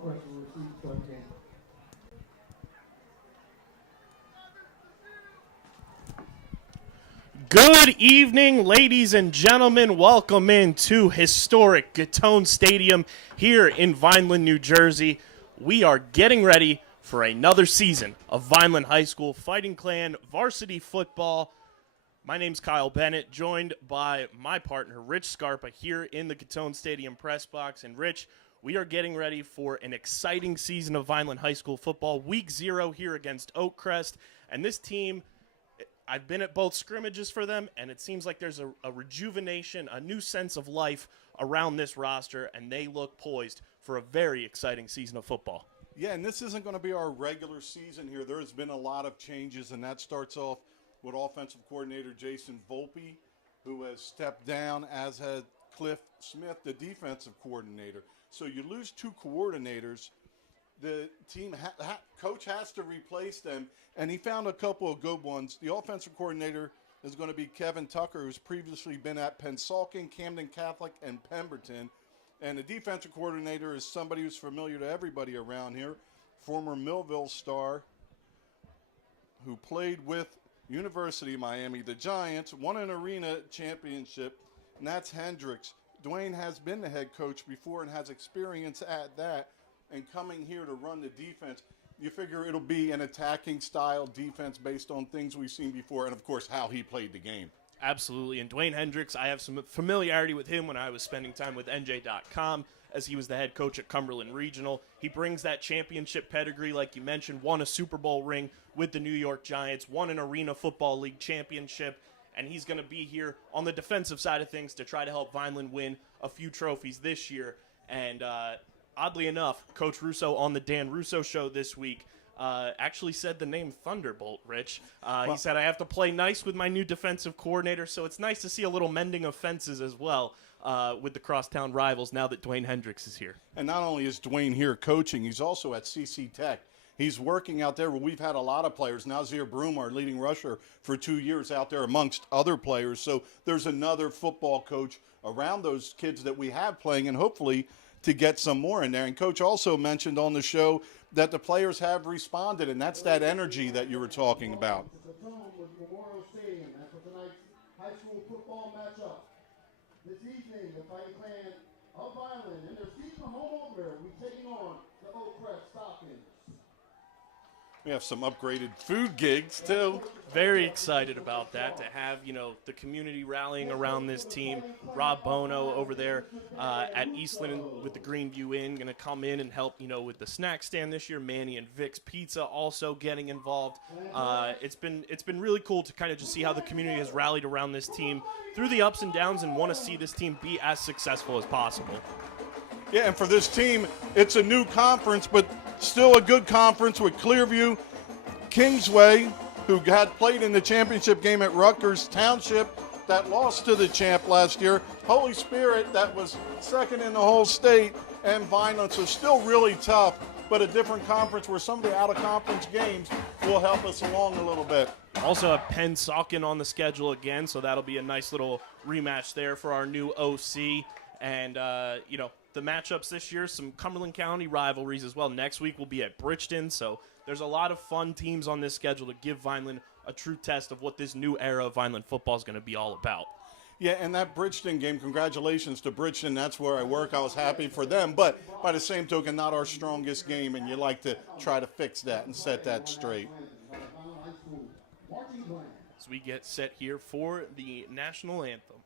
Oakcrest will receive the start game. Good evening, ladies and gentlemen. Welcome into historic Gittone Stadium here in Vineland, New Jersey. We are getting ready for another season of Vineland High School Fighting Clan varsity football. My name's Kyle Bennett, joined by my partner, Rich Scarpa, here in the Gittone Stadium press box. And Rich, we are getting ready for an exciting season of Vineland High School football. Week 0 here against Oakcrest. And this team, I've been at both scrimmages for them, and it seems like there's a rejuvenation, a new sense of life around this roster, and they look poised for a very exciting season of football. Yeah, and this isn't going to be our regular season here. There's been a lot of changes, and that starts off with offensive coordinator Jason Volpe, who has stepped down, as has Cliff Smith, the defensive coordinator. So you lose 2 coordinators. The team coach has to replace them, and he found a couple of good ones. The offensive coordinator is going to be Kevin Tucker, who's previously been at Pennsauken, Camden Catholic, and Pemberton. And the defensive coordinator is somebody who's familiar to everybody around here, former Millville star who played with University of Miami, the Giants, won an arena championship, and that's Hendricks. Dwayne has been the head coach before and has experience at that. And coming here to run the defense, you figure it'll be an attacking style defense based on things we've seen before and, of course, how he played the game. Absolutely. And Dwayne Hendricks, I have some familiarity with him when I was spending time with NJ.com as he was the head coach at Cumberland Regional. He brings that championship pedigree, like you mentioned, won a Super Bowl ring with the New York Giants, won an Arena Football League championship, and he's going to be here on the defensive side of things to try to help Vineland win a few trophies this year. And oddly enough, Coach Russo on the Dan Russo Show this week actually said the name Thunderbolt, Rich. He said, I have to play nice with my new defensive coordinator, so it's nice to see a little mending of fences as well with the crosstown rivals now that Dwayne Hendricks is here. And not only is Dwayne here coaching, he's also at CC Tech. He's working out there where we've had a lot of players. Nazir Broom, our leading rusher, for 2 years out there amongst other players. So there's another football coach around those kids that we have playing, and hopefully to get some more in there. And Coach also mentioned on the show that the players have responded, and that's that energy that you were talking about. Memorial Stadium. That's for tonight's high school football matchup. This evening, the Fighting Clan of Vineland and their season home opener will be taking on the Oakcrest Falcons. We have some upgraded food gigs, too. Very excited about that, to have, the community rallying around this team. Rob Bono over there at Eastland with the Greenview Inn going to come in and help, with the snack stand this year. Manny and Vic's Pizza also getting involved. It's been really cool to kind of just see how the community has rallied around this team through the ups and downs and want to see this team be as successful as possible. Yeah, and for this team, it's a new conference, but still a good conference with Clearview, Kingsway, who had played in the championship game at Rutgers Township, that lost to the champ last year, Holy Spirit, that was second in the whole state, and Vineland. So still really tough, but a different conference where some of the out-of-conference games will help us along a little bit. Also have Pennsauken on the schedule again, so that'll be a nice little rematch there for our new OC. And, the matchups this year, some Cumberland County rivalries as well. Next week we'll be at Bridgeton, so there's a lot of fun teams on this schedule to give Vineland a true test of what this new era of Vineland football is going to be all about. Yeah, and that Bridgeton game, congratulations to Bridgeton. That's where I work. I was happy for them, but by the same token, not our strongest game, and you like to try to fix that and set that straight. As we get set here for the national anthem.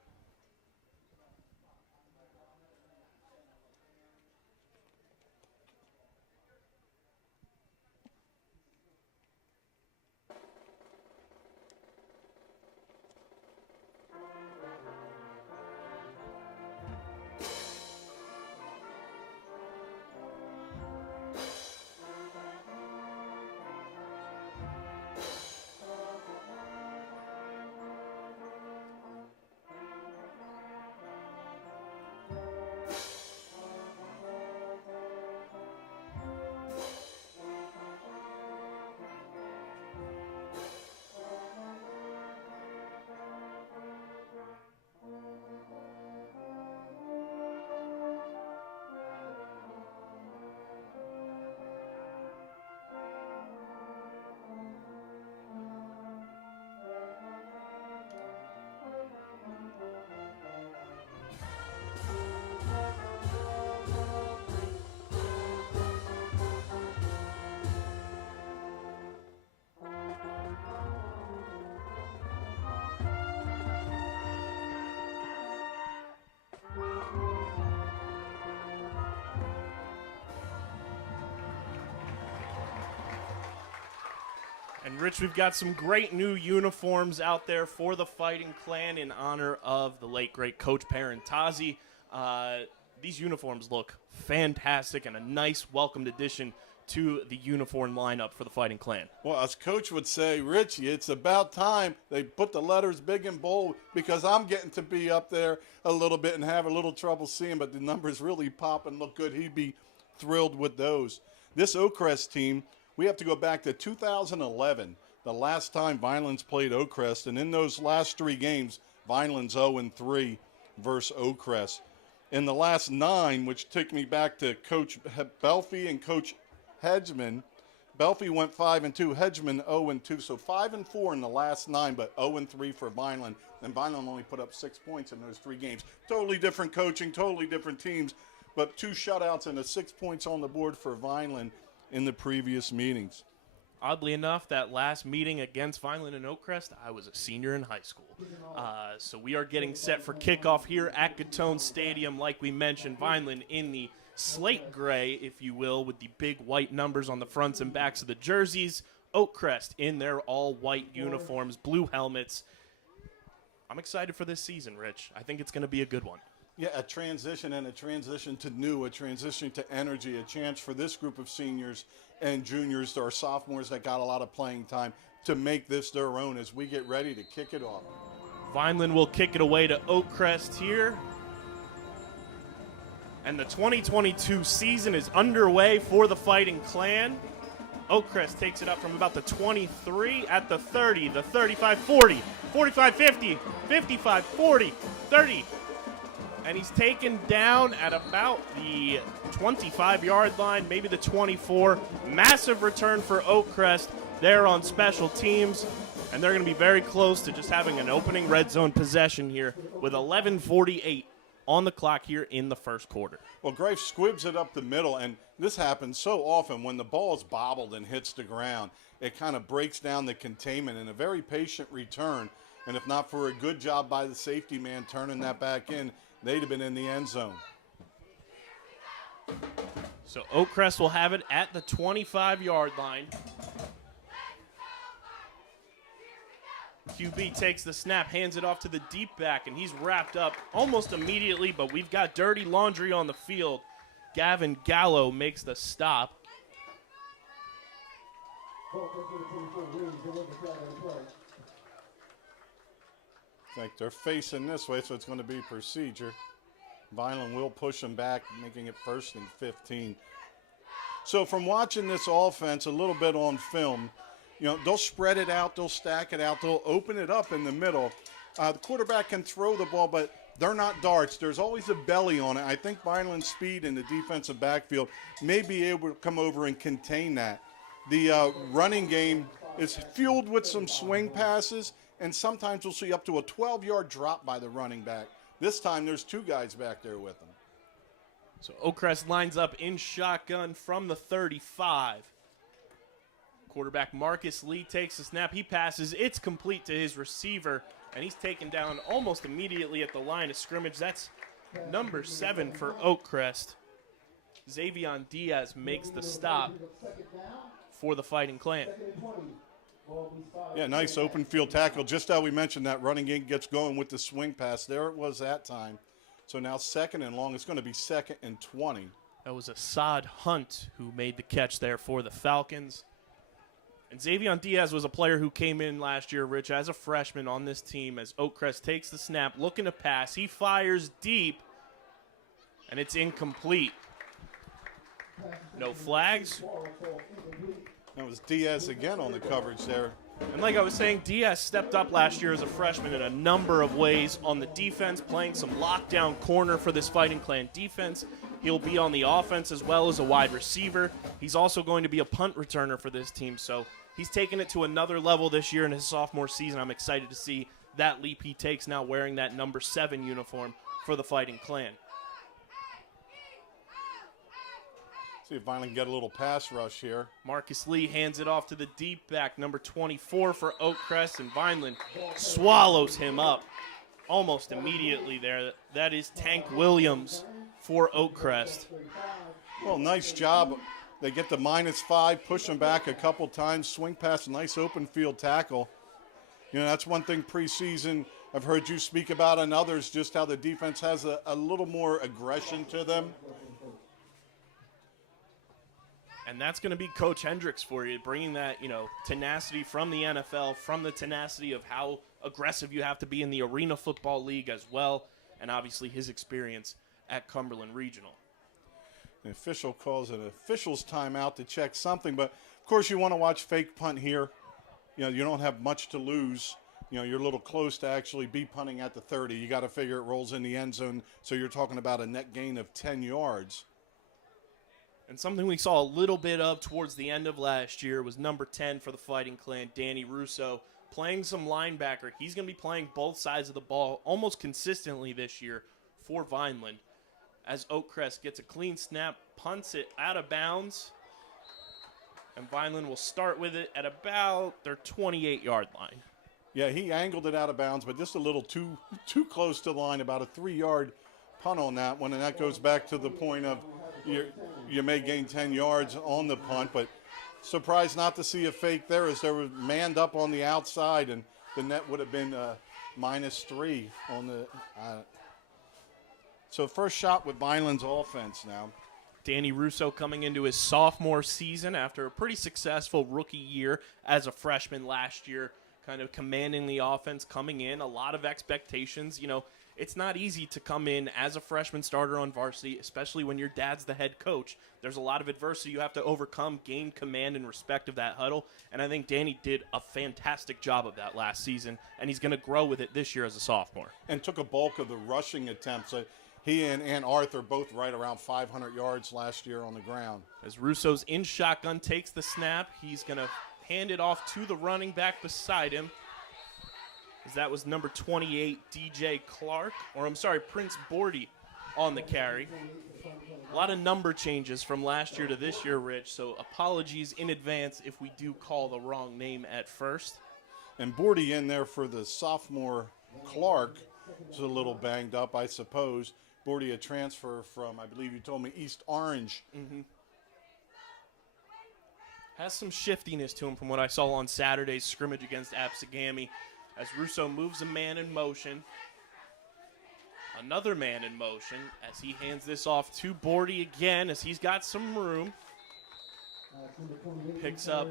And Rich, we've got some great new uniforms out there for the Fighting Clan in honor of the late, great Coach Parentazzi. These uniforms look fantastic and a nice welcomed addition to the uniform lineup for the Fighting Clan. Well, as Coach would say, Richie, it's about time they put the letters big and bold, because I'm getting to be up there a little bit and have a little trouble seeing, but the numbers really pop and look good. He'd be thrilled with those. This Oakcrest team, we have to go back to 2011, the last time Vineland's played Oakcrest, and in those last 3 games, Vineland's 0-3 versus Oakcrest. In the last 9, which took me back to Coach Belfie and Coach Hedgeman, Belfie went 5-2, Hedgeman 0-2, so 5-4 in the last 9, but 0-3 for Vineland. And Vineland only put up 6 points in those 3 games. Totally different coaching, totally different teams, but 2 shutouts and 6 points on the board for Vineland in the previous meetings. Oddly enough, that last meeting against Vineland and Oakcrest, I was a senior in high school. So we are getting set for kickoff here at Gittone Stadium. Like we mentioned, Vineland in the slate gray, if you will, with the big white numbers on the fronts and backs of the jerseys. Oakcrest in their all-white uniforms, blue helmets. I'm excited for this season, Rich. I think it's going to be a good one. Yeah, a transition to new, a transition to energy, a chance for this group of seniors and juniors, our sophomores that got a lot of playing time, to make this their own as we get ready to kick it off. Vineland will kick it away to Oakcrest here. And the 2022 season is underway for the Fighting Clan. Oakcrest takes it up from about the 23 at the 30, the 35-40, 45-50, 55-40, 30. And he's taken down at about the 25-yard line, maybe the 24. Massive return for Oakcrest there on special teams. And they're going to be very close to just having an opening red zone possession here with 11:48 on the clock here in the first quarter. Well, Grafe squibs it up the middle, and this happens so often when the ball is bobbled and hits the ground. It kind of breaks down the containment and a very patient return. And if not for a good job by the safety man turning that back in, they'd have been in the end zone. So Oakcrest will have it at the 25-yard line. QB takes the snap, hands it off to the deep back, and he's wrapped up almost immediately, but we've got dirty laundry on the field. Gavin Gallo makes the stop. I think they're facing this way, so it's going to be procedure. Vineland will push them back, making it 1st and 15. So from watching this offense a little bit on film, you know, they'll spread it out, they'll stack it out, they'll open it up in the middle. The quarterback can throw the ball, but they're not darts. There's always a belly on it. I think Vineland's speed in the defensive backfield may be able to come over and contain that. The running game is fueled with some swing passes, and sometimes we'll see up to a 12-yard drop by the running back. This time there's 2 guys back there with him. So Oakcrest lines up in shotgun from the 35. Quarterback Marcus Lee takes the snap. He passes. It's complete to his receiver, and he's taken down almost immediately at the line of scrimmage. That's number 7 for Oakcrest. Xavion Diaz makes the stop for the Fighting Clan. Yeah, nice open field tackle. Just how we mentioned, that running game gets going with the swing pass. There it was that time. So now 2nd and long. It's going to be 2nd and 20. That was Assad Hunt who made the catch there for the Falcons. And Xavion Diaz was a player who came in last year, Rich, as a freshman on this team as Oakcrest takes the snap, looking to pass. He fires deep, and it's incomplete. No flags. That was Diaz again on the coverage there. And like I was saying, Diaz stepped up last year as a freshman in a number of ways on the defense, playing some lockdown corner for this Fighting Clan defense. He'll be on the offense as well as a wide receiver. He's also going to be a punt returner for this team. So he's taken it to another level this year in his sophomore season. I'm excited to see that leap he takes now wearing that number 7 uniform for the Fighting Clan. See if Vineland can get a little pass rush here. Marcus Lee hands it off to the deep back, number 24 for Oakcrest, and Vineland swallows him up almost immediately there. That is Tank Williams for Oakcrest. Well, nice job They get the -5, push them back a couple times, swing past a nice open field tackle. You know, that's one thing preseason I've heard you speak about and others, just how the defense has a little more aggression to them. And that's going to be Coach Hendricks for you, bringing that, tenacity from the NFL, from the tenacity of how aggressive you have to be in the Arena Football League as well, and obviously his experience at Cumberland Regional. The official calls it official's timeout to check something, but of course you want to watch fake punt here. You know, you don't have much to lose. You know, you're a little close to actually be punting at the 30. You got to figure it rolls in the end zone, so you're talking about a net gain of 10 yards. And something we saw a little bit of towards the end of last year was number 10 for the Fighting Clan, Danny Russo, playing some linebacker. He's going to be playing both sides of the ball almost consistently this year for Vineland. As Oakcrest gets a clean snap, punts it out of bounds, and Vineland will start with it at about their 28-yard line. Yeah, he angled it out of bounds, but just a little too close to the line, about a 3-yard punt on that one, and that goes back to the point of you may gain 10 yards on the punt, but surprised not to see a fake there as they were manned up on the outside, and the net would have been -3 on the So first shot with Vineland's offense now. Danny Russo coming into his sophomore season after a pretty successful rookie year as a freshman last year, kind of commanding the offense, coming in, a lot of expectations. You know, it's not easy to come in as a freshman starter on varsity, especially when your dad's the head coach. There's a lot of adversity you have to overcome, gain command and respect of that huddle, and I think Danny did a fantastic job of that last season, and he's going to grow with it this year as a sophomore. And took a bulk of the rushing attempts. He and Arthur both right around 500 yards last year on the ground. As Russo's in shotgun, takes the snap, he's going to hand it off to the running back beside him. As that was number 28, Prince Bordy on the carry. A lot of number changes from last year to this year, Rich, so apologies in advance if we do call the wrong name at first. And Bordy in there for the sophomore Clark is a little banged up, I suppose. Bordy, a transfer from, I believe you told me, East Orange. Mm-hmm. Has some shiftiness to him from what I saw on Saturday's scrimmage against Absegami. As Russo moves a man in motion. Another man in motion as he hands this off to Bordy again as he's got some room. Picks up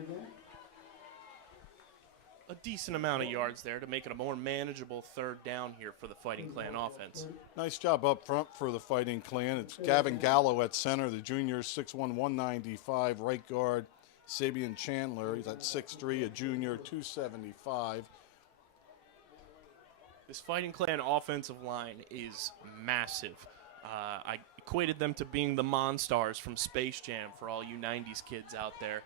a decent amount of yards there to make it a more manageable third down here for the Fighting Clan offense. Nice job up front for the Fighting Clan. It's Gavin Gallo at center, the junior, 6'1", 195. Right guard, Xavion Chandler. He's at 6'3", a junior, 275. This Fighting Clan offensive line is massive. I equated them to being the Monstars from Space Jam for all you 90s kids out there.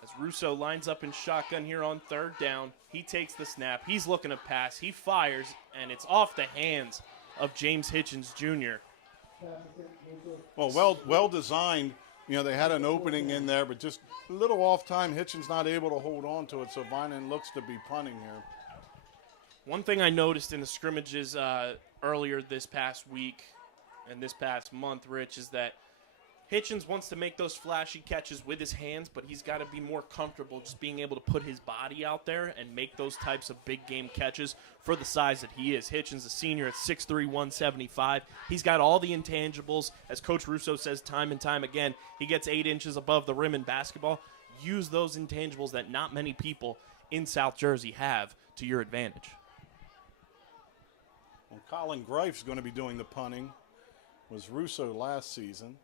As Russo lines up in shotgun here on third down, he takes the snap. He's looking to pass. He fires, and it's off the hands of James Hitchens Jr. Well designed. You know, they had an opening in there, but just a little off time. Hitchens not able to hold on to it, so Vineland looks to be punting here. One thing I noticed in the scrimmages earlier this past week and this past month, Rich, is that Hitchens wants to make those flashy catches with his hands, but he's got to be more comfortable just being able to put his body out there and make those types of big game catches for the size that he is. Hitchens, a senior at 6'3", 175. He's got all the intangibles. As Coach Russo says time and time again, he gets 8 inches above the rim in basketball. Use those intangibles that not many people in South Jersey have to your advantage. Well, Colin Greif's going to be doing the punting. Was Russo last season.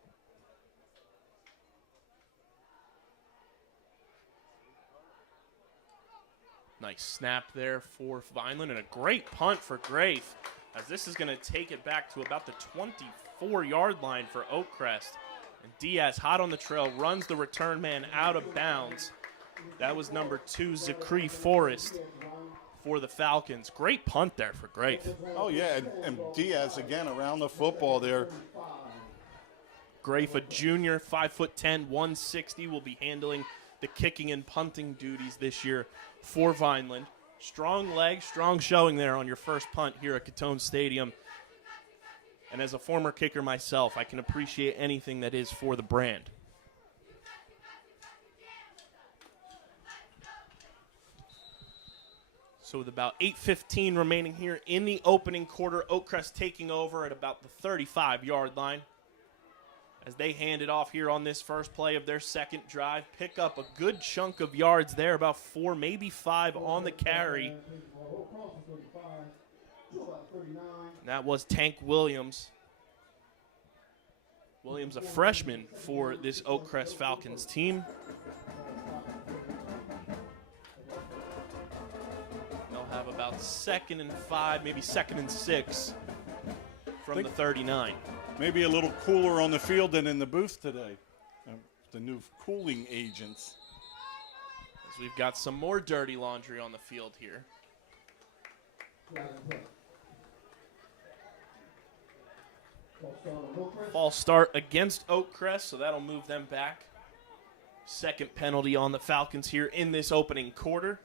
Nice snap there for Vineland and a great punt for Grafe, as this is going to take it back to about the 24-yard line for Oakcrest. And Diaz, hot on the trail, runs the return man out of bounds. That was number 2, Zachary Forrest for the Falcons. Great punt there for Grafe. Oh, yeah, and Diaz again around the football there. Grafe, a junior, 5'10", 160, will be handling the kicking and punting duties this year for Vineland. Strong legs, strong showing there on your first punt here at Gittone Stadium. And as a former kicker myself, I can appreciate anything that is for the brand. So with about 8:15 remaining here in the opening quarter, Oakcrest taking over at about the 35-yard line as they hand it off here on this first play of their second drive. Pick up a good chunk of yards there, about 4, maybe 5 on the carry. And that was Tank Williams. Williams, a freshman for this Oakcrest Falcons team. They'll have about 2nd and 5, maybe 2nd and 6 from the 39. Maybe a little cooler on the field than in the booth today. The new cooling agents. As we've got some more dirty laundry on the field here. False start against Oakcrest, so that'll move them back. Second penalty on the Falcons here in this opening quarter.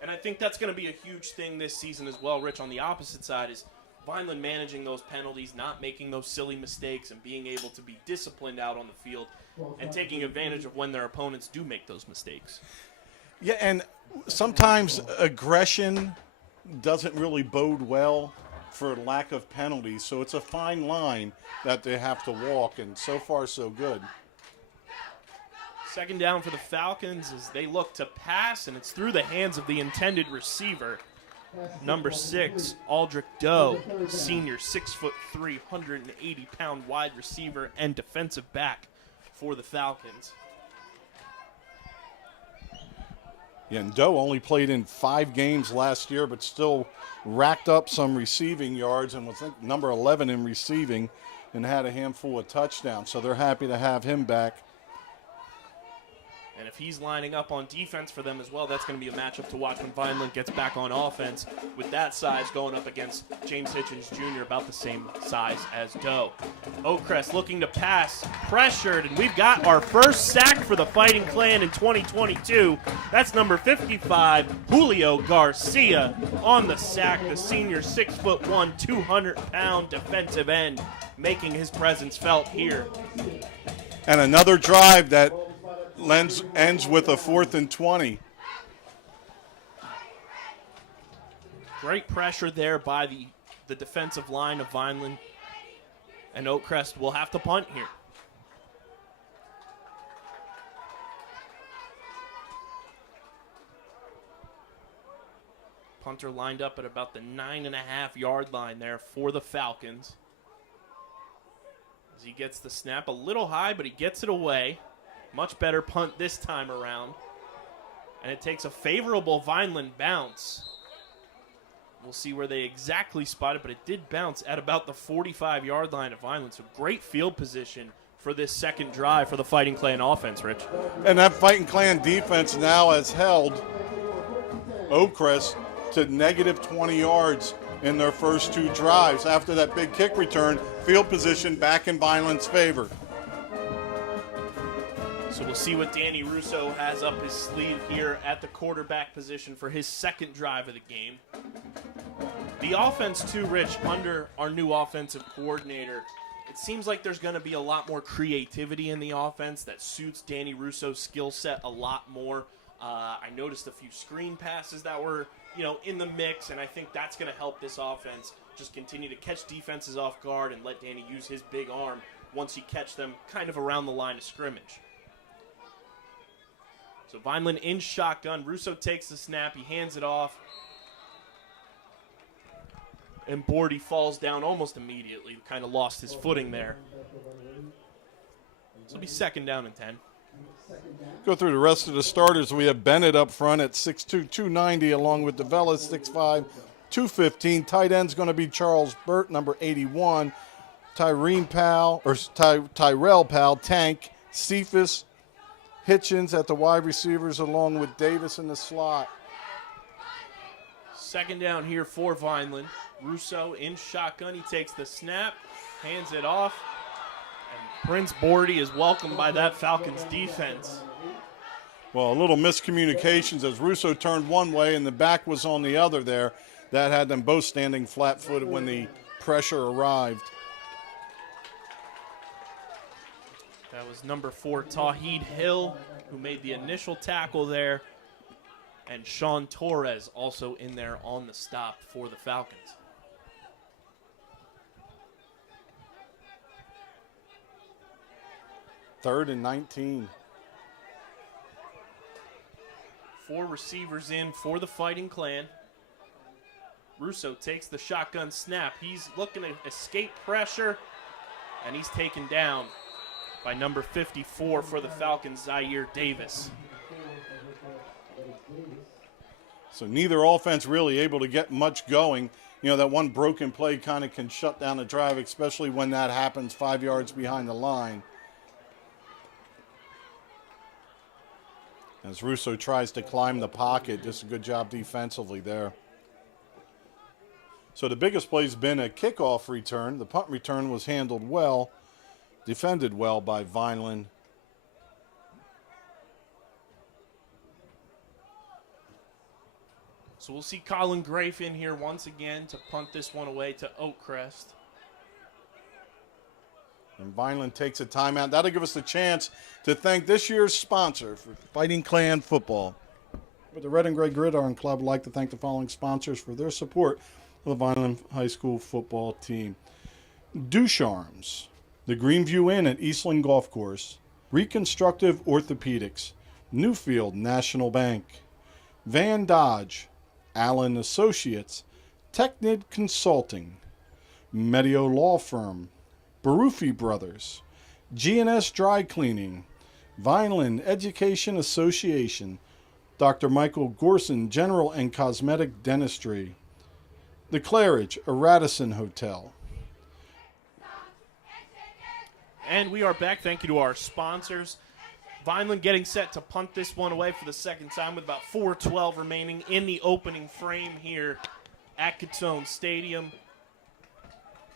And I think that's going to be a huge thing this season as well, Rich. On the opposite side is Vineland managing those penalties, not making those silly mistakes, and being able to be disciplined out on the field and taking advantage of when their opponents do make those mistakes. Yeah, and sometimes aggression doesn't really bode well for lack of penalties, so it's a fine line that they have to walk, and so far so good. Second down for the Falcons as they look to pass, and it's through the hands of the intended receiver. Number 6, Aldrich Doe, senior, 6'3", 180-pound wide receiver and defensive back for the Falcons. Yeah, and Doe only played in 5 games last year, but still racked up some receiving yards and was number 11 in receiving and had a handful of touchdowns. So they're happy to have him back. And if he's lining up on defense for them as well, that's going to be a matchup to watch when Vineland gets back on offense with that size going up against James Hitchens Jr., about the same size as Doe. Oakcrest looking to pass, pressured, and we've got our first sack for the Fighting Clan in 2022. That's number 55, Julio Garcia on the sack, the senior 6'1", 200-pound defensive end, making his presence felt here. And another drive that ends with a 4th and 20. Great pressure there by the defensive line of Vineland. And Oakcrest will have to punt here. Punter lined up at about the 9.5-yard line there for the Falcons. As he gets the snap a little high, but he gets it away. Much better punt this time around. And it takes a favorable Vineland bounce. We'll see where they exactly spot it, but it did bounce at about the 45-yard line of Vineland. So great field position for this second drive for the Fighting Clan offense, Rich. And that Fighting Clan defense now has held Oakcrest to negative 20 yards in their first 2 drives. After that big kick return, field position back in Vineland's favor. So we'll see what Danny Russo has up his sleeve here at the quarterback position for his second drive of the game. The offense, too, Rich, under our new offensive coordinator, it seems like there's going to be a lot more creativity in the offense that suits Danny Russo's skill set a lot more. I noticed a few screen passes that were, in the mix, and I think that's going to help this offense just continue to catch defenses off guard and let Danny use his big arm once he catch them kind of around the line of scrimmage. So Vineland in shotgun. Russo takes the snap. He hands it off. And Bordy falls down almost immediately. Kind of lost his footing there. This will be 2nd down and 10. Go through the rest of the starters. We have Bennett up front at 6'2", 290, along with DeVellis, 6'5", 215. Tight end's going to be Charles Burt, number 81. Tyrell Powell, Tank, Cephas, Hitchens at the wide receivers, along with Davis in the slot. 2nd down here for Vineland. Russo in shotgun. He takes the snap, hands it off, and Prince Bordy is welcomed by that Falcons defense. Well, a little miscommunications as Russo turned one way and the back was on the other there. That had them both standing flat-footed when the pressure arrived. That was number 4, Tawheed Hill, who made the initial tackle there. And Sean Torres also in there on the stop for the Falcons. Third and 19. 4 receivers in for the Fighting Clan. Russo takes the shotgun snap. He's looking to escape pressure, and he's taken down by number 54 for the Falcons, Zaire Davis. So neither offense really able to get much going. You know, that one broken play kind of can shut down a drive, especially when that happens 5 yards behind the line. As Russo tries to climb the pocket, just a good job defensively there. So the biggest play's been a kickoff return. The punt return was handled well, defended well by Vineland. So we'll see Colin Grafe in here once again to punt this one away to Oakcrest. And Vineland takes a timeout. That'll give us the chance to thank this year's sponsor for Fighting Clan football. With the Red and Gray Gridiron Club, I'd like to thank the following sponsors for their support of the Vineland High School football team. Ducharmes, the Greenview Inn at Eastland Golf Course, Reconstructive Orthopedics, Newfield National Bank, Van Dodge, Allen Associates, Technid Consulting, Medio Law Firm, Barufi Brothers, G&S Dry Cleaning, Vineland Education Association, Dr. Michael Gorson General and Cosmetic Dentistry, The Claridge, a Radisson Hotel. And we are back. Thank you to our sponsors. Vineland getting set to punt this one away for the second time with about 4:12 remaining in the opening frame here at Gittone Stadium.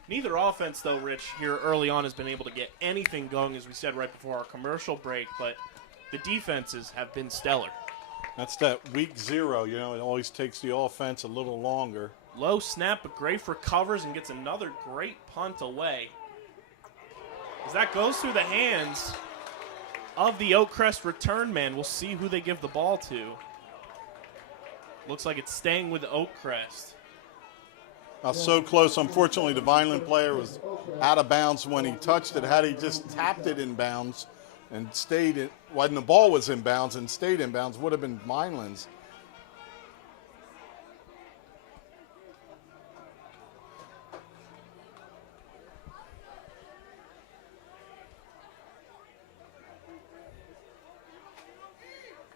Neither offense, though, Rich, here early on has been able to get anything going, as we said right before our commercial break, but the defenses have been stellar. That's that week 0. You know, it always takes the offense a little longer. Low snap, but Grafe recovers and gets another great punt away. As that goes through the hands of the Oakcrest return man, we'll see who they give the ball to. Looks like it's staying with Oakcrest. So close. Unfortunately, the Vineland player was out of bounds when he touched it. Had he just tapped it in bounds and stayed in, when the ball was in bounds and stayed in bounds, would have been Vineland's.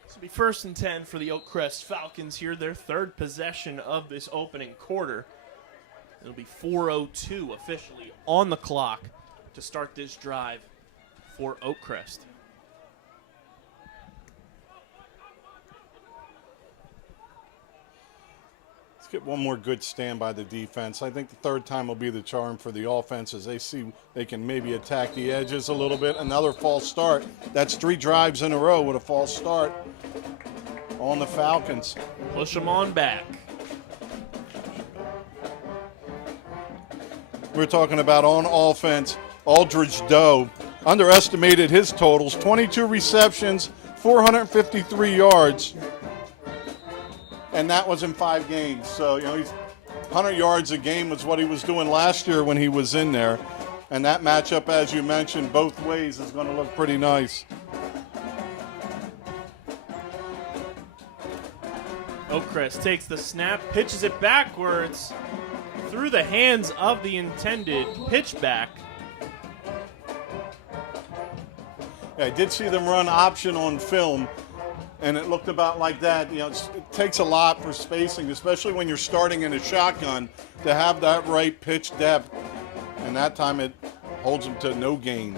This will be 1st and 10 for the Oakcrest Falcons here, their 3rd possession of this opening quarter. It'll be 4:02 officially on the clock to start this drive for Oakcrest. Let's get one more good stand by the defense. I think the 3rd time will be the charm for the offense as they see they can maybe attack the edges a little bit. Another false start. That's 3 drives in a row with a false start on the Falcons. Push them on back. We're talking about on offense, Aldridge Doe underestimated his totals, 22 receptions, 453 yards, and that was in 5 games. So, you know, he's 100 yards a game was what he was doing last year when he was in there. And that matchup, as you mentioned, both ways is going to look pretty nice. Oakcrest takes the snap, pitches it backwards through the hands of the intended pitchback. Yeah, I did see them run option on film, and it looked about like that. You know, it takes a lot for spacing, especially when you're starting in a shotgun, to have that right pitch depth. And that time it holds them to no gain.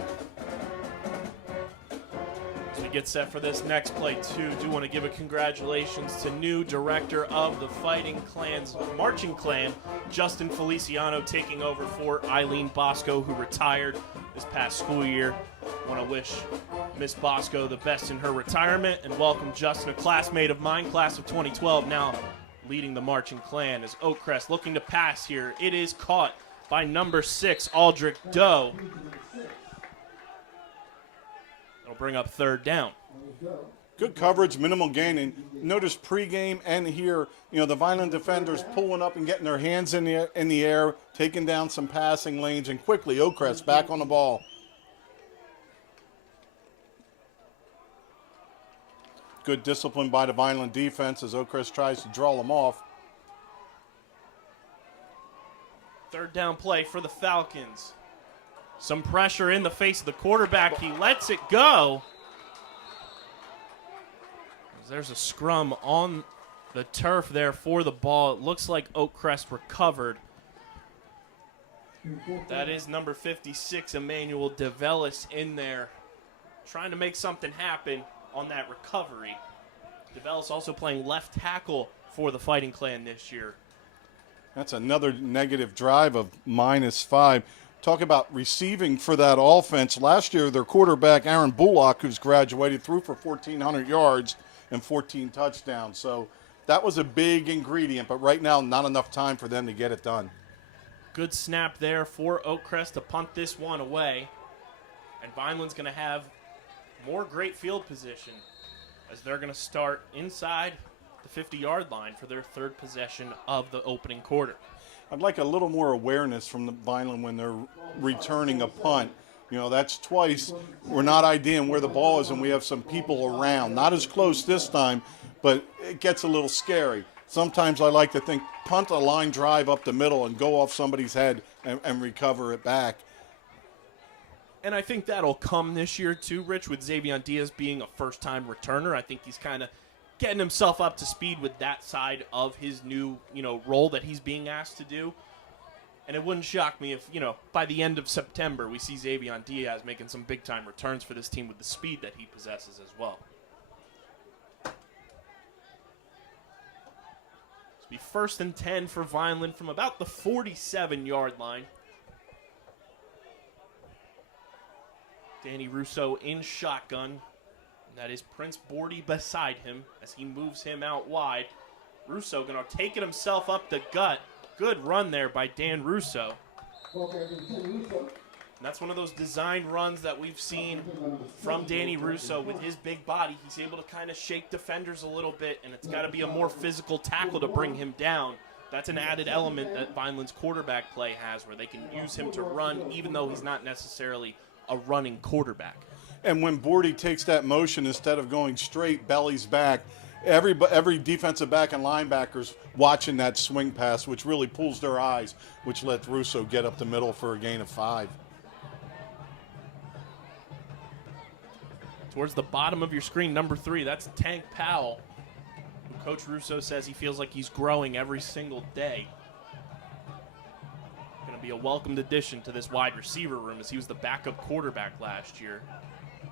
As we get set for this next play, too, do want to give a congratulations to new director of the Fighting Clan's Marching Clan, Justin Feliciano, taking over for Eileen Bosco, who retired this past school year. Want to wish Miss Bosco the best in her retirement and welcome Justin, a classmate of mine, class of 2012, now leading the Marching Clan as Oakcrest looking to pass here. It is caught by number 6, Aldrich Doe. It'll bring up 3rd down. Good coverage, minimal gain. And notice pregame and here, the Vineland defenders pulling up and getting their hands in the air, taking down some passing lanes, and quickly Oakcrest back on the ball. Good discipline by the Vineland defense as Oakcrest tries to draw them off. 3rd down play for the Falcons. Some pressure in the face of the quarterback. He lets it go. There's a scrum on the turf there for the ball. It looks like Oakcrest recovered. That is number 56, Emmanuel DeVellis, in there, trying to make something happen on that recovery. DeVellis also playing left tackle for the Fighting Clan this year. That's another negative drive of -5. Talk about receiving for that offense. Last year, their quarterback, Aaron Bullock, who's graduated, threw for 1,400 yards and 14 touchdowns. So that was a big ingredient, but right now, not enough time for them to get it done. Good snap there for Oakcrest to punt this one away. And Vineland's going to have more great field position as they're going to start inside the 50-yard line for their 3rd possession of the opening quarter. I'd like a little more awareness from the Vineland when they're returning a punt. That's twice. We're not IDing where the ball is, and we have some people around. Not as close this time, but it gets a little scary. Sometimes I like to think punt a line drive up the middle and go off somebody's head and recover it back. And I think that'll come this year too, Rich, with Xavion Diaz being a first-time returner. I think he's kind of getting himself up to speed with that side of his new, role that he's being asked to do. And it wouldn't shock me if, by the end of September, we see Xavion Diaz making some big-time returns for this team with the speed that he possesses as well. It'll be 1st and 10 for Vineland from about the 47-yard line. Danny Russo in shotgun. That is Prince Bordy beside him as he moves him out wide. Russo going to take it himself up the gut. Good run there by Dan Russo. And that's one of those design runs that we've seen from Danny Russo with his big body. He's able to kind of shake defenders a little bit, and it's got to be a more physical tackle to bring him down. That's an added element that Vineland's quarterback play has, where they can use him to run even though he's not necessarily a running quarterback. And when Bordy takes that motion, instead of going straight, bellies back, every defensive back and linebackers watching that swing pass, which really pulls their eyes, which lets Russo get up the middle for a gain of 5. Towards the bottom of your screen, number 3, that's Tank Powell, who Coach Russo says he feels like he's growing every single day. Going to be a welcomed addition to this wide receiver room as he was the backup quarterback last year.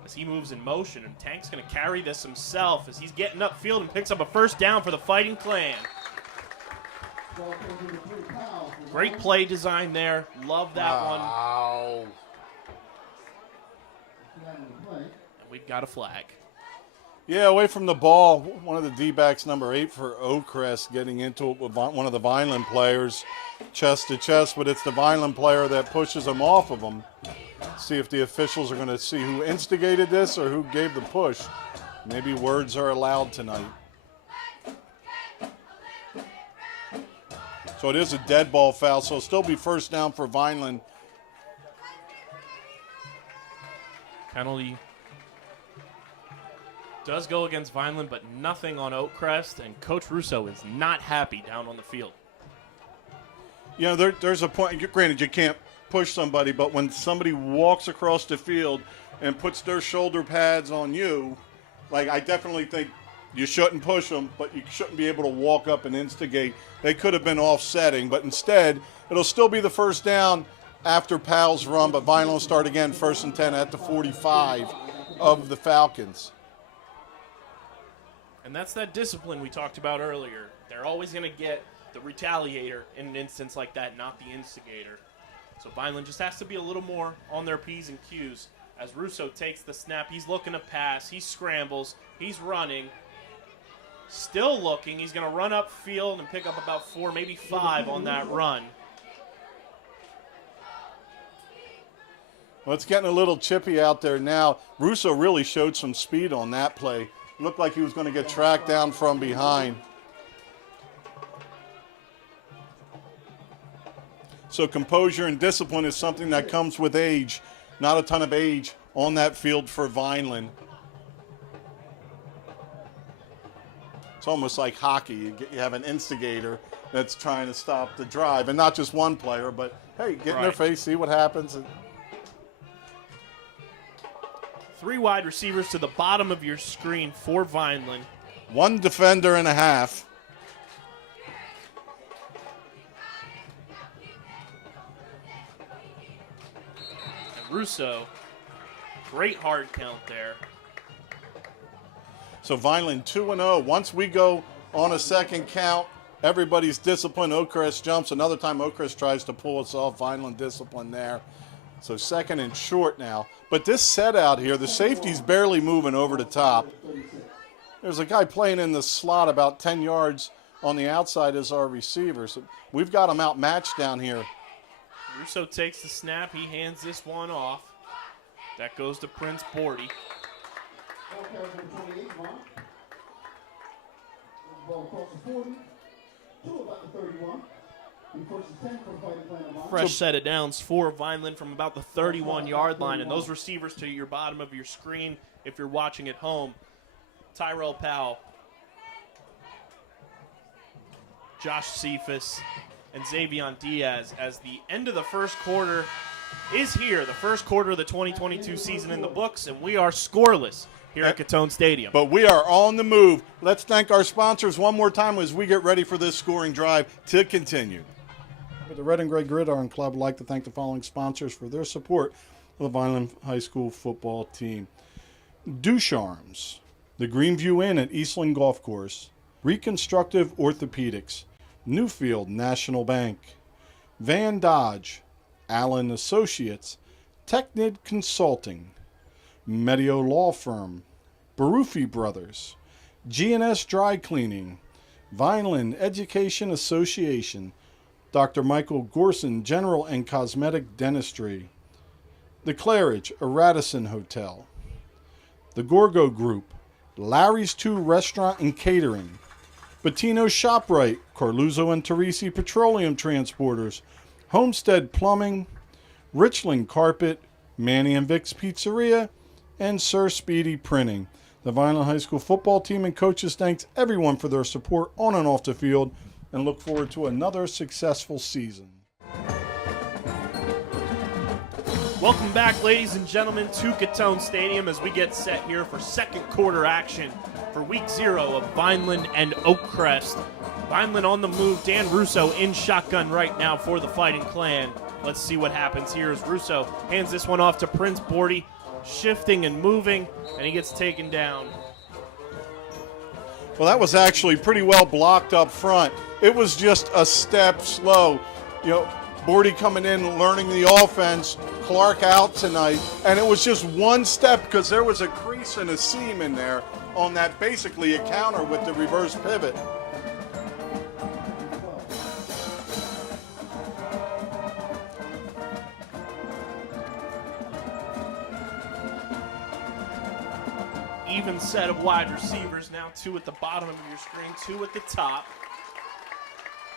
As he moves in motion, and Tank's going to carry this himself as he's getting upfield and picks up a 1st down for the Fighting Clan. Great play design there. Love that one. And we've got a flag. Yeah, away from the ball. One of the D-backs, number 8 for Oakcrest, getting into it with one of the Vineland players, chest to chest, but it's the Vineland player that pushes him off of him. See if the officials are going to see who instigated this or who gave the push. Maybe words are allowed tonight. So it is a dead ball foul, so it'll still be 1st down for Vineland. Penalty does go against Vineland, but nothing on Oakcrest, and Coach Russo is not happy down on the field. There's a point, granted you can't push somebody, but when somebody walks across the field and puts their shoulder pads on you, I definitely think you shouldn't push them, but you shouldn't be able to walk up and instigate. They could have been offsetting, but instead, it'll still be the 1st down after Powell's run, but Vineland will start again 1st and 10 at the 45 of the Falcons. And that's that discipline we talked about earlier. They're always going to get the retaliator in an instance like that, not the instigator. So Vineland just has to be a little more on their P's and Q's. As Russo takes the snap, he's looking to pass, he scrambles, he's running, still looking. He's going to run up field and pick up about 4, maybe 5 on that run. Well, it's getting a little chippy out there now. Russo really showed some speed on that play. Looked like he was going to get tracked down from behind. So composure and discipline is something that comes with age. Not a ton of age on that field for Vineland. It's almost like hockey. You have an instigator that's trying to stop the drive, and not just one player, but hey, get in their face, see what happens. Three wide receivers to the bottom of your screen for Vineland. One defender and a half. And Russo, great hard count there. So Vineland 2-0. Once we go on a second count, everybody's disciplined. Oakcrest jumps. Another time Oakcrest tries to pull us off. Vineland discipline there. So second and short now. But this set out here, the safety's barely moving over the top. There's a guy playing in the slot about 10 yards on the outside as our receiver. So we've got him outmatched down here. Russo takes the snap. He hands this one off. That goes to Prince Bordy. Fresh set of downs for Vineland from about the 31-yard line. And those receivers to your bottom of your screen, if you're watching at home, Tyrell Powell, Josh Cephas, and Xavion Diaz, as the end of the first quarter is here. The first quarter of the 2022 season in the books, and we are scoreless here at Gittone Stadium. But we are on the move. Let's thank our sponsors one more time as we get ready for this scoring drive to continue. The Red and Gray Gridiron Club would like to thank the following sponsors for their support of the Vineland High School football team. Ducharme's, the Greenview Inn at Eastland Golf Course, Reconstructive Orthopedics, Newfield National Bank, Van Dodge, Allen Associates, Technid Consulting, Medio Law Firm, Barufi Brothers, G&S Dry Cleaning, Vineland Education Association, Dr. Michael Gorson General and Cosmetic Dentistry, The Claridge, a Radisson Hotel, The Gorgo Group, Larry's 2 Restaurant and Catering, Bettino's ShopRite, Carluzzo and Teresi Petroleum Transporters, Homestead Plumbing, Richland Carpet, Manny and Vic's Pizzeria, and Sir Speedy Printing. The Vineland High School football team and coaches thanks everyone for their support on and off the field and look forward to another successful season. Welcome back, ladies and gentlemen, to Gittone Stadium as we get set here for second quarter action for week 0 of Vineland and Oakcrest. Vineland on the move. Dan Russo in shotgun right now for the Fighting Clan. Let's see what happens here as Russo hands this one off to Prince Bordy, shifting and moving, and he gets taken down. Well, that was actually pretty well blocked up front. It was just a step slow. You know, Bordy coming in, learning the offense, Clark out tonight, and it was just one step because there was a crease and a seam in there on that, basically a counter with the reverse pivot. Even set of wide receivers, now 2 at the bottom of your screen, 2 at the top.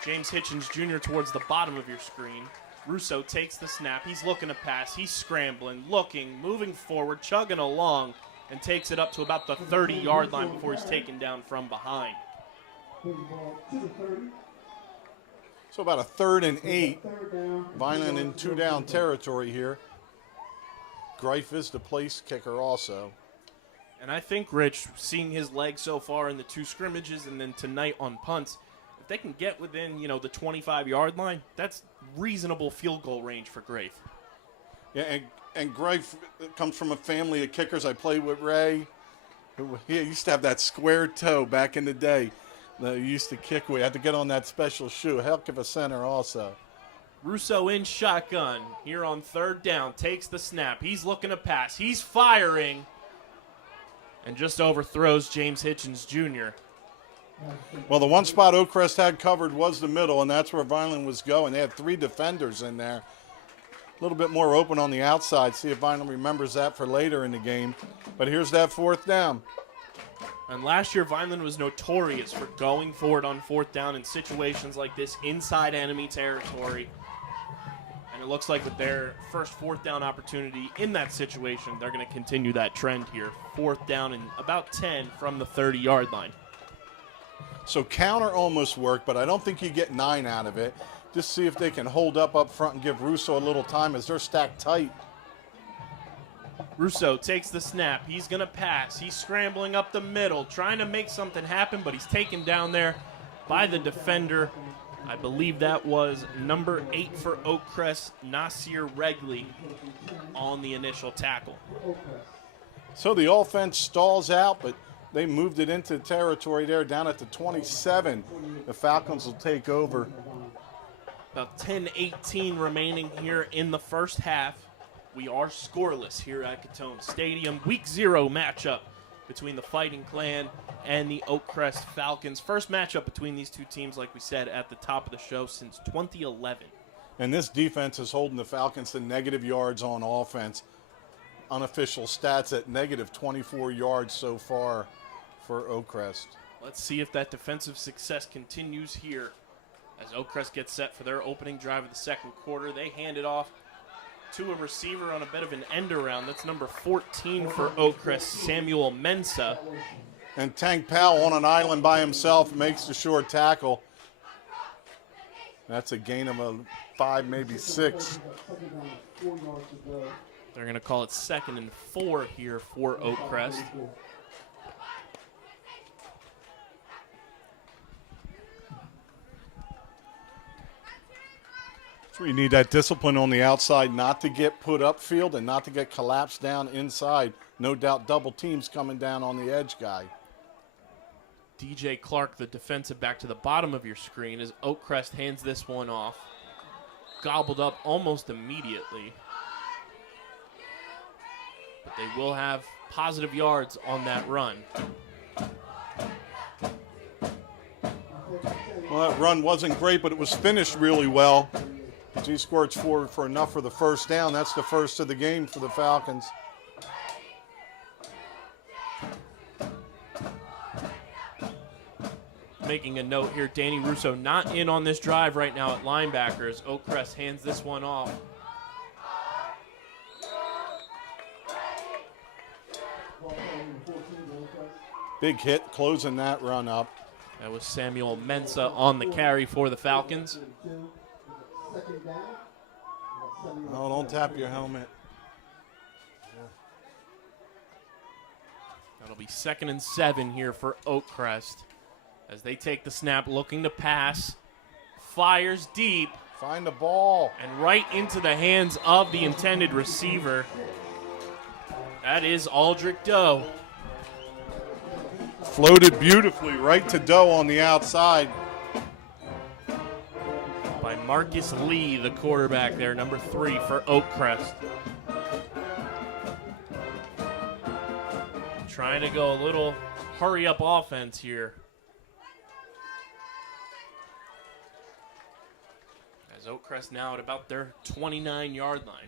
James Hitchens Jr. towards the bottom of your screen. Russo takes the snap. He's looking to pass. He's scrambling, looking, moving forward, chugging along, and takes it up to about the 30-yard line before he's taken down from behind. So about a 3rd and 8. Vineland in 2-down territory here. Greif is the place kicker also. And I think, Rich, seeing his legs so far in the 2 scrimmages and then tonight on punts, if they can get within, the 25-yard line, that's reasonable field goal range for Greif. Yeah, and Greif comes from a family of kickers. I played with Ray. He used to have that square toe back in the day that he used to kick with. Had to get on that special shoe. Heck of a center also. Russo in shotgun here on 3rd down, takes the snap. He's looking to pass. He's firing. And just overthrows James Hitchens Jr. Well, the one spot Oakcrest had covered was the middle, and that's where Vineland was going. They had 3 defenders in there. a little bit more open on the outside. See if Vineland remembers that for later in the game. But here's that 4th down. And last year, Vineland was notorious for going for it on 4th down in situations like this inside enemy territory. And it looks like with their first 4th down opportunity in that situation, they're going to continue that trend here. 4th down and about 10 from the 30-yard line. So counter almost worked, but I don't think you get 9 out of it. Just see if they can hold up front and give Russo a little time as they're stacked tight. Russo takes the snap. He's going to pass. He's scrambling up the middle, trying to make something happen, but he's taken down there by the defender. I believe that was number 8 for Oakcrest, Nasir Regley, on the initial tackle. So the offense stalls out, but they moved it into territory there down at the 27. The Falcons will take over. About 10:18 remaining here in the first half. We are scoreless here at Gittone Stadium. Week 0 matchup between the Fighting Clan and the Oakcrest Falcons. First matchup between these two teams, like we said at the top of the show, since 2011. And this defense is holding the Falcons to negative yards on offense. Unofficial stats at negative 24 yards so far for Oakcrest. Let's see if that defensive success continues here as Oakcrest gets set for their opening drive of the second quarter. They hand it off to a receiver on a bit of an end around. That's number 14 for Oakcrest, Samuel Mensah. And Tank Powell on an island by himself makes the short tackle. That's a gain of a 5, maybe 6. They're going to call it 2nd and 4 here for Oakcrest. So you need that discipline on the outside not to get put upfield and not to get collapsed down inside. No doubt double teams coming down on the edge guy. DJ Clark, the defensive back to the bottom of your screen, as Oakcrest hands this one off. Gobbled up almost immediately. But they will have positive yards on that run. Well, that run wasn't great, but it was finished really well. He scored 4 for enough for the first down. That's the first of the game for the Falcons. Making a note here, Danny Russo not in on this drive right now at linebackers. Oakcrest hands this one off. Big hit closing that run up. That was Samuel Mensah on the carry for the Falcons. Oh, don't tap your helmet. That'll be 2nd and 7 here for Oakcrest as they take the snap, looking to pass. Fires deep. Find the ball. And right into the hands of the intended receiver. That is Aldrich Doe. Floated beautifully right to Doe on the outside. By Marcus Lee, the quarterback there, number 3 for Oakcrest. Trying to go a little hurry-up offense here. As Oakcrest now at about their 29-yard line.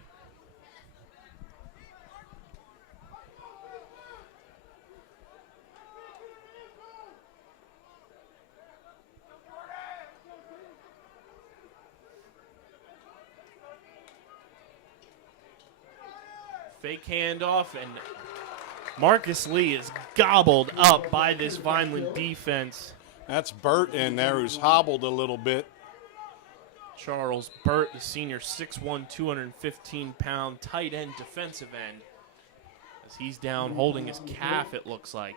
Fake handoff, and Marcus Lee is gobbled up by this Vineland defense. That's Burt in there who's hobbled a little bit. Charles Burt, the senior, 6'1", 215-pound tight end defensive end. As he's down holding his calf, it looks like.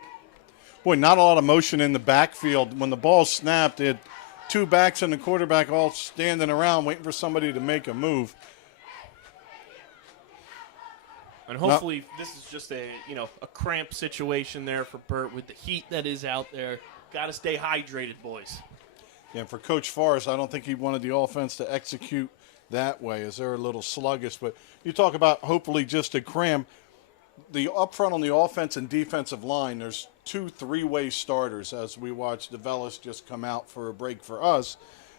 Boy, not a lot of motion in the backfield. When the ball snapped, it had 2 backs and the quarterback all standing around waiting for somebody to make a move. And hopefully this is just a cramp situation there for Burt with the heat that is out there. Got to stay hydrated, boys. Yeah, for Coach Forrest, I don't think he wanted the offense to execute that way as they're a little sluggish. But you talk about hopefully just a cramp. The up front on the offense and defensive line, there's 2 3-way starters as we watch DeVellis just come out for a break for us.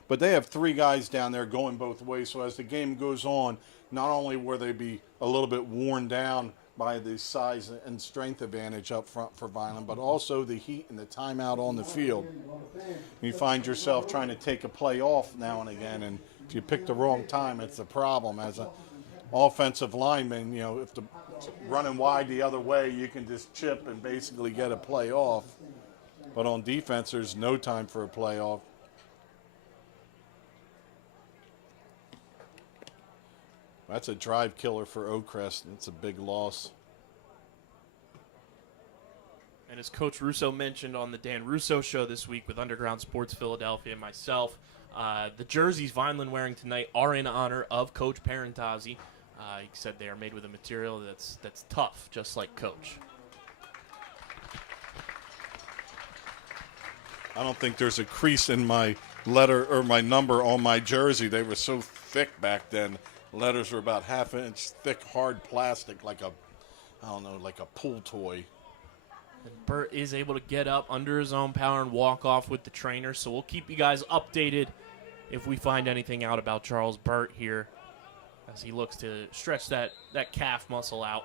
But they have 3 guys down there going both ways. So as the game goes on, not only will they be a little bit worn down by the size and strength advantage up front for Vineland, but also the heat and the timeout on the field. You find yourself trying to take a play off now and again, and if you pick the wrong time, it's a problem. As an offensive lineman, you know, if the running wide the other way, you can just chip and basically get a play off. But on defense, there's no time for a play off. That's a drive killer for Oakcrest. It's a big loss. And as Coach Russo mentioned on the Dan Russo Show this week with Underground Sports Philadelphia and myself, the jerseys Vineland wearing tonight are in honor of Coach Parentazzi. He said they are made with a material that's tough, just like Coach. I don't think there's a crease in my letter or my number on my jersey. They were so thick back then. Letters were about half-inch thick, hard plastic, like a pool toy. And Burt is able to get up under his own power and walk off with the trainer, so we'll keep you guys updated if we find anything out about Charles Burt here as he looks to stretch that calf muscle out.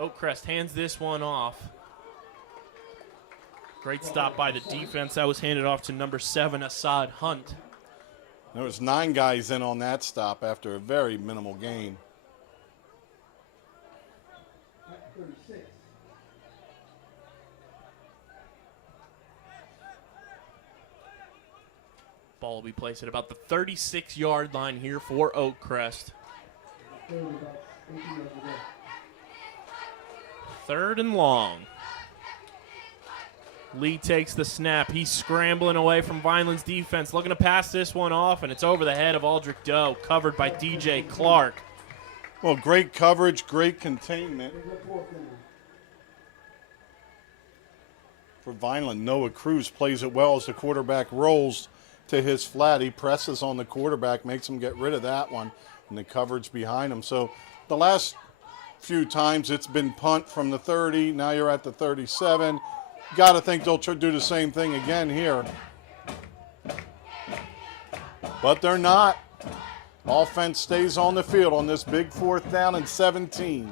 Oakcrest hands this one off. Great stop by the defense. That was handed off to number 7, Assad Hunt. There was 9 guys in on that stop after a very minimal gain. Ball will be placed at about the 36-yard line here for Oakcrest. 3rd and long. Lee takes the snap. He's scrambling away from Vineland's defense, looking to pass this one off, and it's over the head of Aldrich Doe, covered by DJ Clark. Well, great coverage, great containment. For Vineland, Noah Cruz plays it well as the quarterback rolls to his flat. He presses on the quarterback, makes him get rid of that one, and the coverage behind him. So the last few times it's been punt from the 30. Now you're at the 37. Got to think they'll do the same thing again here. But they're not. Offense stays on the field on this big 4th down and 17.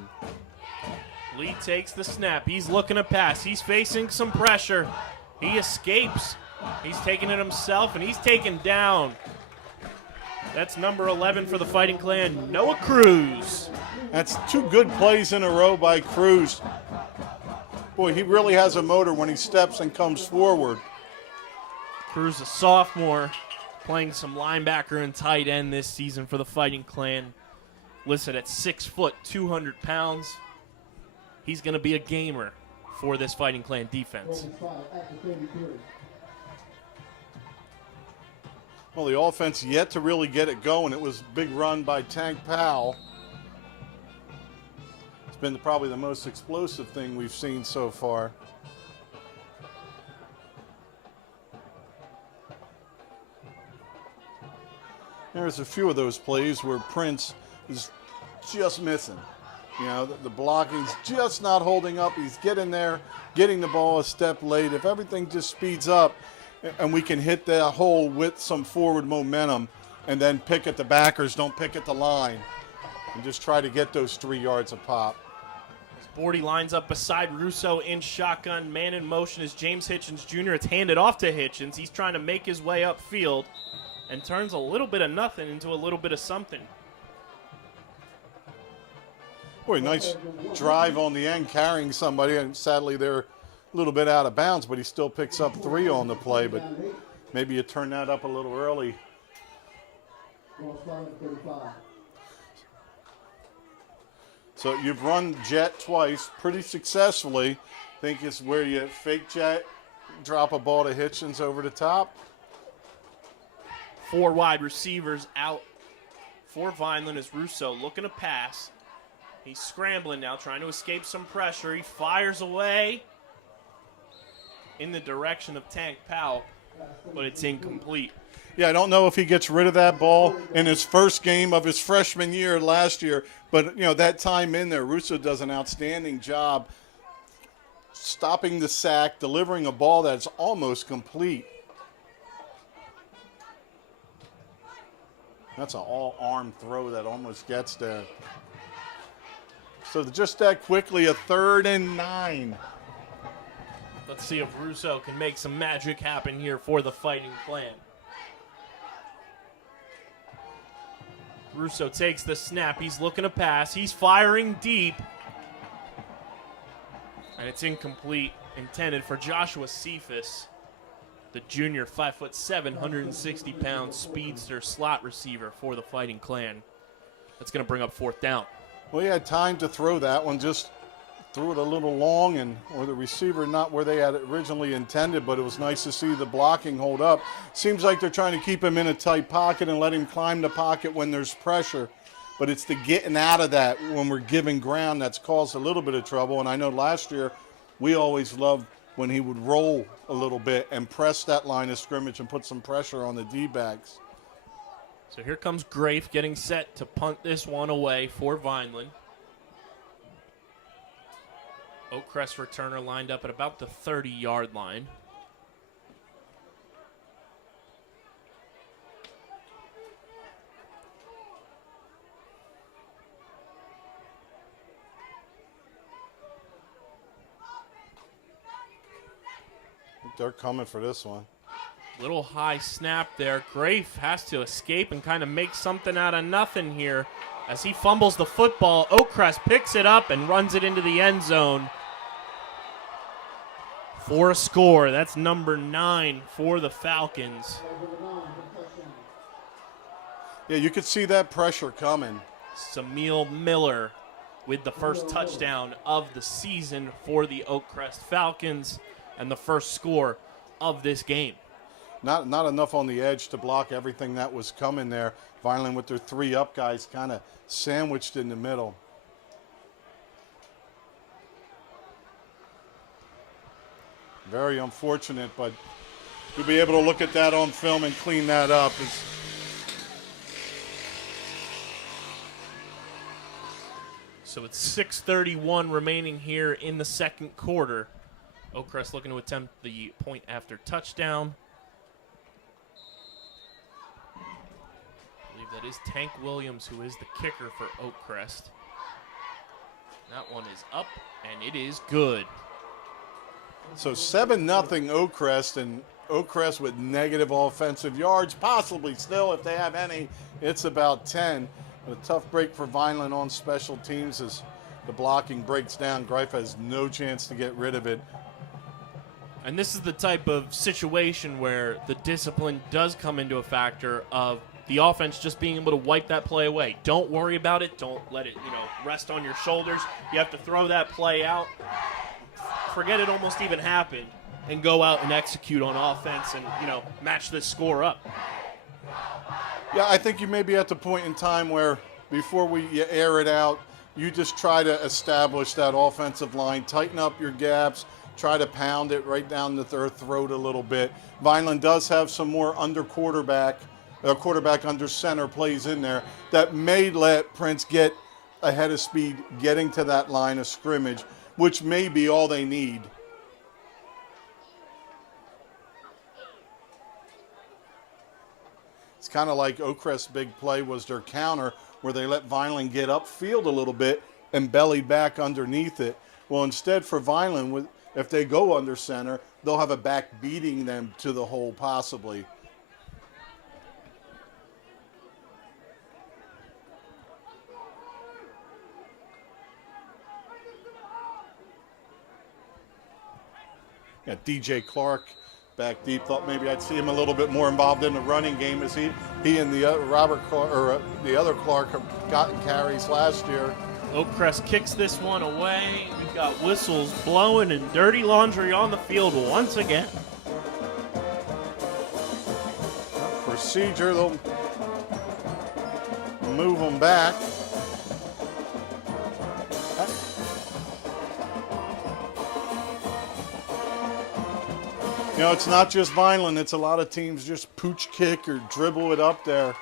Lee takes the snap. He's looking to pass. He's facing some pressure. He escapes. He's taking it himself, and he's taken down. That's number 11 for the Fighting Clan, Noah Cruz. That's 2 good plays in a row by Cruz. Boy, he really has a motor when he steps and comes forward. Cruz, a sophomore, playing some linebacker and tight end this season for the Fighting Clan. Listed at 6 foot, 200 pounds. He's going to be a gamer for this Fighting Clan defense. Well, the offense yet to really get it going. It was a big run by Tank Powell. It's been probably the most explosive thing we've seen so far. There's a few of those plays where Prince is just missing. You know, the blocking's just not holding up. He's getting there, getting the ball a step late. If everything just speeds up and we can hit that hole with some forward momentum and then pick at the backers, don't pick at the line, and just try to get those 3 yards a pop. Bordy lines up beside Russo in shotgun. Man in motion is James Hitchens Jr. It's handed off to Hitchens. He's trying to make his way upfield and turns a little bit of nothing into a little bit of something. Boy, nice drive on the end, carrying somebody, and sadly they're a little bit out of bounds, but he still picks up 3 on the play, but maybe you turn that up a little early. So you've run jet twice pretty successfully. I think it's where you fake jet, drop a ball to Hitchens over the top. 4 wide receivers out for Vineland as Russo looking to pass. He's scrambling now, trying to escape some pressure. He fires away in the direction of Tank Powell, but it's incomplete. Yeah, I don't know if he gets rid of that ball in his first game of his freshman year last year, but, you know, that time in there, Russo does an outstanding job stopping the sack, delivering a ball that's almost complete. That's an all-arm throw that almost gets there. So just that quickly, a 3rd and 9. Let's see if Russo can make some magic happen here for the Fighting Clan. Russo takes the snap. He's looking to pass. He's firing deep. And it's incomplete, intended for Joshua Cephas, the junior 5'7", 160-pound speedster slot receiver for the Fighting Clan. That's going to bring up 4th down. Well, he had time to throw that one, just threw it a little long, or the receiver not where they had it originally intended, but it was nice to see the blocking hold up. Seems like they're trying to keep him in a tight pocket and let him climb the pocket when there's pressure. But it's the getting out of that when we're giving ground that's caused a little bit of trouble. And I know last year we always loved when he would roll a little bit and press that line of scrimmage and put some pressure on the D-backs. So here comes Grafe getting set to punt this one away for Vineland. Oakcrest returner lined up at about the 30-yard line. They're coming for this one. Little high snap there. Grafe has to escape and kind of make something out of nothing here. As he fumbles the football, Oakcrest picks it up and runs it into the end zone for a score. That's number 9 for the Falcons. Yeah, you could see that pressure coming. Samil Miller with the first touchdown of the season for the Oakcrest Falcons and the first score of this game. Not enough on the edge to block everything that was coming there. Vineland with their 3 up guys kind of sandwiched in the middle. Very unfortunate, but you'll be able to look at that on film and clean that up. So it's 6:31 remaining here in the second quarter. Oakcrest looking to attempt the point after touchdown. I believe that is Tank Williams, who is the kicker for Oakcrest. That one is up, and it is good. So 7-0 Oakcrest, and Oakcrest with negative offensive yards, possibly still if they have any. It's about 10. A tough break for Vineland on special teams as the blocking breaks down. Greif has no chance to get rid of it. And this is the type of situation where the discipline does come into a factor of the offense just being able to wipe that play away. Don't worry about it. Don't let it, rest on your shoulders. You have to throw that play out. Forget it almost even happened and go out and execute on offense and, match this score up. Yeah, I think you may be at the point in time where before you air it out, you just try to establish that offensive line, tighten up your gaps, try to pound it right down their throat a little bit. Vineland does have some more quarterback under center plays in there that may let Prince get ahead of speed getting to that line of scrimmage, which may be all they need. It's kind of like Oakcrest's big play was their counter where they let Vineland get upfield a little bit and belly back underneath it. Well, instead for Vineland, if they go under center, they'll have a back beating them to the hole possibly. Yeah, DJ Clark back deep. Thought maybe I'd see him a little bit more involved in the running game as he and the the other Clark have gotten carries last year. Oakcrest kicks this one away. We've got whistles blowing and dirty laundry on the field once again. Procedure, they'll move them back. It's not just Vineland. It's a lot of teams just pooch kick or dribble it up there.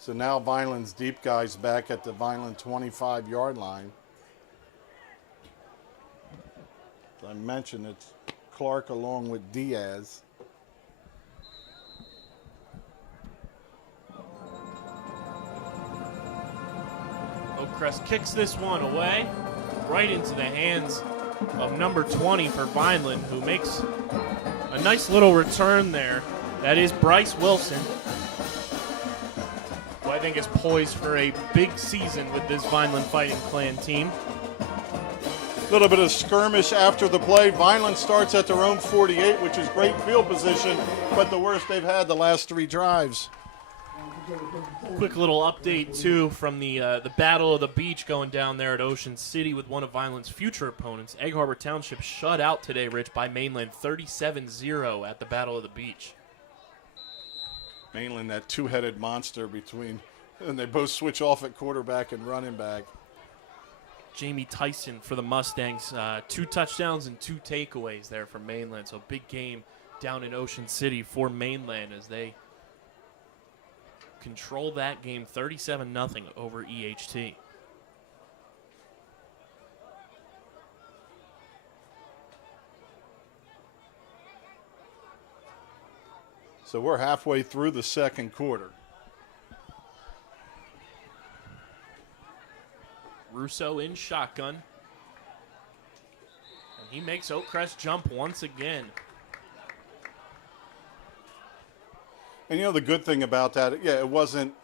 So now Vineland's deep guys back at the Vineland 25-yard line. As I mentioned, it's Clark along with Diaz. Oakcrest kicks this one away, right into the hands of number 20 for Vineland, who makes a nice little return there. That is Bryce Wilson, who I think is poised for a big season with this Vineland Fighting Clan team. A little bit of skirmish after the play. Vineland starts at their own 48, which is great field position, but the worst they've had the last 3 drives. Quick little update, too, from the Battle of the Beach going down there at Ocean City with one of Vineland's future opponents. Egg Harbor Township shut out today, Rich, by Mainland 37-0 at the Battle of the Beach. Mainland, that two-headed monster between, and they both switch off at quarterback and running back. Jamie Tyson for the Mustangs, 2 touchdowns and 2 takeaways there for Mainland. So big game down in Ocean City for Mainland as they control that game 37-0 over EHT. So we're halfway through the second quarter. Russo in shotgun. And he makes Oakcrest jump once again. And you know the good thing about that, yeah, it wasn't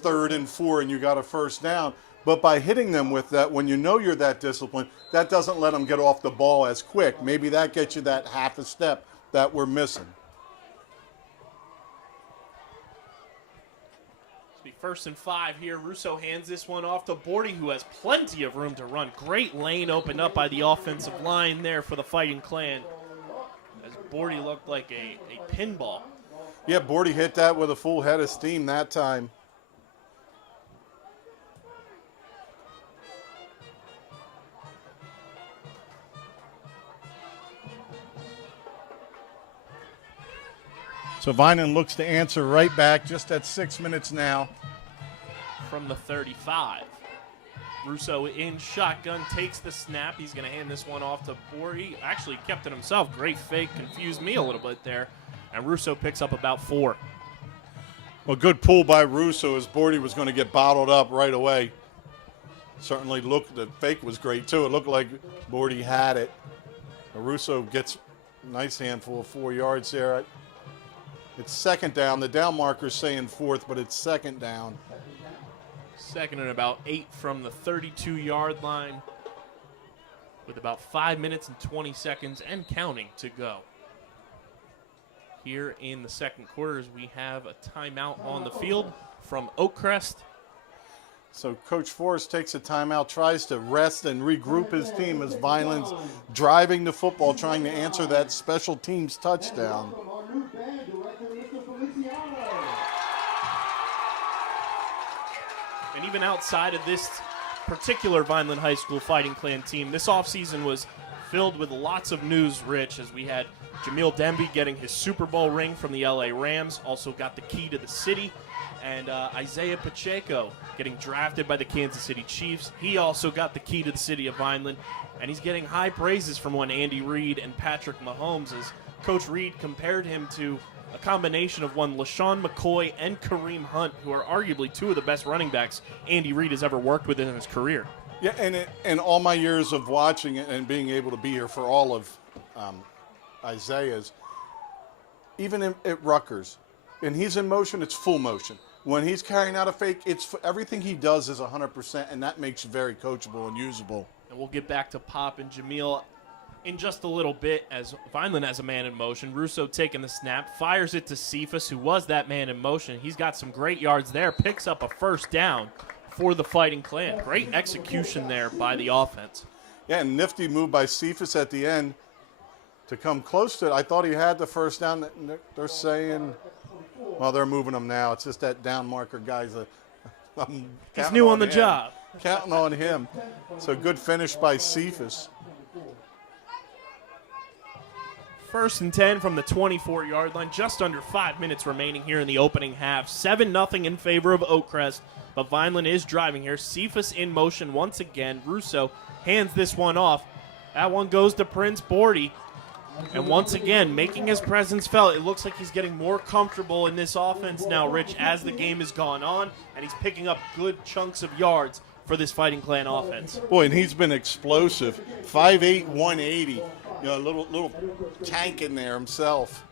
3rd and 4 and you got a first down. But by hitting them with that, when you know you're that disciplined, that doesn't let them get off the ball as quick. Maybe that gets you that half a step that we're missing. It'll be 1st and 5 here. Russo hands this one off to Bordy, who has plenty of room to run. Great lane opened up by the offensive line there for the Fighting Clan, as Bordy looked like a pinball. Yeah, Bordy hit that with a full head of steam that time. So Vineland looks to answer right back just at 6 minutes now. From the 35. Russo in shotgun, takes the snap. He's going to hand this one off to Bordy. Actually kept it himself. Great fake, confused me a little bit there. And Russo picks up about 4. Well, good pull by Russo as Bordy was going to get bottled up right away. Certainly looked, the fake was great too. It looked like Bordy had it. Russo gets a nice handful of 4 yards there. It's 2nd down. The down marker's saying 4th, but it's 2nd down. 2nd and about 8 from the 32-yard line with about 5 minutes and 20 seconds and counting to go. Here in the second quarter, as we have a timeout on the field from Oakcrest. So Coach Forrest takes a timeout, tries to rest and regroup his team as Vineland's driving the football, trying to answer that special teams touchdown. And even outside of this particular Vineland High School Fighting Clan team, this offseason was filled with lots of news, Rich, as we had Jamil Demby getting his Super Bowl ring from the LA Rams, also got the key to the city, and Isaiah Pacheco getting drafted by the Kansas City Chiefs. He also got the key to the city of Vineland, and he's getting high praises from one Andy Reid and Patrick Mahomes, as Coach Reid compared him to a combination of one LaShawn McCoy and Kareem Hunt, who are arguably 2 of the best running backs Andy Reid has ever worked with in his career. Yeah, and in all my years of watching it and being able to be here for all of Isaiah's, even at Rutgers, and he's in motion, it's full motion. When he's carrying out a fake, everything he does is 100%, and that makes you very coachable and usable. And we'll get back to Pop and Jamil in just a little bit as Vineland has a man in motion. Russo taking the snap, fires it to Cephas, who was that man in motion. He's got some great yards there, picks up a 1st down for the Fighting Clan. Great execution there by the offense. Yeah, and nifty move by Cephas at the end to come close to it. I thought he had the 1st down. They're saying, well, they're moving him now. It's just that down marker guy's he's new on the job. Counting on him. So good finish by Cephas. First and 10 from the 24-yard line. Just under 5 minutes remaining here in the opening half. 7-0 in favor of Oakcrest, but Vineland is driving here. Cephas in motion once again. Russo hands this one off. That one goes to Prince Bordy. And once again, making his presence felt. It looks like he's getting more comfortable in this offense now, Rich, as the game has gone on, and he's picking up good chunks of yards for this Fighting Clan offense. Boy, and he's been explosive. 5'8", 180. You know, a little tank in there himself.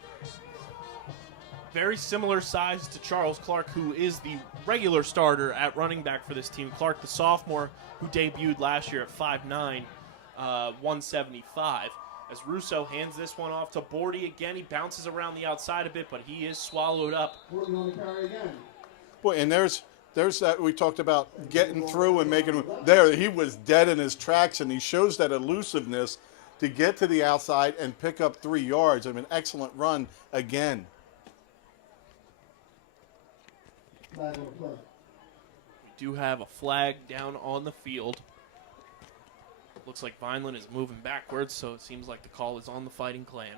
Very similar size to Charles Clark, who is the regular starter at running back for this team. Clark, the sophomore, who debuted last year at 5'9", 175. As Russo hands this one off to Bordy again. He bounces around the outside a bit, but he is swallowed up. Boy, and there's that we talked about getting through and making there. He was dead in his tracks, and he shows that elusiveness to get to the outside and pick up 3 yards. I mean, excellent run again. We do have a flag down on the field. Looks like Vineland is moving backwards, so it seems like the call is on the Fighting Clan.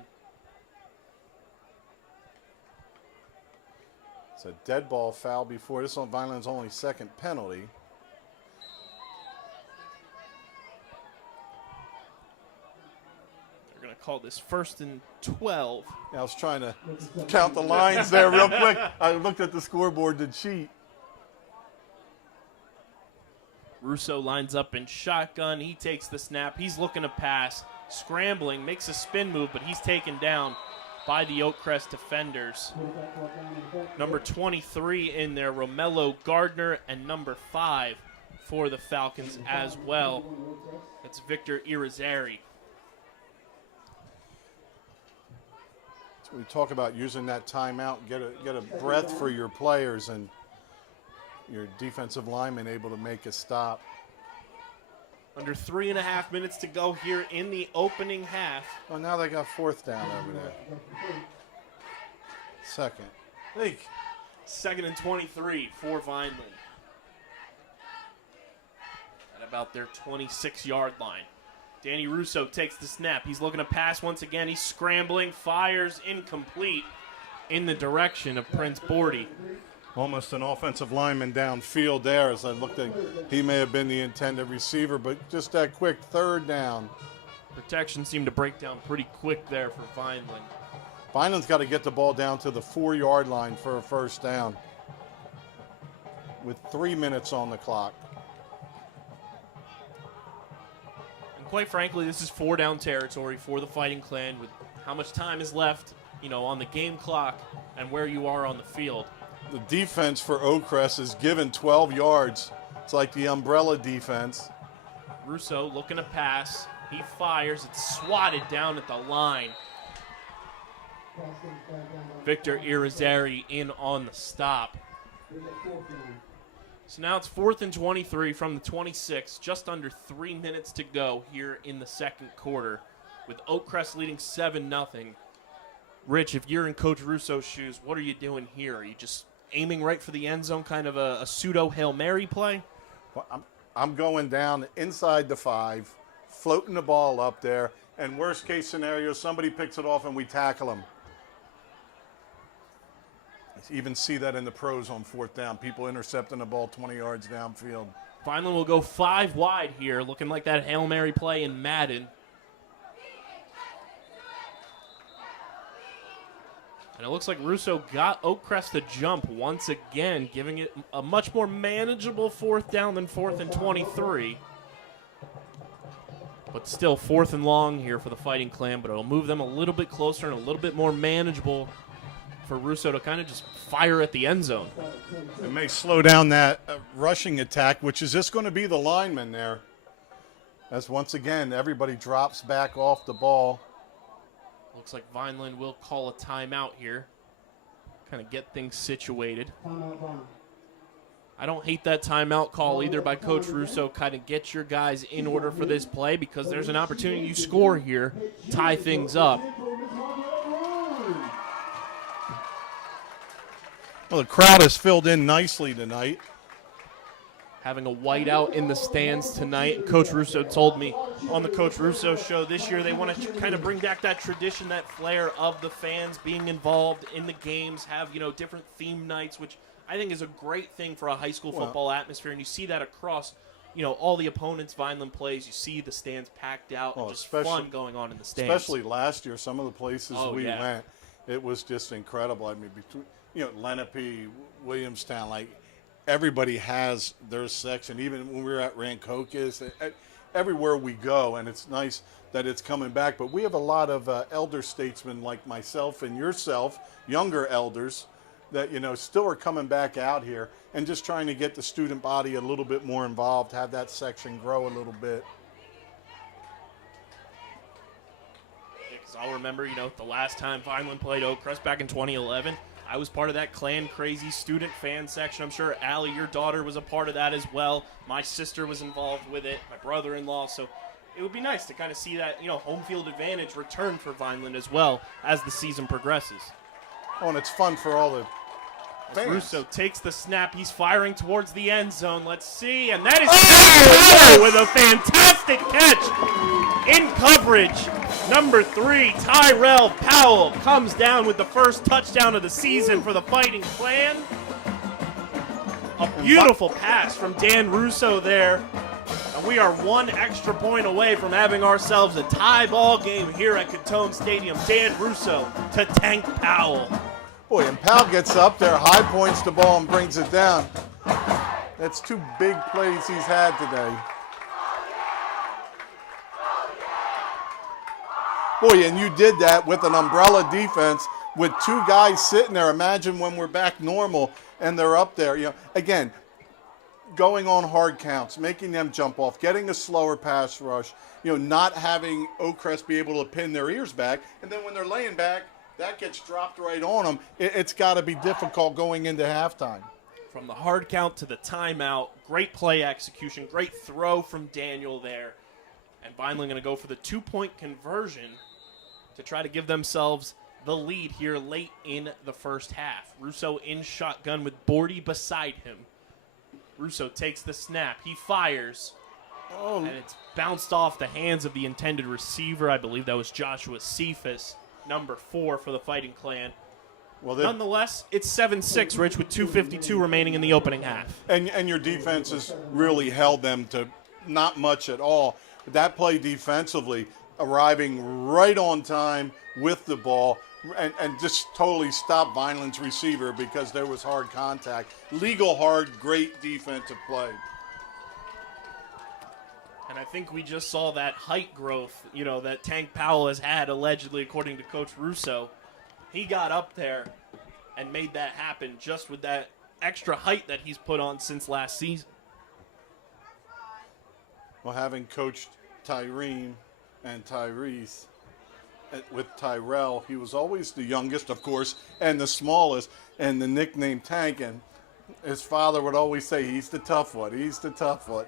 It's a dead ball foul before. This on Vineland's only second penalty. They're going to call this 1st and 12. I was trying to count the lines there real quick. I looked at the scoreboard to cheat. Russo lines up in shotgun. He takes the snap. He's looking to pass. Scrambling, makes a spin move, but he's taken down by the Oakcrest defenders. Number 23 in there, Romello Gardner, and number 5 for the Falcons as well. That's Victor Irizarry. So we talk about using that timeout, get a breath for your players, and your defensive lineman able to make a stop. Under 3.5 minutes to go here in the opening half. Oh, now they got 4th down over there. Second. Hey. 2nd and 23 for Vineland. At about their 26-yard line. Danny Russo takes the snap. He's looking to pass once again. He's scrambling, fires incomplete in the direction of Prince Bordy. Almost an offensive lineman downfield there. As I looked at, he may have been the intended receiver, but just that quick 3rd down. Protection seemed to break down pretty quick there for Vineland. Vineland's got to get the ball down to the 4-yard line for a 1st down with 3 minutes on the clock. And quite frankly, this is 4-down territory for the Fighting Clan with how much time is left, on the game clock and where you are on the field. The defense for Oakcrest is given 12 yards. It's like the umbrella defense. Russo looking to pass. He fires. It's swatted down at the line. Victor Irizarry in on the stop. So now it's 4th and 23 from the 26. Just under 3 minutes to go here in the second quarter with Oakcrest leading 7-0. Rich, if you're in Coach Russo's shoes, what are you doing here? Are you just aiming right for the end zone, kind of a pseudo Hail Mary play? Well, I'm going down inside the 5, floating the ball up there, and worst case scenario, somebody picks it off and we tackle them. You even see that in the pros on 4th down, people intercepting the ball 20 yards downfield. Vineland will go 5 wide here, looking like that Hail Mary play in Madden. And it looks like Russo got Oakcrest to jump once again, giving it a much more manageable 4th down than 4th and 23. But still 4th and long here for the Fighting Clan, but it'll move them a little bit closer and a little bit more manageable for Russo to kind of just fire at the end zone. It may slow down that rushing attack, which is just going to be the lineman there. As once again, everybody drops back off the ball. Looks like Vineland will call a timeout here. Kind of get things situated. I don't hate that timeout call either by Coach Russo. Kind of get your guys in order for this play because there's an opportunity you score here, tie things up. Well, the crowd has filled in nicely tonight. having a whiteout in the stands tonight. And Coach Russo told me on the Coach Russo show this year they want to kind of bring back that tradition, that flair of the fans being involved in the games, have, different theme nights, which I think is a great thing for a high school football atmosphere. And you see that across, all the opponents Vineland plays. You see the stands packed out and just fun going on in the stands. Especially last year, some of the places we went, it was just incredible. I mean, between, Lenape, Williamstown, like, everybody has their section, even when we were at Rancocas, everywhere we go, and it's nice that it's coming back. But we have a lot of elder statesmen like myself and yourself, younger elders, that, still are coming back out here and just trying to get the student body a little bit more involved, have that section grow a little bit. Because I'll remember, the last time Vineland played Oakcrest back in 2011, I was part of that Clan Crazy student fan section. I'm sure, Allie, your daughter was a part of that as well. My sister was involved with it, my brother-in-law. So it would be nice to kind of see that, home field advantage return for Vineland as well as the season progresses. Oh, and it's fun for all the fans. Russo takes the snap. He's firing towards the end zone. Let's see. And that is with a fantastic catch in coverage. Number 3, Tyrell Powell comes down with the first touchdown of the season for the Fighting Clan. A beautiful pass from Dan Russo there. And we are one extra point away from having ourselves a tie ball game here at Gittone Stadium. Dan Russo to Tank Powell. Boy, and Powell gets up there, high points the ball and brings it down. That's 2 big plays he's had today. Boy, and you did that with an umbrella defense with 2 guys sitting there. Imagine when we're back normal and they're up there. Again, going on hard counts, making them jump off, getting a slower pass rush, not having Oakcrest be able to pin their ears back. And then when they're laying back, that gets dropped right on them. It's got to be difficult going into halftime. From the hard count to the timeout, great play execution, great throw from Daniel there. And Vineland going to go for the 2-point conversion to try to give themselves the lead here late in the first half. Russo in shotgun with Bordy beside him. Russo takes the snap. He fires. And it's bounced off the hands of the intended receiver. I believe that was Joshua Cephas, number 4 for the Fighting Clan. Well, nonetheless, it's 7-6, Rich, with 2:52 remaining in the opening half. And your defense has really held them to not much at all. That play defensively, arriving right on time with the ball, and just totally stopped Vineland's receiver because there was hard contact. Legal hard, great defensive play. And I think we just saw that height growth, that Tank Powell has had, allegedly, according to Coach Russo. He got up there and made that happen just with that extra height that he's put on since last season. Well, having coached Tyreen and Tyrese with Tyrell, he was always the youngest, of course, and the smallest, and the nickname Tank. And his father would always say, he's the tough one, he's the tough one.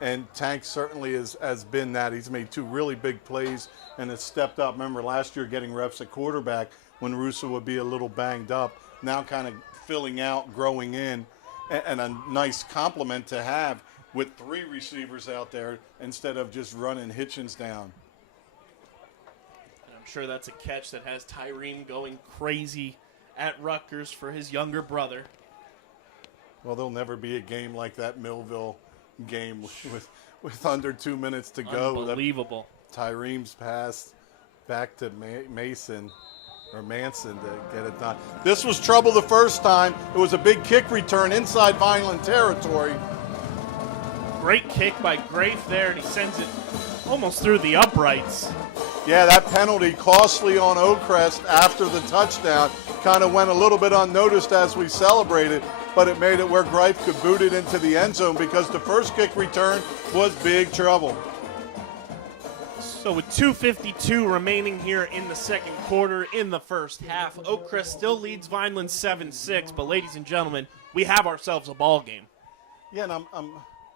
And Tank certainly has been that. He's made 2 really big plays and has stepped up. Remember last year getting reps at quarterback when Russo would be a little banged up. Now kind of filling out, growing in, and a nice compliment to have with 3 receivers out there instead of just running Hitchens down. And I'm sure that's a catch that has Tyreen going crazy at Rutgers for his younger brother. Well, there'll never be a game like that Millville game with under 2 minutes to go. Unbelievable. Tyreen's pass back to Manson to get it done. This was trouble the first time. It was a big kick return inside Vineland territory. Great kick by Grafe there, and he sends it almost through the uprights. Yeah, that penalty costly on Oakcrest after the touchdown. Kind of went a little bit unnoticed as we celebrated, but it made it where Grafe could boot it into the end zone because the first kick return was big trouble. So with 2:52 remaining here in the second quarter, in the first half, Oakcrest still leads Vineland 7-6, but ladies and gentlemen, we have ourselves a ball game. Yeah, and I'm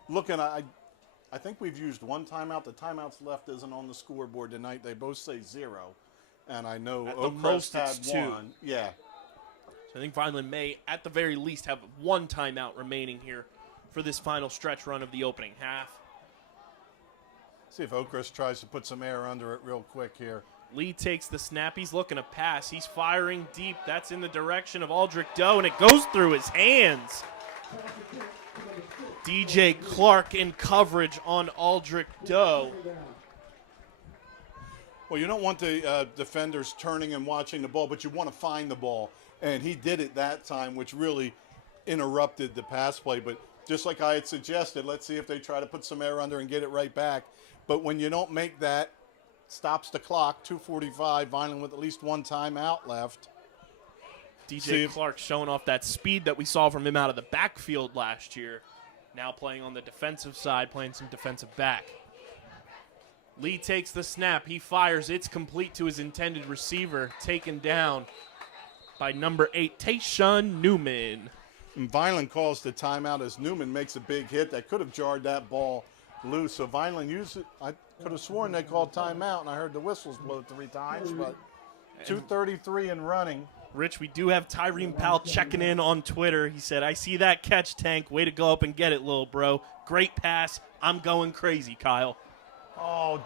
looking, I think we've used 1 timeout. The timeouts left isn't on the scoreboard tonight. They both say 0. And I know Oakcrest had 1. Yeah. So I think Vineland may, at the very least, have 1 timeout remaining here for this final stretch run of the opening half. See if Oakcrest tries to put some air under it real quick here. Lee takes the snap. He's looking to pass. He's firing deep. That's in the direction of Aldrich Doe, and it goes through his hands. DJ Clark in coverage on Aldrich Doe. Well, you don't want the defenders turning and watching the ball, but you want to find the ball. And he did it that time, which really interrupted the pass play. But just like I had suggested, let's see if they try to put some air under and get it right back. But when you don't make that, stops the clock, 2:45, Vineland with at least one timeout left. DJ Clark showing off that speed that we saw from him out of the backfield last year. Now playing on the defensive side, playing some defensive back. Lee takes the snap. He fires. It's complete to his intended receiver. Taken down by number 8, Tayshawn Newman. And Vineland calls the timeout as Newman makes a big hit that could have jarred that ball loose. So Vineland used it. I could have sworn they called timeout, and I heard the whistles blow 3 times, but 2:33 and running. Rich, we do have Tyreen Powell checking in on Twitter. He said, I see that catch, Tank. Way to go up and get it, little bro. Great pass. I'm going crazy, Kyle. Oh,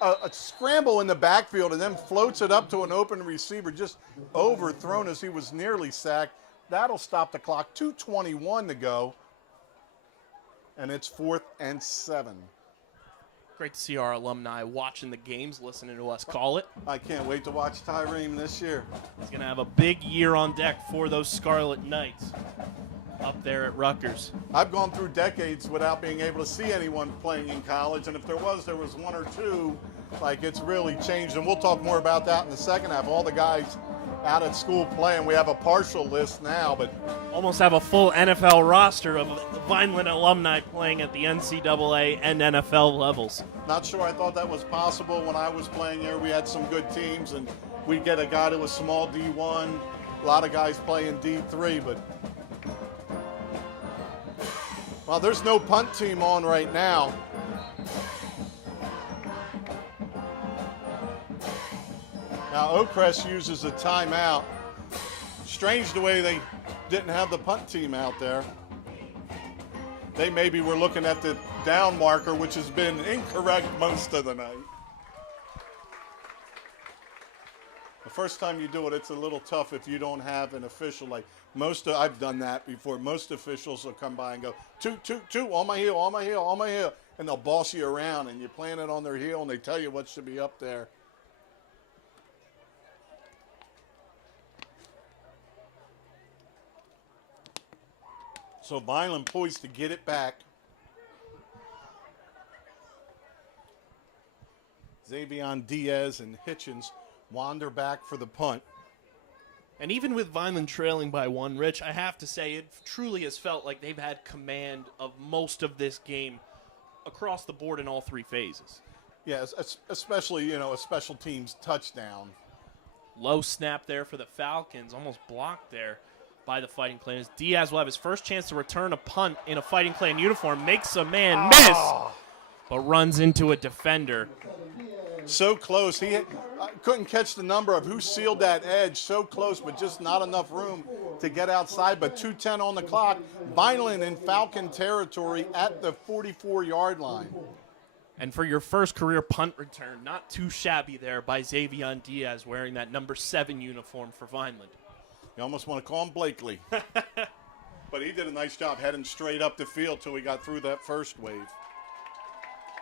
a scramble in the backfield and then floats it up to an open receiver, just overthrown as he was nearly sacked. That'll stop the clock. 2:21 to go, and it's 4th and 7. Great to see our alumni watching the games, listening to us call it. I can't wait to watch Tyreen this year. He's going to have a big year on deck for those Scarlet Knights up there at Rutgers. I've gone through decades without being able to see anyone playing in college, and if there was 1 or 2. Like, it's really changed, and we'll talk more about that in the second half. All the guys out at school playing. We have a partial list now, but almost have a full NFL roster of Vineland alumni playing at the NCAA and NFL levels. Not sure I thought that was possible when I was playing here. We had some good teams, and we get a guy that was small D1, a lot of guys playing D3, but well, there's no punt team on right now. Now Oakcrest uses a timeout. Strange the way they didn't have the punt team out there. They maybe were looking at the down marker, which has been incorrect most of the night. The first time you do it, it's a little tough if you don't have an official. Like I've done that before. Most officials will come by and go, two, on my heel, on my heel, on my heel. And they'll boss you around, and you plant it on their heel, and they tell you what should be up there. So Vineland poised to get it back. Xavion Diaz and Hitchens wander back for the punt. And even with Vineland trailing by 1, Rich, I have to say it truly has felt like they've had command of most of this game across the board in all 3 phases. Yes, especially, a special teams touchdown. Low snap there for the Falcons, almost blocked there by the Fighting Clans. Diaz will have his first chance to return a punt in a Fighting Clan uniform, makes a man miss, but runs into a defender. So close. He couldn't catch the number of who sealed that edge. So close, but just not enough room to get outside. But 2:10 on the clock. Vineland in Falcon territory at the 44-yard line. And for your first career punt return, not too shabby there by Xavion Diaz wearing that number 7 uniform for Vineland. You almost want to call him Blakely. But he did a nice job heading straight up the field till he got through that first wave.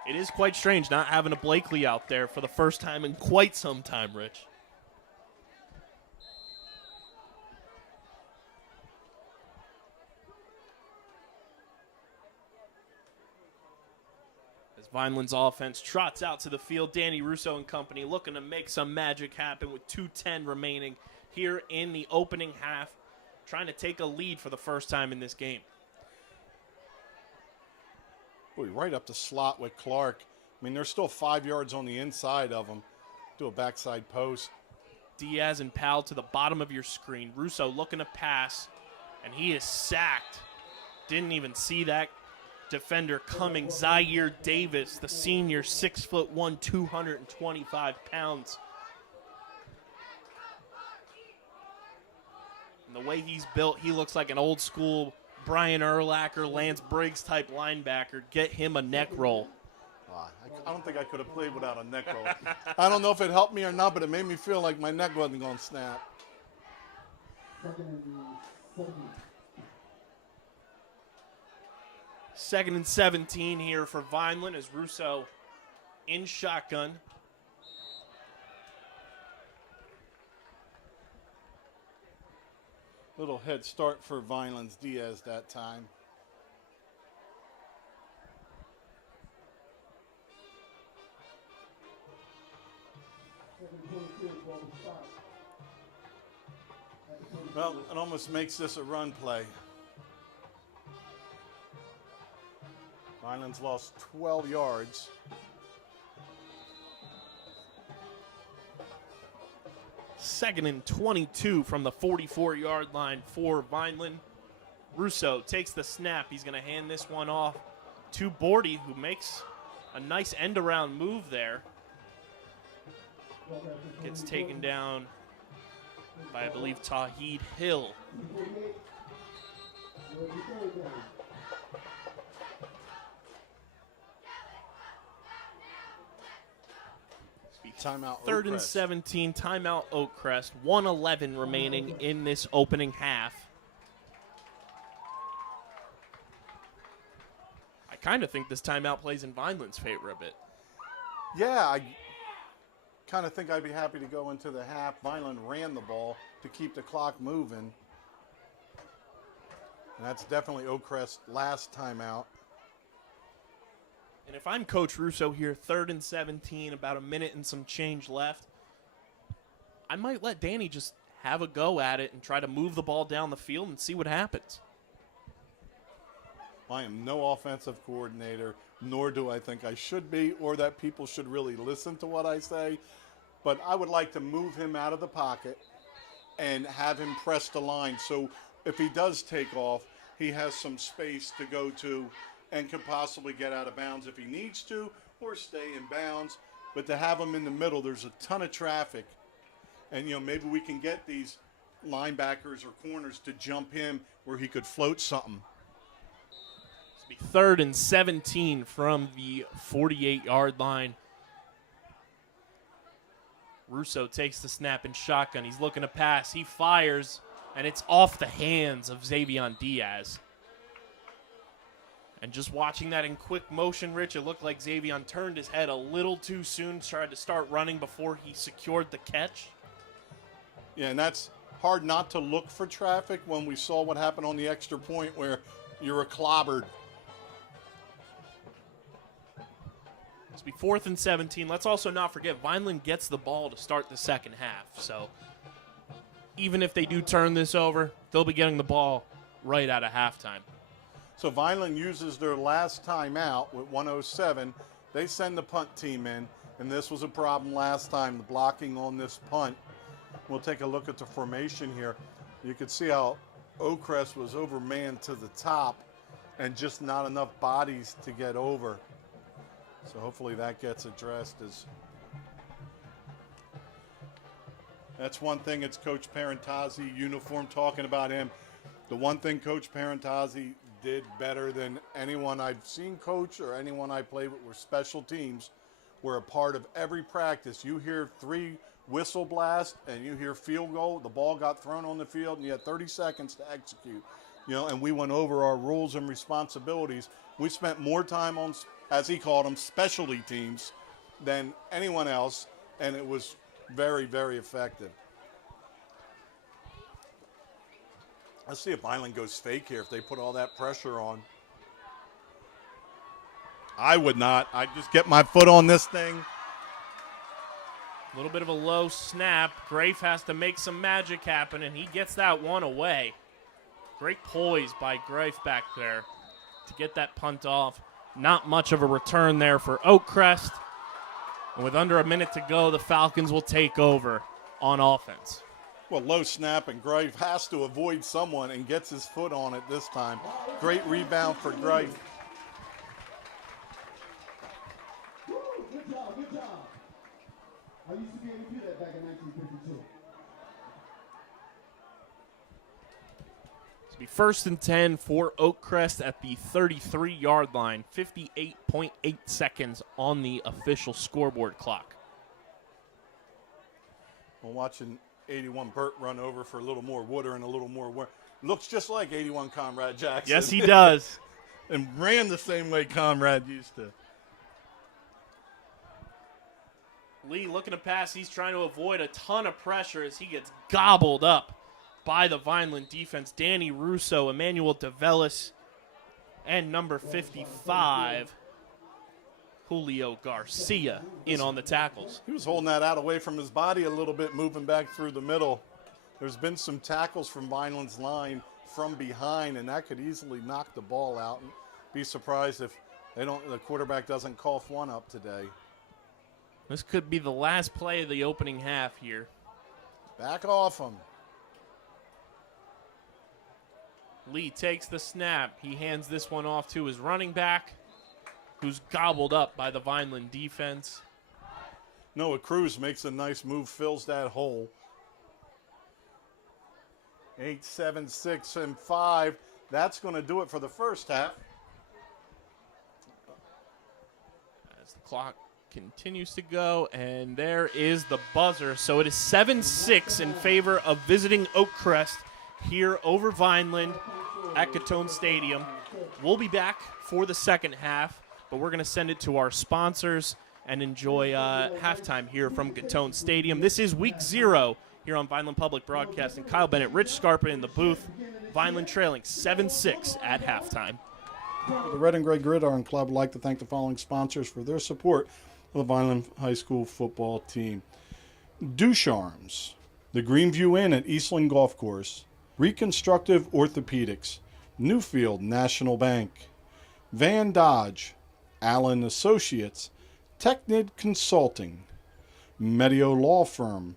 It is quite strange not having a Blakely out there for the first time in quite some time, Rich. As Vineland's offense trots out to the field, Danny Russo and company looking to make some magic happen with 2:10 remaining here in the opening half, trying to take a lead for the first time in this game. Boy, right up the slot with Clark. I mean, there's still 5 yards on the inside of him. Do a backside post. Diaz and Powell to the bottom of your screen. Russo looking to pass, and he is sacked. Didn't even see that defender coming. Zaire Davis, the senior, 6'1", 225 pounds. And the way he's built, he looks like an old school Brian Urlacher, Lance Briggs type linebacker, get him a neck roll. I don't think I could have played without a neck roll. I don't know if it helped me or not, but it made me feel like my neck wasn't going to snap. Second and 17 here for Vineland as Russo in shotgun. Little head start for Vineland's Diaz that time. Well, it almost makes this a run play. Vineland's lost 12 yards. Second and 22 from the 44-yard line for Vineland. Russo takes the snap. He's going to hand this one off to Bordy, who makes a nice end-around move there. Gets taken down by, I believe, Tawheed Hill. Timeout. Third Oakcrest. and 17, timeout Oakcrest. 1:11 remaining in this opening half. I kind of think this timeout plays in Vineland's favor a bit. Yeah, I kind of think I'd be happy to go into the half. Vineland ran the ball to keep the clock moving. And that's definitely Oakcrest's last timeout. And if I'm Coach Russo here, third and 17, about a minute and some change left, I might let Danny just have a go at it and try to move the ball down the field and see what happens. I am no offensive coordinator, nor do I think I should be, or that people should really listen to what I say. But I would like to move him out of the pocket and have him press the line. So if he does take off, he has some space to go to and can possibly get out of bounds if he needs to or stay in bounds. But to have him in the middle, there's a ton of traffic. And, maybe we can get these linebackers or corners to jump him where he could float something. Third and 17 from the 48-yard line. Russo takes the snap in shotgun. He's looking to pass. He fires, and it's off the hands of Xavion Diaz. And just watching that in quick motion, Rich, it looked like Xavion turned his head a little too soon, tried to start running before he secured the catch. Yeah, and that's hard not to look for traffic when we saw what happened on the extra point where you were clobbered. It's be 4th and 17. Let's also not forget Vineland gets the ball to start the second half. So even if they do turn this over, they'll be getting the ball right out of halftime. So Vineland uses their last timeout with 1:07. They send the punt team in, and this was a problem last time, the blocking on this punt. We'll take a look at the formation here. You can see how Oakcrest was overmanned to the top and just not enough bodies to get over. So hopefully that gets addressed. That's one thing. It's Coach Parentazzi uniform talking about him. The one thing Coach Parentazzi did better than anyone I've seen coach or anyone I played with were special teams. Were a part of every practice. You hear 3 whistle blasts and you hear field goal. The ball got thrown on the field and you had 30 seconds to execute. And we went over our rules and responsibilities. We spent more time on, as he called them, specialty teams than anyone else, and it was very, very effective. Let's see if Vineland goes fake here, if they put all that pressure on. I would not. I'd just get my foot on this thing. A little bit of a low snap. Grafe has to make some magic happen, and he gets that one away. Great poise by Grafe back there to get that punt off. Not much of a return there for Oakcrest. And with under a minute to go, the Falcons will take over on offense. Well, low snap, and Grafe has to avoid someone and gets his foot on it this time. Great rebound for Grafe. Good job, good job. I used to be able to do that back in 1952. Be 1st and 10 for Oakcrest at the 33-yard line. 58.8 seconds on the official scoreboard clock. Well, watching 81 Burt run over for a little more water and a little more work. Looks just like 81 Comrade Jackson. Yes, he does. And ran the same way Comrade used to. Lee looking to pass. He's trying to avoid a ton of pressure as he gets gobbled up by the Vineland defense. Danny Russo, Emmanuel DeVellis, and number 55, Julio Garcia, in on the tackles. He was holding that out away from his body a little bit, moving back through the middle. There's been some tackles from Vineland's line from behind, and that could easily knock the ball out. And be surprised if the quarterback doesn't cough one up today. This could be the last play of the opening half here. Back off him. Lee takes the snap. He hands this one off to his running back, who's gobbled up by the Vineland defense. Noah Cruz makes a nice move, fills that hole. 8, 7, 6, and 5. That's going to do it for the first half. As the clock continues to go, and there is the buzzer. So it is 7-6 in favor of visiting Oakcrest here over Vineland at Gittone Stadium. We'll be back for the second half, but we're going to send it to our sponsors and enjoy halftime here from Gittone Stadium. This is week 0 here on Vineland Public Broadcasting. Kyle Bennett, Rich Scarpa in the booth. Vineland trailing 7-6 at halftime. The Red and Gray Gridiron Club would like to thank the following sponsors for their support of the Vineland High School football team. Ducharme's, the Greenview Inn at Eastland Golf Course, Reconstructive Orthopedics, Newfield National Bank, Van Dodge, Allen Associates, Technid Consulting, Medio Law Firm,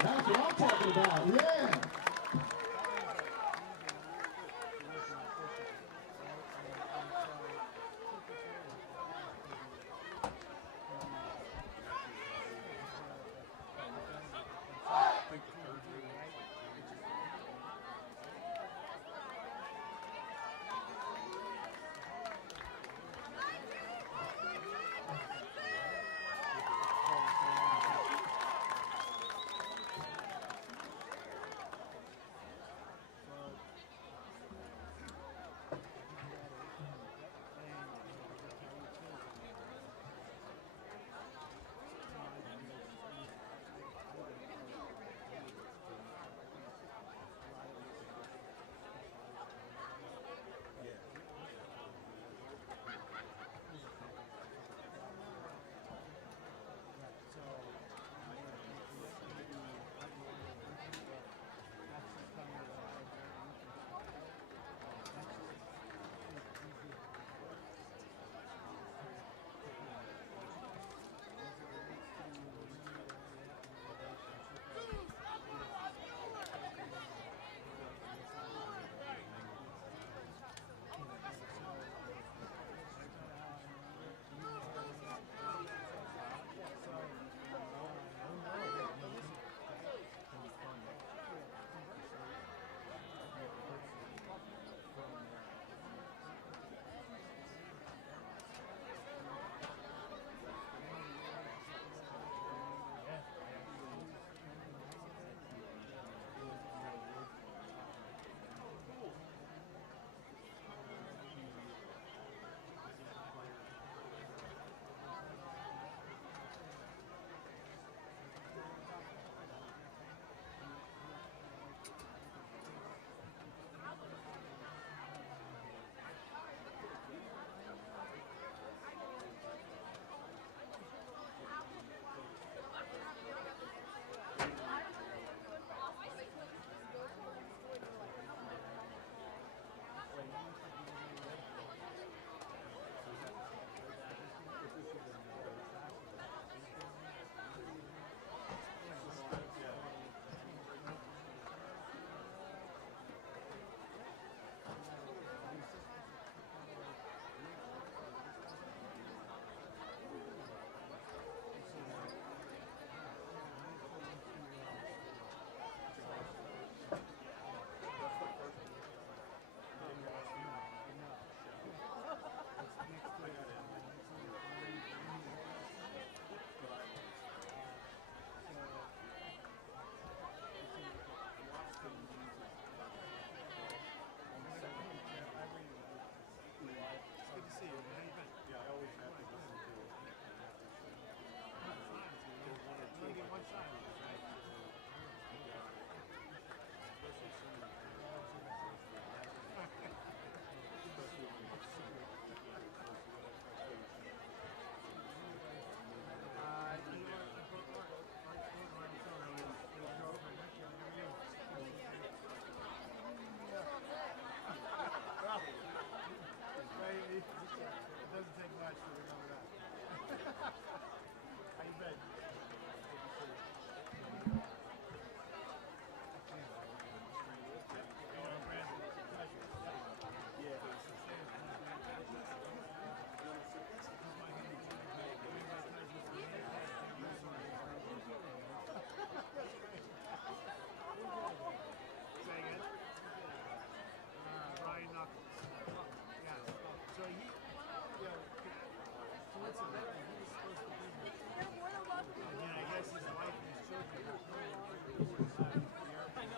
That's what I'm talking about, yeah.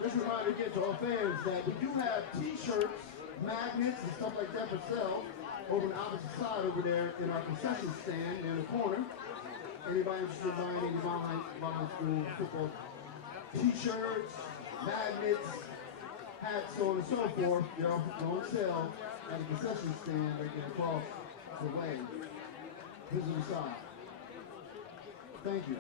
Just a reminder again to all fans that we do have t-shirts, magnets, and stuff like that for sale over on the opposite side over there in our concession stand in the corner. Anybody interested in buying any Vineland School football t-shirts, magnets, hats, so on and so forth, they're on sale at the concession stand right there across the way. Visitor side. Thank you.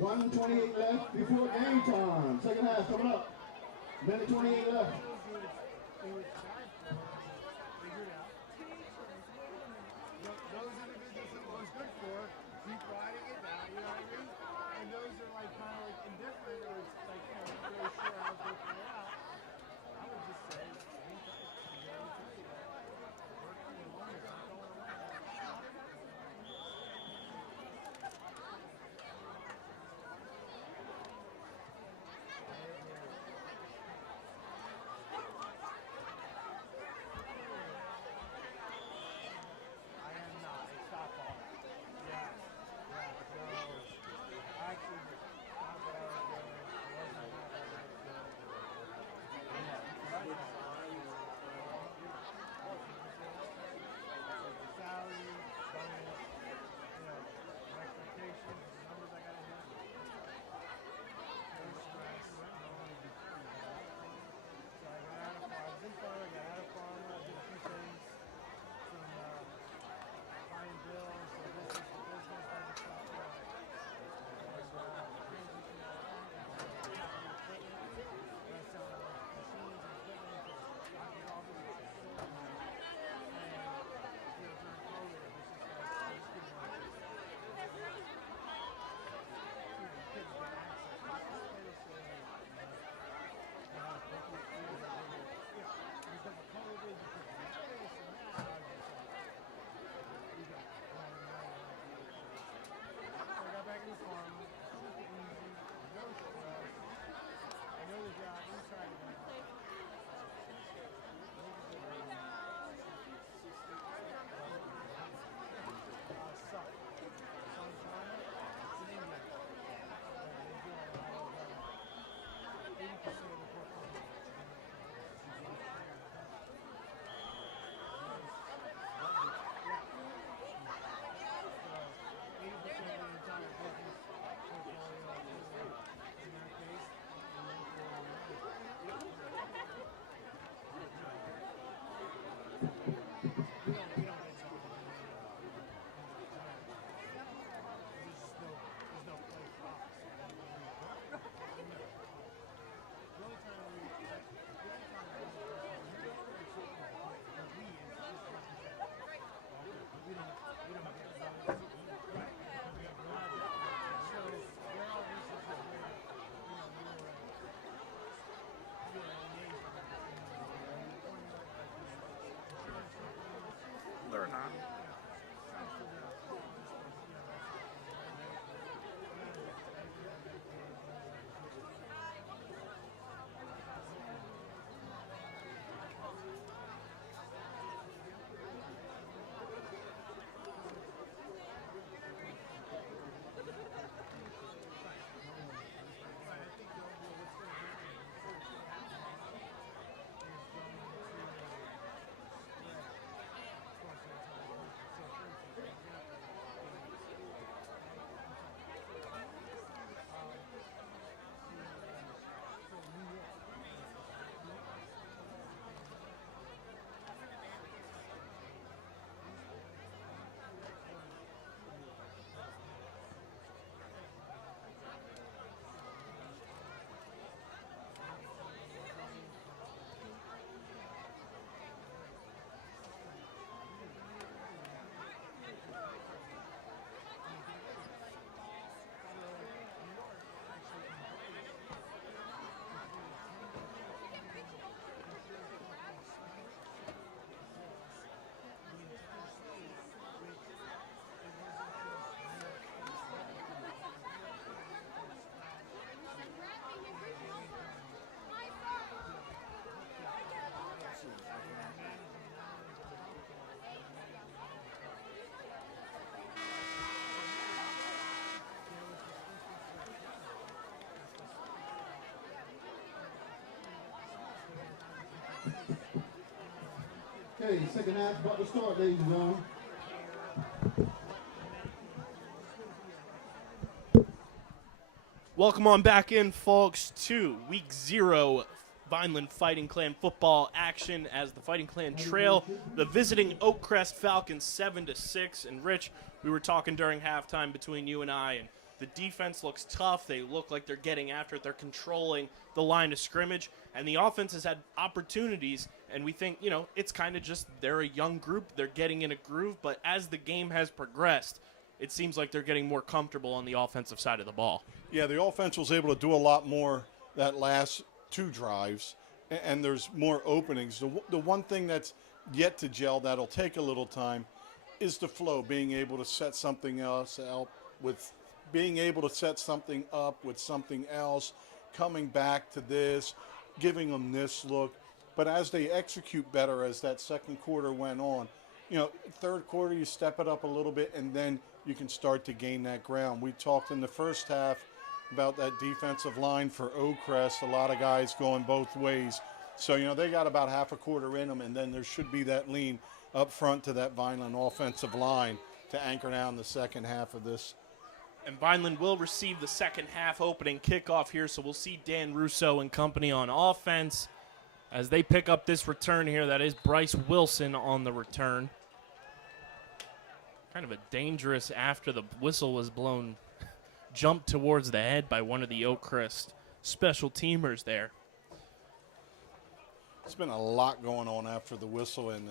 1:28 left before game time. Second half coming up. Minute 28 left. Those individuals that was good for, keep riding it down, you know what I mean? And those are like kind of like indifferent or it's like, you know, not really sure how it's going to play out. I would just say, hang tight. You got to tell you that. Working along, it's not going away. I am not a softball. Yes. Yeah. No. Actually, not what I was doing. It wasn't what I was doing. Salary, bonus, you know, expectations, the numbers I gotta hit. No stress. No one to be free. So I got out of farm. I was in farm. I got out of farm. I did a few things. Some buying bills. So this is the business. I just stopped that. They're not. Okay, second half about to start, ladies and gentlemen. Welcome on back in, folks, to Week 0 Vineland Fighting Clan football action as the Fighting Clan trail the visiting Oakcrest Falcons 7-6. And Rich, we were talking during halftime between you and I, and The defense looks tough. They look like they're getting after it. They're controlling the line of scrimmage. And the offense has had opportunities, and we think, it's kind of just they're a young group. They're getting in a groove. But as the game has progressed, it seems like they're getting more comfortable on the offensive side of the ball. Yeah, the offense was able to do a lot more that last 2 drives, and there's more openings. The one thing that's yet to gel that'll take a little time is the flow, being able to set something else up with something else, coming back to this, giving them this look. But as they execute better as that second quarter went on, third quarter you step it up a little bit, and then you can start to gain that ground. We talked in the first half about that defensive line for Oakcrest, a lot of guys going both ways. So, they got about half a quarter in them, and then there should be that lean up front to that Vineland offensive line to anchor down the second half of this. And Vineland will receive the second half opening kickoff here, so we'll see Dan Russo and company on offense as they pick up this return here. That is Bryce Wilson on the return. Kind of a dangerous, after the whistle was blown, jump towards the head by one of the Oakcrest special teamers there. It's been a lot going on after the whistle, and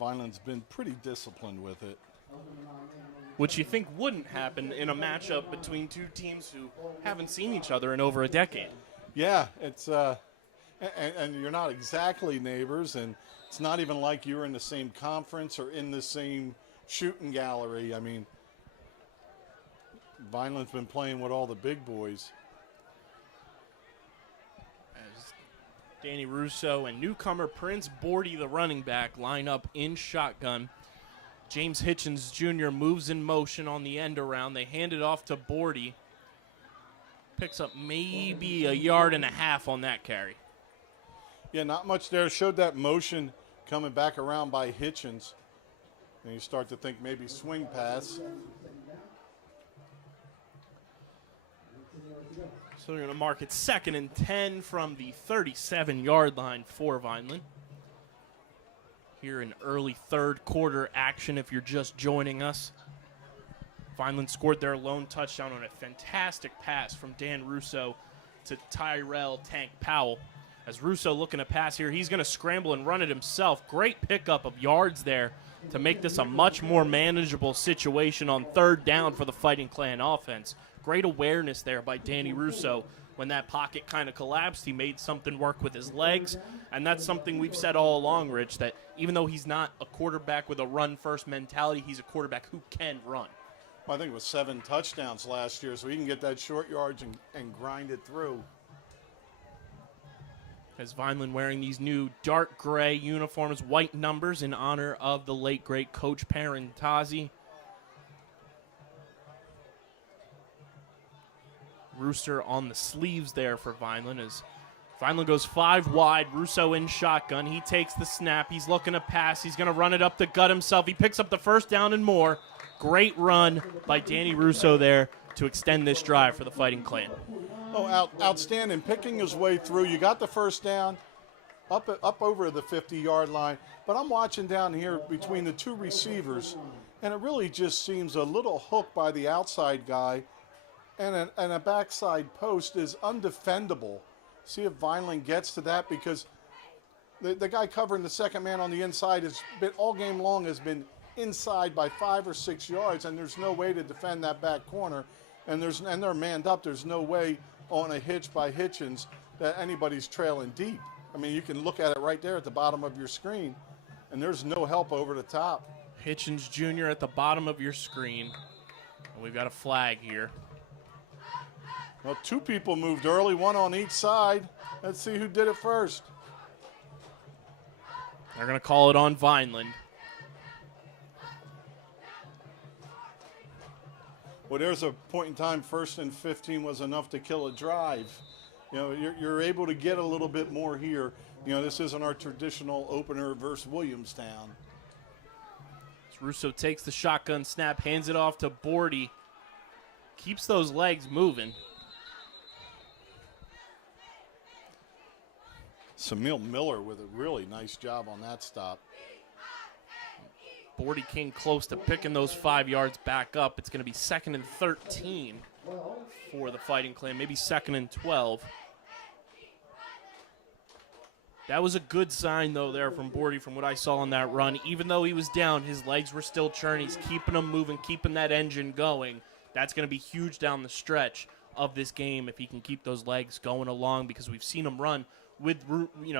Vineland's been pretty disciplined with it. Which you think wouldn't happen in a matchup between two teams who haven't seen each other in over a decade. Yeah, it's and you're not exactly neighbors, and it's not even like you're in the same conference or in the same shooting gallery. I mean, Vineland's been playing with all the big boys. As Danny Russo and newcomer Prince Bordy, the running back, line up in shotgun. James Hitchens Jr. moves in motion on the end around. They hand it off to Bordy. Picks up maybe 1.5 yards on that carry. Yeah, not much there. Showed that motion coming back around by Hitchens. And you start to think maybe swing pass. So they're going to mark it 2nd and 10 from the 37-yard line for Vineland. Here in early third quarter action if you're just joining us. Vineland scored their lone touchdown on a fantastic pass from Dan Russo to Tyrell Tank Powell. As Russo looking to pass here, he's going to scramble and run it himself. Great pickup of yards there to make this a much more manageable situation on third down for the Fighting Clan offense. Great awareness there by Danny Russo. When that pocket kind of collapsed, he made something work with his legs, and that's something we've said all along, Rich, that even though he's not a quarterback with a run-first mentality, he's a quarterback who can run. Well, I think it was 7 touchdowns last year, so he can get that short yards and grind it through. As Vineland wearing these new dark gray uniforms, white numbers in honor of the late, great Coach Parentazzi. Rooster on the sleeves there for Vineland as Vineland goes 5 wide. Russo in shotgun. He takes the snap. He's looking to pass. He's going to run it up the gut himself. He picks up the first down and more. Great run by Danny Russo there to extend this drive for the Fighting Clan. Oh, outstanding. Picking his way through. You got the first down up over the 50-yard line. But I'm watching down here between the two receivers, and it really just seems a little hook by the outside guy. And a backside post is undefendable. See if Vineland gets to that, because the guy covering the second man on the inside has been all game long has been inside by 5 or 6 yards, and there's no way to defend that back corner. And they're manned up. There's no way on a hitch by Hitchens that anybody's trailing deep. I mean, you can look at it right there at the bottom of your screen, and there's no help over the top. Hitchens Jr. at the bottom of your screen. And we've got a flag here. Well, 2 people moved early, 1 on each side. Let's see who did it first. They're going to call it on Vineland. Well, there's a point in time, 1st and 15 was enough to kill a drive. You know, you're able to get a little bit more here. You know, this isn't our traditional opener versus Williamstown. As Russo takes the shotgun snap, hands it off to Bordy. Keeps those legs moving. Samil Miller with a really nice job on that stop. Bordy came close to picking those 5 yards back up. It's going to be 2nd and 13. for the Fighting Clan, maybe 2nd and 12. That was a good sign, though, there from Bordy from what I saw on that run. Even though he was down, his legs were still churning. He's keeping them moving, keeping that engine going. That's going to be huge down the stretch of this game if he can keep those legs going along, because we've seen him run with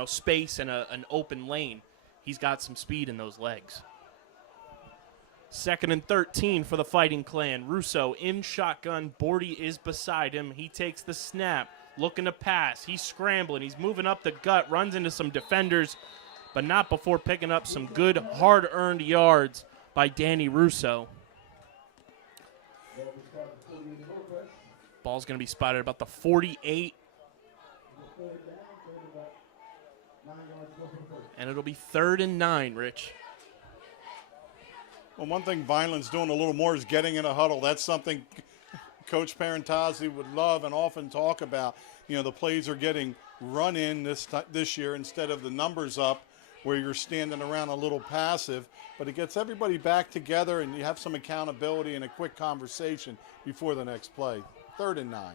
space and an open lane. He's got some speed in those legs. 2nd and 13 for the Fighting Clan. Russo in shotgun. Bordy is beside him. He takes the snap. Looking to pass. He's scrambling. He's moving up the gut. Runs into some defenders, but not before picking up some good, hard-earned yards by Danny Russo. Ball's going to be spotted about the 48. And it'll be 3rd and 9, Rich. Well, one thing Vineland's doing a little more is getting in a huddle. That's something Coach Parentazzi would love and often talk about. The plays are getting run in this year instead of the numbers up where you're standing around a little passive. But it gets everybody back together and you have some accountability and a quick conversation before the next play. 3rd and 9.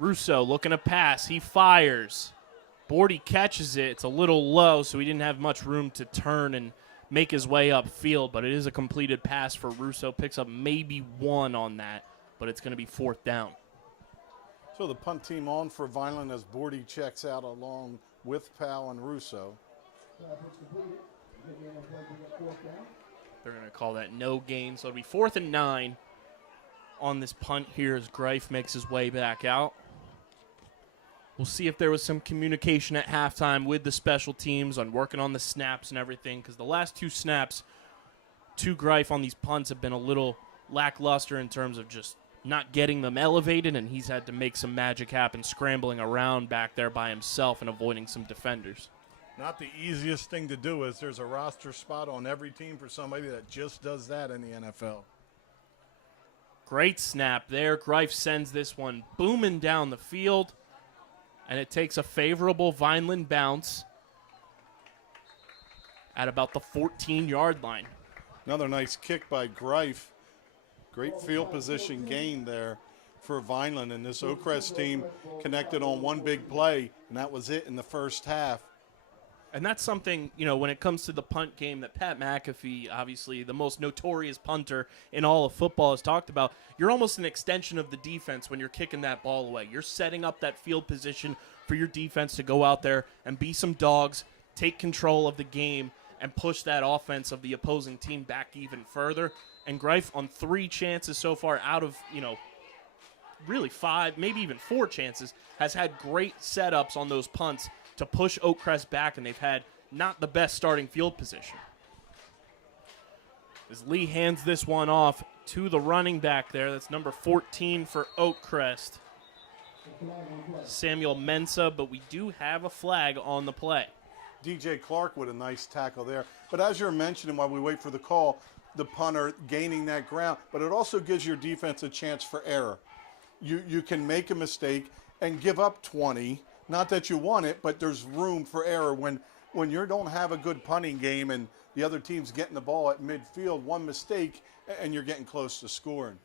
Russo looking to pass. He fires. Bordy catches it. It's a little low, so he didn't have much room to turn and make his way upfield, but it is a completed pass for Russo. Picks up maybe 1 on that, but it's going to be 4th down. So the punt team on for Vineland as Bordy checks out along with Powell and Russo. They're going to call that no gain, so it'll be 4th and 9 on this punt here as Greif makes his way back out. We'll see if there was some communication at halftime with the special teams on working on the snaps and everything, because the last 2 snaps to Greif on these punts have been a little lackluster in terms of just not getting them elevated, and he's had to make some magic happen scrambling around back there by himself and avoiding some defenders. Not the easiest thing to do, is there's a roster spot on every team for somebody that just does that in the NFL. Great snap there. Greif sends this one booming down the field, and it takes a favorable Vineland bounce at about the 14-yard line. Another nice kick by Greif. Great field position gain there for Vineland, and this Oakcrest team connected on one big play, and that was it in the first half. And that's something, when it comes to the punt game that Pat McAfee, obviously the most notorious punter in all of football, has talked about. You're almost an extension of the defense when you're kicking that ball away. You're setting up that field position for your defense to go out there and be some dogs, take control of the game, and push that offense of the opposing team back even further. And Greif, on 3 chances so far out of, really 5, maybe even 4 chances, has had great setups on those punts to push Oakcrest back, and they've had not the best starting field position. As Lee hands this one off to the running back there, that's number 14 for Oakcrest, Samuel Mensah, but we do have a flag on the play. DJ Clark with a nice tackle there. But as you're mentioning while we wait for the call, the punter gaining that ground, but it also gives your defense a chance for error. You can make a mistake and give up 20. Not that you want it, but there's room for error when you don't have a good punting game and the other team's getting the ball at midfield. One mistake and you're getting close to scoring.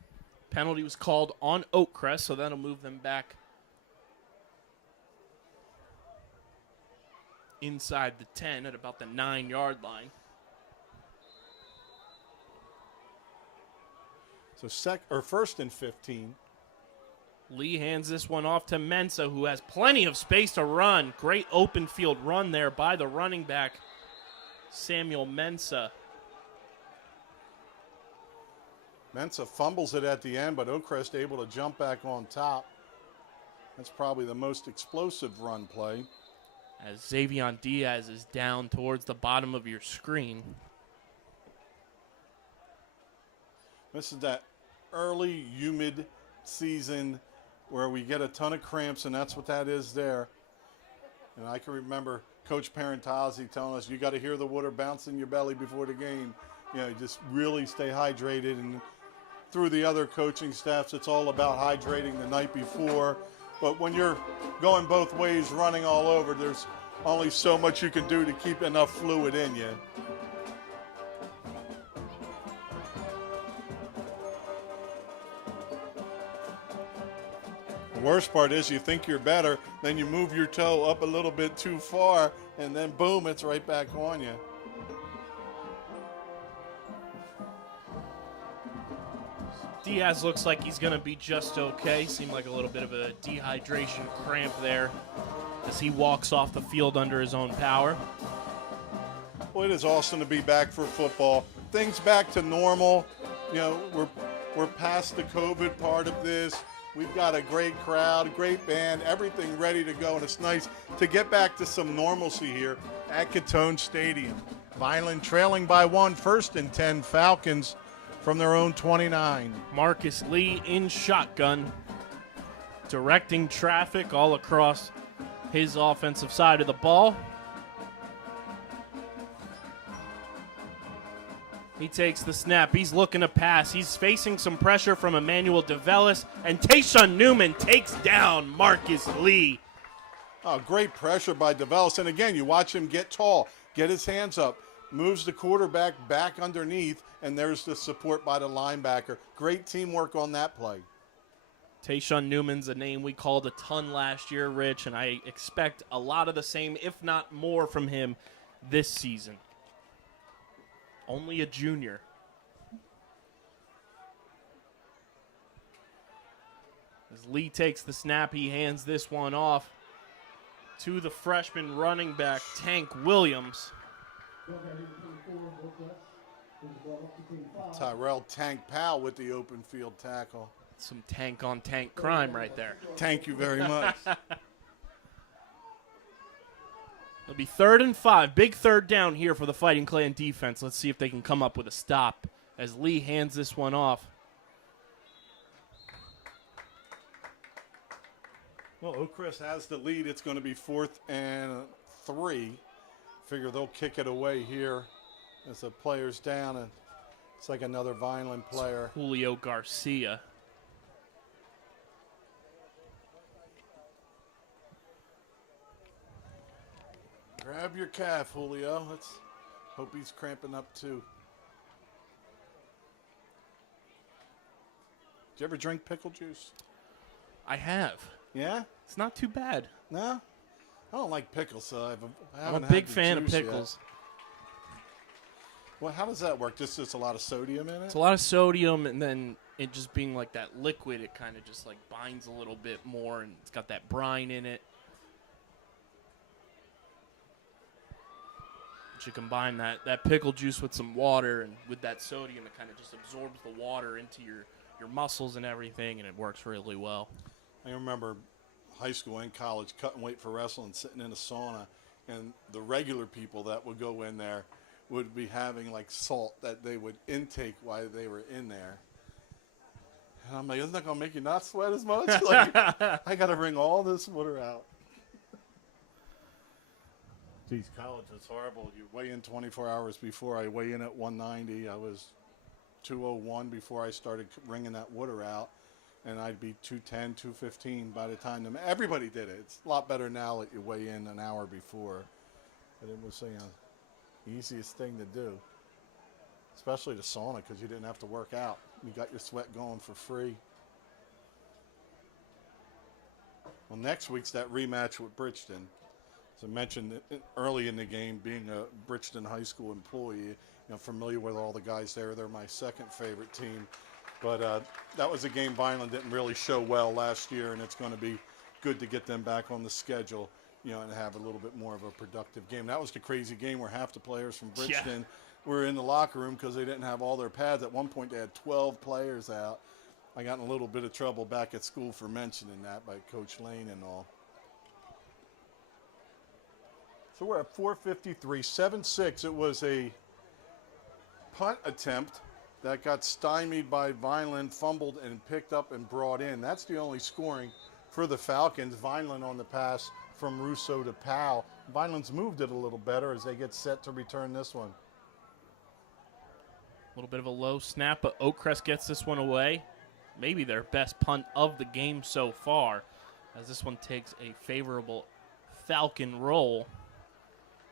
Penalty was called on Oakcrest, so that'll move them back inside the 10 at about the 9-yard line. So 1st and 15. Lee hands this one off to Mensah, who has plenty of space to run. Great open field run there by the running back, Samuel Mensah. Mensah fumbles it at the end, but Oakcrest able to jump back on top. That's probably the most explosive run play. As Xavion Diaz is down towards the bottom of your screen. This is that early humid season where we get a ton of cramps, and that's what that is there. And I can remember Coach Parentazzi telling us, you got to hear the water bounce in your belly before the game. Just really stay hydrated. And through the other coaching staffs, it's all about hydrating the night before. But when you're going both ways, running all over, there's only so much you can do to keep enough fluid in you. The worst part is you think you're better, then you move your toe up a little bit too far, and then boom, it's right back on you. Diaz looks like he's going to be just okay. Seemed like a little bit of a dehydration cramp there as he walks off the field under his own power. Well, it is awesome to be back for football. Things back to normal. You know, we're past the COVID part of this. We've got a great crowd, great band, everything ready to go, and it's nice to get back to some normalcy here at Gittone Stadium. Vineland trailing by 1, 1st and 10 Falcons from their own 29. Marcus Lee in shotgun, directing traffic all across his offensive side of the ball. He takes the snap. He's looking to pass. He's facing some pressure from Emmanuel DeVellis, and Tayshawn Newman takes down Marcus Lee. Oh, great pressure by DeVellis. And again, you watch him get tall, get his hands up, moves the quarterback back underneath, and there's the support by the linebacker. Great teamwork on that play. Tayshawn Newman's a name we called a ton last year, Rich, and I expect a lot of the same, if not more, from him this season. Only a junior. As Lee takes the snap, he hands this one off to the freshman running back, Tank Williams. Tyrell Tank Powell with the open field tackle. Some tank-on-tank crime right there. Thank you very much. It'll be 3rd and 5. Big third down here for the Fighting Clan defense. Let's see if they can come up with a stop as Lee hands this one off. Well, Oakcrest has the lead. It's going to be 4th and 3. Figure they'll kick it away here as the player's down. And it's like another Vineland player. It's Julio Garcia. Grab your calf, Julio. Let's hope he's cramping up too. Did you ever drink pickle juice? I have. Yeah? It's not too bad. No? I don't like pickles, so I I'm haven't a had big the fan of juice pickles. Yet. Well, how does that work? Just a lot of sodium in it? It's a lot of sodium, and then it just being like that liquid, it kind of just like binds a little bit more, and it's got that brine in it. But you combine that pickle juice with some water, and with that sodium, it kind of just absorbs the water into your muscles and everything, and it works really well. I remember high school and college cutting weight for wrestling, sitting in a sauna, and the regular people that would go in there would be having like salt that they would intake while they were in there. And I'm like, isn't that going to make you not sweat as much? Like, I got to wring all this water out. Geez, college is horrible. You weigh in 24 hours before. I weigh in at 190. I was 201 before I started wringing that water out. And I'd be 210, 215 by the time everybody did it. It's a lot better now that you weigh in an hour before. But it was the easiest thing to do, especially the sauna, because you didn't have to work out. You got your sweat going for free. Well, next week's that rematch with Bridgeton. As I mentioned early in the game, being a Bridgeton High School employee, familiar with all the guys there. They're my second favorite team. But that was a game Vineland didn't really show well last year, and it's going to be good to get them back on the schedule, and have a little bit more of a productive game. That was the crazy game where half the players from Bridgeton were in the locker room because they didn't have all their pads. At one point, they had 12 players out. I got in a little bit of trouble back at school for mentioning that by Coach Lane and all. So we're at 4:53, 7-6. It was a punt attempt that got stymied by Vineland, fumbled and picked up and brought in. That's the only scoring for the Falcons. Vineland on the pass from Russo to Powell. Vineland's moved it a little better as they get set to return this one. A little bit of a low snap, but Oakcrest gets this one away. Maybe their best punt of the game so far, as this one takes a favorable Falcon roll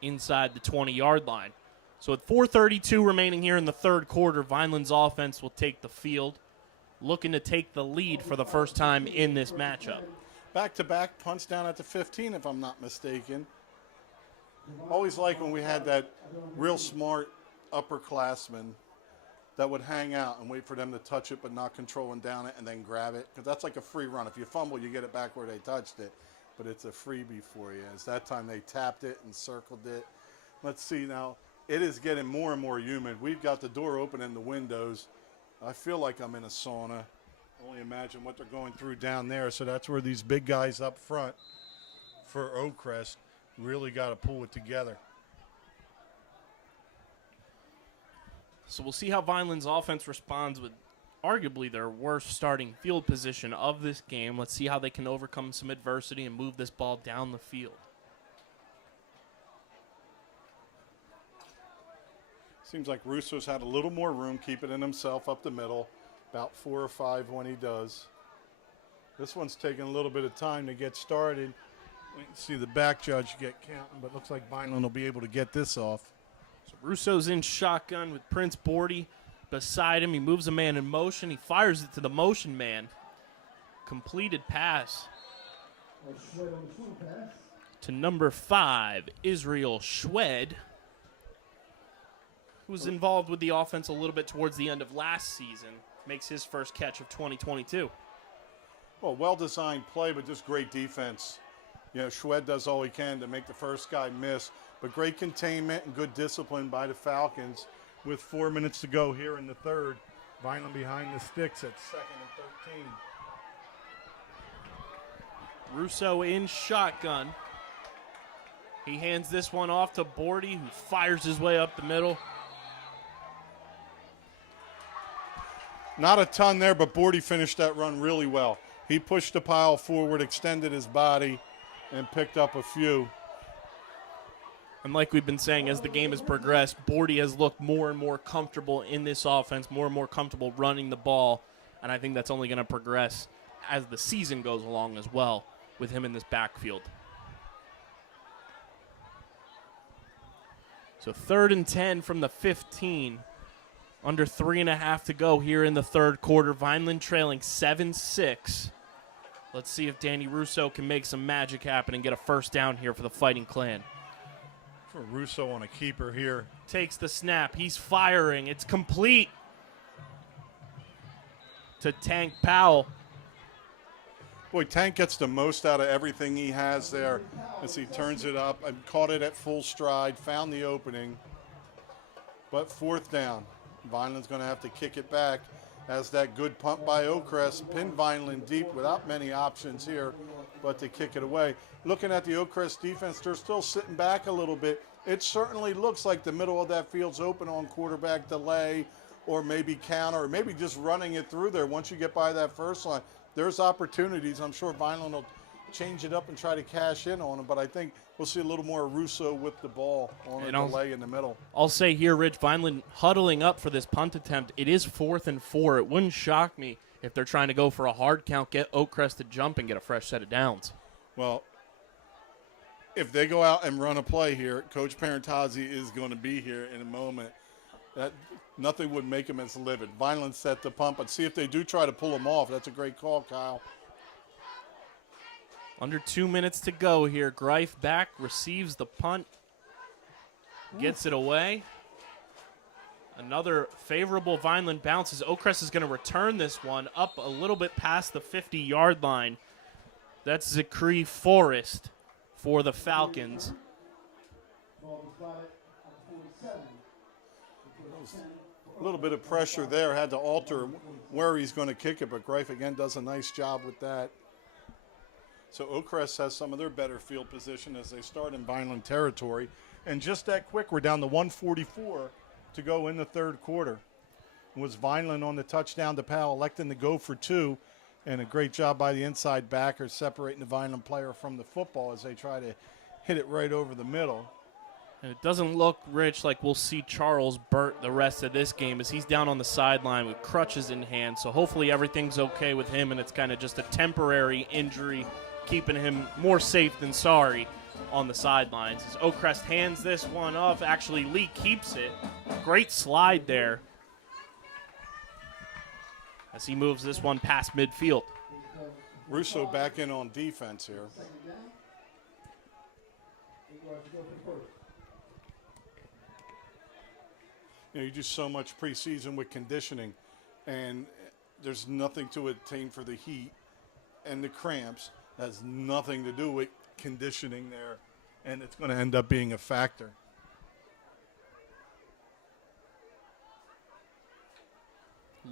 inside the 20-yard line. So with 4:32 remaining here in the third quarter, Vineland's offense will take the field. looking to take the lead for the first time in this matchup. Back-to-back punts down at the 15, if I'm not mistaken. Always like when we had that real smart upperclassman that would hang out and wait for them to touch it but not controlling down it and then grab it. Because that's like a free run. If you fumble, you get it back where they touched it. But it's a freebie for you. As that time they tapped it and circled it. Let's see now. It is getting more and more humid. We've got the door open and the windows. I feel like I'm in a sauna. Only imagine what they're going through down there. So that's where these big guys up front for Oakcrest really got to pull it together. So we'll see how Vineland's offense responds with arguably their worst starting field position of this game. Let's see how they can overcome some adversity and move this ball down the field. Seems like Russo's had a little more room, keeping it himself up the middle. About 4 or 5 when he does. This one's taking a little bit of time to get started. We can see the back judge get counting, but looks like Vineland will be able to get this off. So Russo's in shotgun with Prince Bordy beside him. He moves a man in motion. He fires it to the motion man. Completed pass to number 5, Israel Schwed, who was involved with the offense a little bit towards the end of last season. Makes his first catch of 2022. Well, well-designed play, but just great defense. You know, Schwed does all he can to make the first guy miss, but great containment and good discipline by the Falcons. With 4 minutes to go here in the third, Vineland behind the sticks at 2nd and 13. Russo in shotgun. He hands this one off to Bordy, who fires his way up the middle. Not a ton there, but Bordy finished that run really well. He pushed the pile forward, extended his body, and picked up a few. And like we've been saying, as the game has progressed, Bordy has looked more and more comfortable in this offense, more and more comfortable running the ball, and I think that's only going to progress as the season goes along as well with him in this backfield. So 3rd and 10 from the 15. Under 3.5 to go here in the third quarter. Vineland trailing 7-6. Let's see if Danny Russo can make some magic happen and get a first down here for the Fighting Clan. For Russo on a keeper here. Takes the snap. He's firing. It's complete to Tank Powell. Boy, Tank gets the most out of everything he has there as he turns it up and caught it at full stride, found the opening. But 4th down. Vineland's going to have to kick it back as that good punt by Oakcrest pinned Vineland deep without many options here, but to kick it away. Looking at the Oakcrest defense, they're still sitting back a little bit. It certainly looks like the middle of that field's open on quarterback delay or maybe counter or maybe just running it through there. Once you get by that first line, there's opportunities. I'm sure Vineland will change it up and try to cash in on them, but I think we'll see a little more Russo with the ball on a delay in the middle. I'll say here, Rich, Vineland huddling up for this punt attempt. It is 4th and 4. It wouldn't shock me if they're trying to go for a hard count, get Oakcrest to jump and get a fresh set of downs. Well, if they go out and run a play here, Coach Parentazzi is going to be here in a moment. That nothing would make him as livid. Vineland set the punt, but see if they do try to pull him off. That's a great call, Kyle. Under 2 minutes to go here. Greif back, receives the punt, gets it away. Another favorable Vineland bounce as Oakcrest is going to return this one up a little bit past the 50-yard line. That's Zachary Forrest for the Falcons. A little bit of pressure there. Had to alter where he's going to kick it, but Greif again does a nice job with that. So Oakcrest has some of their better field position as they start in Vineland territory. And just that quick, we're down to 1:44 to go in the third quarter. It was Vineland on the touchdown to Powell, electing to go for 2. And a great job by the inside backer separating the Vineland player from the football as they try to hit it right over the middle. And it doesn't look, Rich, like we'll see Charles Burt the rest of this game as he's down on the sideline with crutches in hand. So hopefully everything's okay with him and it's kind of just a temporary injury, keeping him more safe than sorry on the sidelines. As Oakcrest hands this one off, actually Lee keeps it. Great slide there. as he moves this one past midfield. Russo back in on defense here. Second down. Jaguars to go for the first. You know, you do so much preseason with conditioning, and there's nothing to attain for the heat and the cramps. That has nothing to do with conditioning there, and it's going to end up being a factor.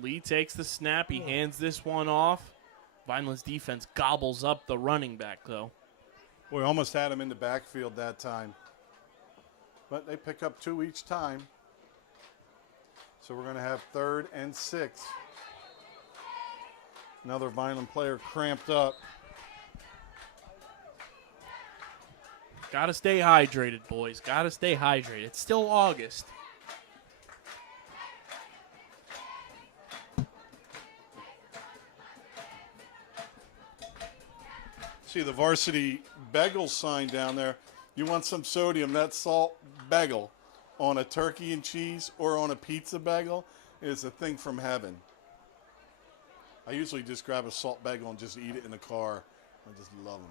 Lee takes the snap. He hands this one off. Vineland's defense gobbles up the running back, though. We almost had him in the backfield that time, but they pick up 2 each time. So we're going to have 3rd and 6. Another Vineland player cramped up. Got to stay hydrated, boys. Got to stay hydrated. It's still August. See the Varsity bagel sign down there. You want some sodium, that salt bagel on a turkey and cheese or on a pizza bagel is a thing from heaven. I usually just grab a salt bagel and just eat it in the car. I just love them.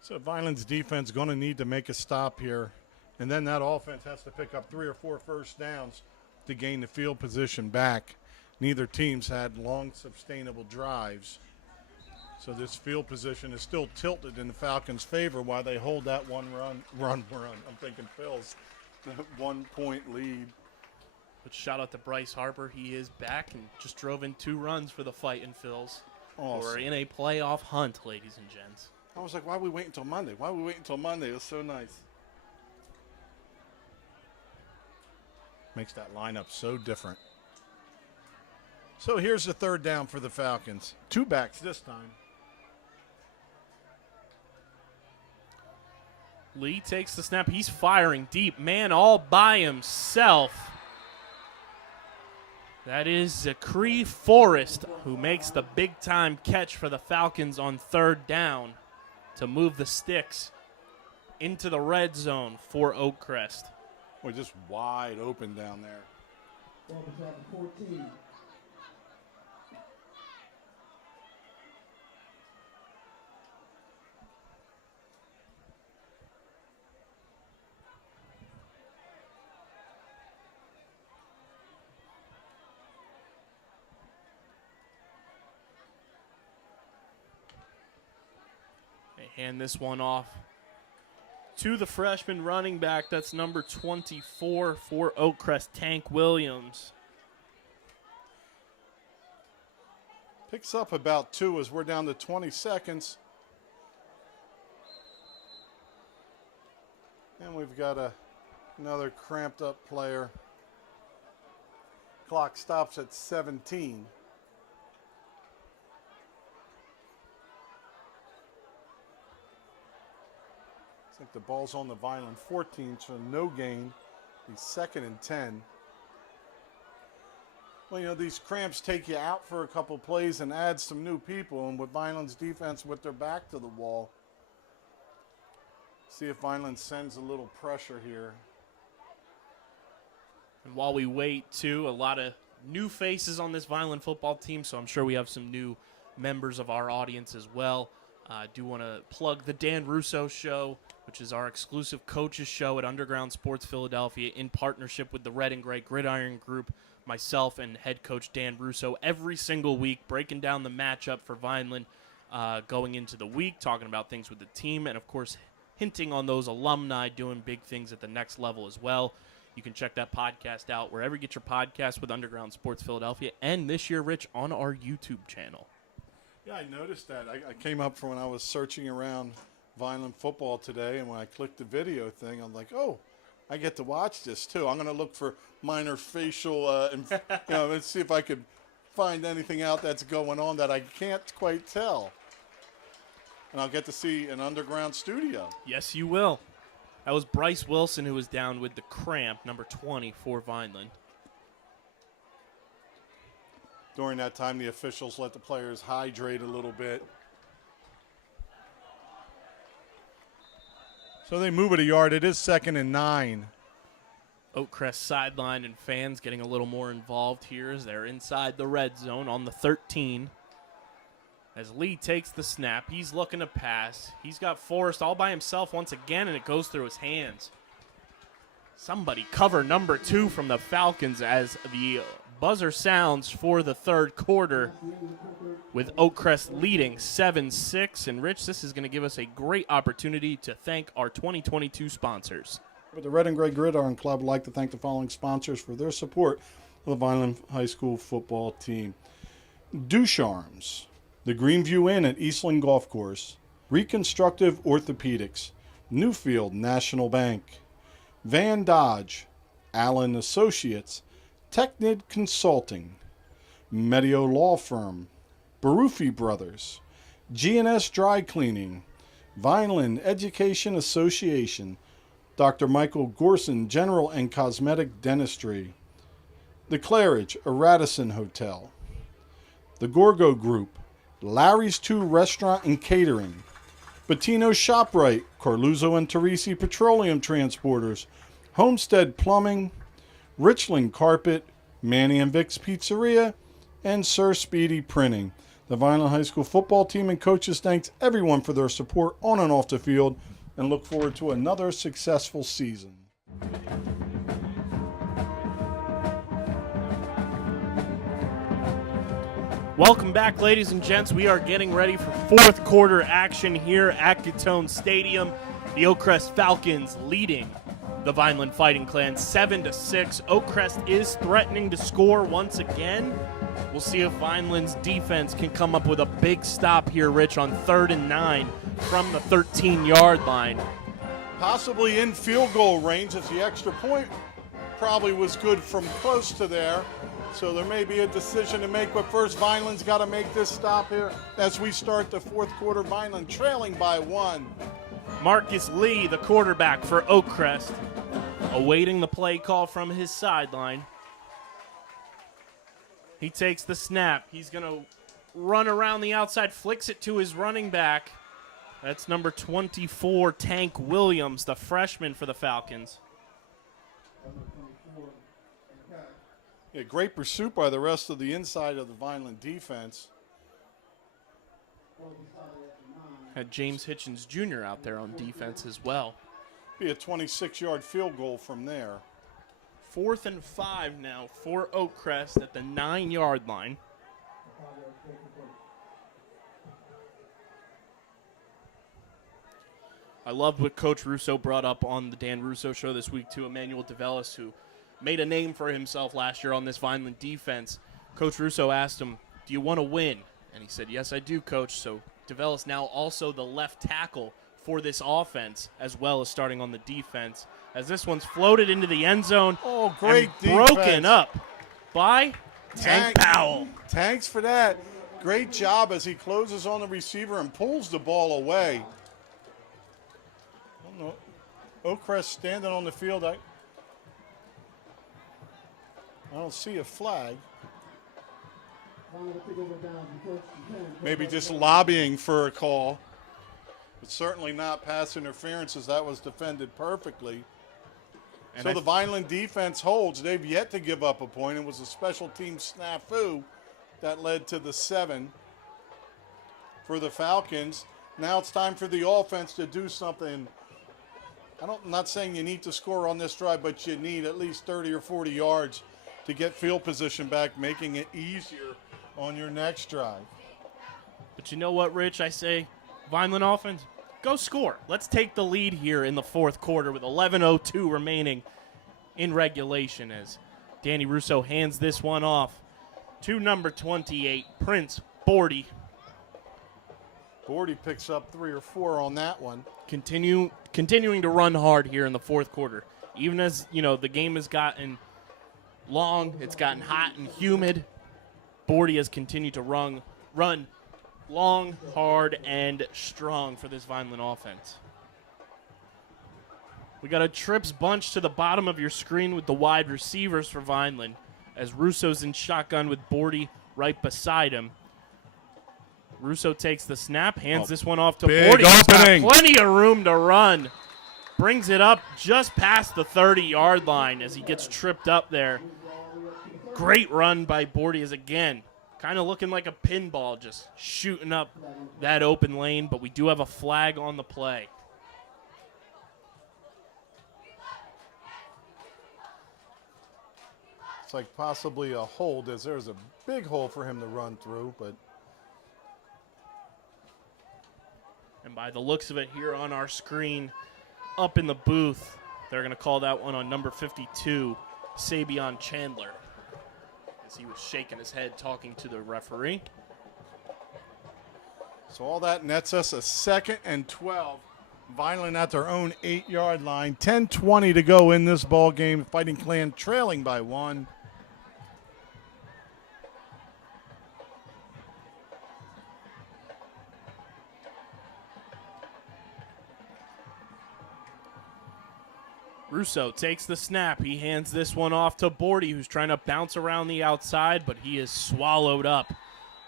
So Vineland's defense going to need to make a stop here. And then that offense has to pick up 3 or 4 first downs to gain the field position back. Neither team's had long, sustainable drives. So this field position is still tilted in the Falcons' favor while they hold that one run. I'm thinking Phil's 1 point lead. But shout out to Bryce Harper. He is back and just drove in 2 runs for the Fightin' Phils. Awesome. We're in a playoff hunt, ladies and gents. I was like, why we wait until Monday? Why we wait until Monday? It was so nice. Makes that lineup so different. So here's the 3rd down for the Falcons. 2 backs this time. Lee takes the snap. He's firing deep. Man all by himself. That is Zachary Forrest, who makes the big-time catch for the Falcons on 3rd down to move the sticks into the red zone for Oakcrest. We're just wide open down there. Ball is at the 14. They hand this one off to the freshman running back. That's number 24 for Oakcrest, Tank Williams. Picks up about 2 as we're down to 20 seconds. And we've got another cramped up player. Clock stops at 17. Looks like the ball's on the Vineland 14, so no gain. He's 2nd and 10. Well, you know, these cramps take you out for a couple plays and add some new people. And with Vineland's defense with their back to the wall, see if Vineland sends a little pressure here. And while we wait, too, a lot of new faces on this Vineland football team, so I'm sure we have some new members of our audience as well. I do want to plug the Dan Russo Show, which is our exclusive coaches show at Underground Sports Philadelphia in partnership with the Red and Gray Gridiron Group. Myself and head coach Dan Russo every single week breaking down the matchup for Vineland going into the week, talking about things with the team, and, of course, hinting on those alumni doing big things at the next level as well. You can check that podcast out wherever you get your podcast with Underground Sports Philadelphia, and this year, Rich, on our YouTube channel. Yeah, I noticed that. I came up from when I was searching around Vineland football today, and when I clicked the video thing, I'm like, oh, I get to watch this too. I'm going to look for minor facial, let's see if I could find anything out that's going on that I can't quite tell. And I'll get to see an underground studio. Yes, you will. That was Bryce Wilson who was down with the cramp, number 20 for Vineland. During that time, the officials let the players hydrate a little bit. So they move it a yard. It is 2nd and 9. Oakcrest sideline and fans getting a little more involved here as they're inside the red zone on the 13. As Lee takes the snap, he's looking to pass. He's got Forrest all by himself once again, and it goes through his hands. Somebody cover number 2 from the Falcons as the buzzer sounds for the third quarter with Oakcrest leading 7-6. And, Rich, this is going to give us a great opportunity to thank our 2022 sponsors. But the Red and Gray Gridiron Club would like to thank the following sponsors for their support of the Vineland High School football team. Ducharme's, the Greenview Inn at Eastland Golf Course, Reconstructive Orthopedics, Newfield National Bank, Van Dodge, Allen Associates, Technid Consulting, Medio Law Firm, Barufi Brothers, G&S Dry Cleaning, Vineland Education Association, Dr. Michael Gorson General and Cosmetic Dentistry, The Claridge, a Radisson Hotel, The Gorgo Group, Larry's 2 Restaurant and Catering, Bettino's ShopRite, Carluzzo and Teresi Petroleum Transporters, Homestead Plumbing, Richland Carpet, Manny and Vic's Pizzeria, and Sir Speedy Printing. The Vineland High School football team and coaches thanks everyone for their support on and off the field and look forward to another successful season. Welcome back, ladies and gents. We are getting ready for fourth quarter action here at Gittone Stadium. The Oakcrest Falcons leading the Vineland Fighting Clan 7-6. Oakcrest is threatening to score once again. We'll see if Vineland's defense can come up with a big stop here, Rich, on 3rd and 9 from the 13-yard line. Possibly in field goal range, as the extra point probably was good from close to there. So there may be a decision to make, but first Vineland's got to make this stop here as we start the fourth quarter. Vineland trailing by 1. Marcus Lee, the quarterback for Oakcrest, awaiting the play call from his sideline. He takes the snap. He's going to run around the outside, flicks it to his running back. That's number 24, Tank Williams, the freshman for the Falcons. Yeah, great pursuit by the rest of the inside of the Vineland defense. Had James Hitchens Jr. out there on defense as well. Be a 26-yard field goal from there. 4th and 5 now for Oakcrest at the 9-yard line. I loved what Coach Russo brought up on the Dan Russo show this week to Emmanuel DeVellis, who made a name for himself last year on this Vineland defense. Coach Russo asked him, "Do you want to win?" And he said, "Yes, I do, Coach." So DeVellis now also the left tackle for this offense, as well as starting on the defense, as this one's floated into the end zone. Oh, great and broken up by Tank Powell. Thanks for that. Great job as he closes on the receiver and pulls the ball away. I don't know. Oakcrest standing on the field. I don't see a flag. Maybe just lobbying for a call. But certainly not pass interference, as that was defended perfectly. And so the Vineland defense holds. They've yet to give up a point. It was a special team snafu that led to the 7 for the Falcons. Now it's time for the offense to do something. I'm not saying you need to score on this drive, but you need at least 30 or 40 yards to get field position back, making it easier on your next drive. But you know what, Rich? I say, Vineland offense, go score. Let's take the lead here in the fourth quarter with 11:02 remaining in regulation as Danny Russo hands this one off to number 28, Prince Bordy. Bordy picks up 3 or 4 on that one. Continuing to run hard here in the fourth quarter. Even as, the game has gotten long, it's gotten hot and humid, Bordy has continued to run long, hard, and strong for this Vineland offense. We got a trips bunch to the bottom of your screen with the wide receivers for Vineland as Russo's in shotgun with Bordy right beside him. Russo takes the snap, hands this one off to big Bordy. He's got opening. plenty of room to run. Brings it up just past the 30-yard line as he gets tripped up there. Great run by Bordias again. Kind of looking like a pinball, just shooting up that open lane, but we do have a flag on the play. It's like possibly a hold, as there's a big hole for him to run through, but And by the looks of it here on our screen, up in the booth, they're going to call that one on number 52, Xavion Chandler, as he was shaking his head talking to the referee. so all that nets us a 2nd and 12. Vineland at their own 8-yard line. 10:20 to go in this ball game. Fighting Clan trailing by 1. Russo takes the snap. He hands this one off to Bordy, who's trying to bounce around the outside, but he is swallowed up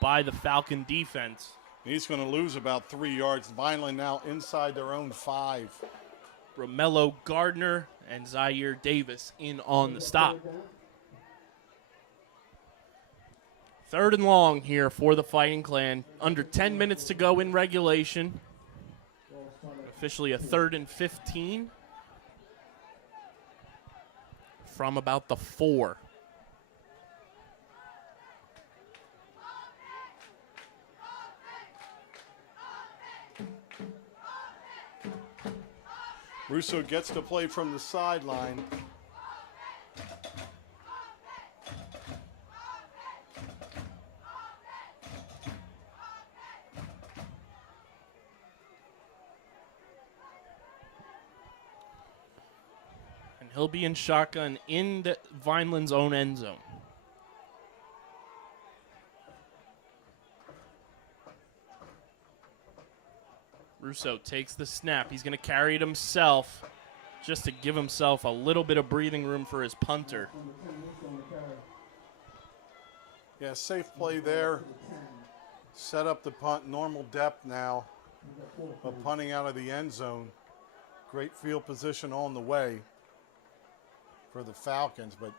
by the Falcon defense. He's going to lose about 3 yards. Vineland now inside their own 5. Romello Gardner and Zaire Davis in on the stop. 3rd and long here for the Fighting Clan. Under 10 minutes to go in regulation. Officially a 3rd and 15. From about the 4. Russo gets to play from the sideline. And he'll be in shotgun in the Vineland's own end zone. Russo takes the snap. He's going to carry it himself just to give himself a little bit of breathing room for his punter. Yeah, safe play there. Set up the punt. Normal depth now. But punting out of the end zone. Great field position on the way for the Falcons. But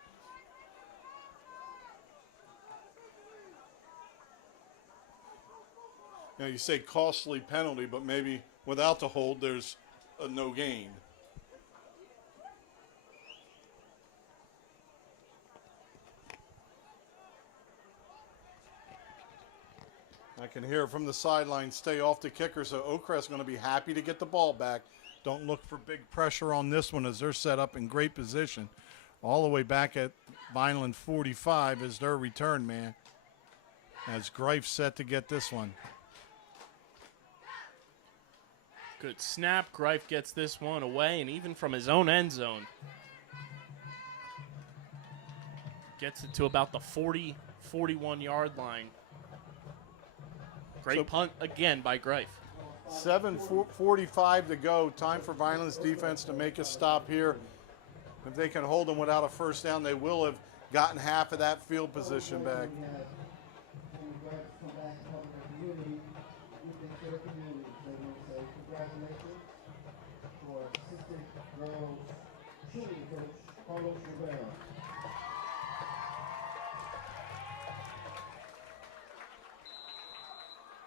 you know, you say costly penalty, but maybe without the hold, there's a no gain. I can hear from the sideline, stay off the kicker, so Oakcrest going to be happy to get the ball back. Don't look for big pressure on this one as they're set up in great position. All the way back at Vineland 45 is their return man. As Greif set to get this one. Good snap. Greif gets this one away, and even from his own end zone, gets it to about the 40, 41-yard line. Great punt again by Greif. 7:45 to go. Time for Vineland's defense to make a stop here. If they can hold them without a first down, they will have gotten half of that field position back.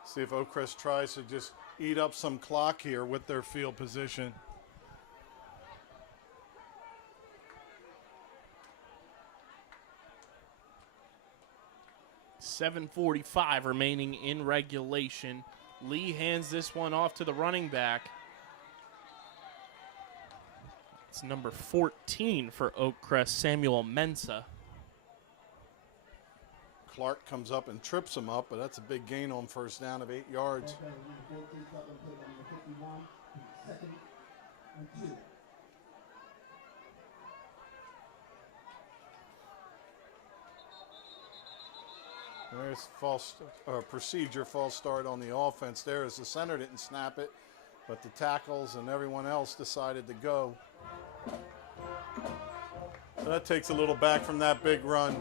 See if Oakcrest tries to just eat up some clock here with their field position. $7:45 remaining in regulation. Lee hands this one off to the running back. It's number 14 for Oakcrest, Samuel Mensah. Clark comes up and trips him up, but that's a big gain on first down of 8 yards. There's procedure, false start on the offense there as the center didn't snap it, but the tackles and everyone else decided to go. So that takes a little back from that big run.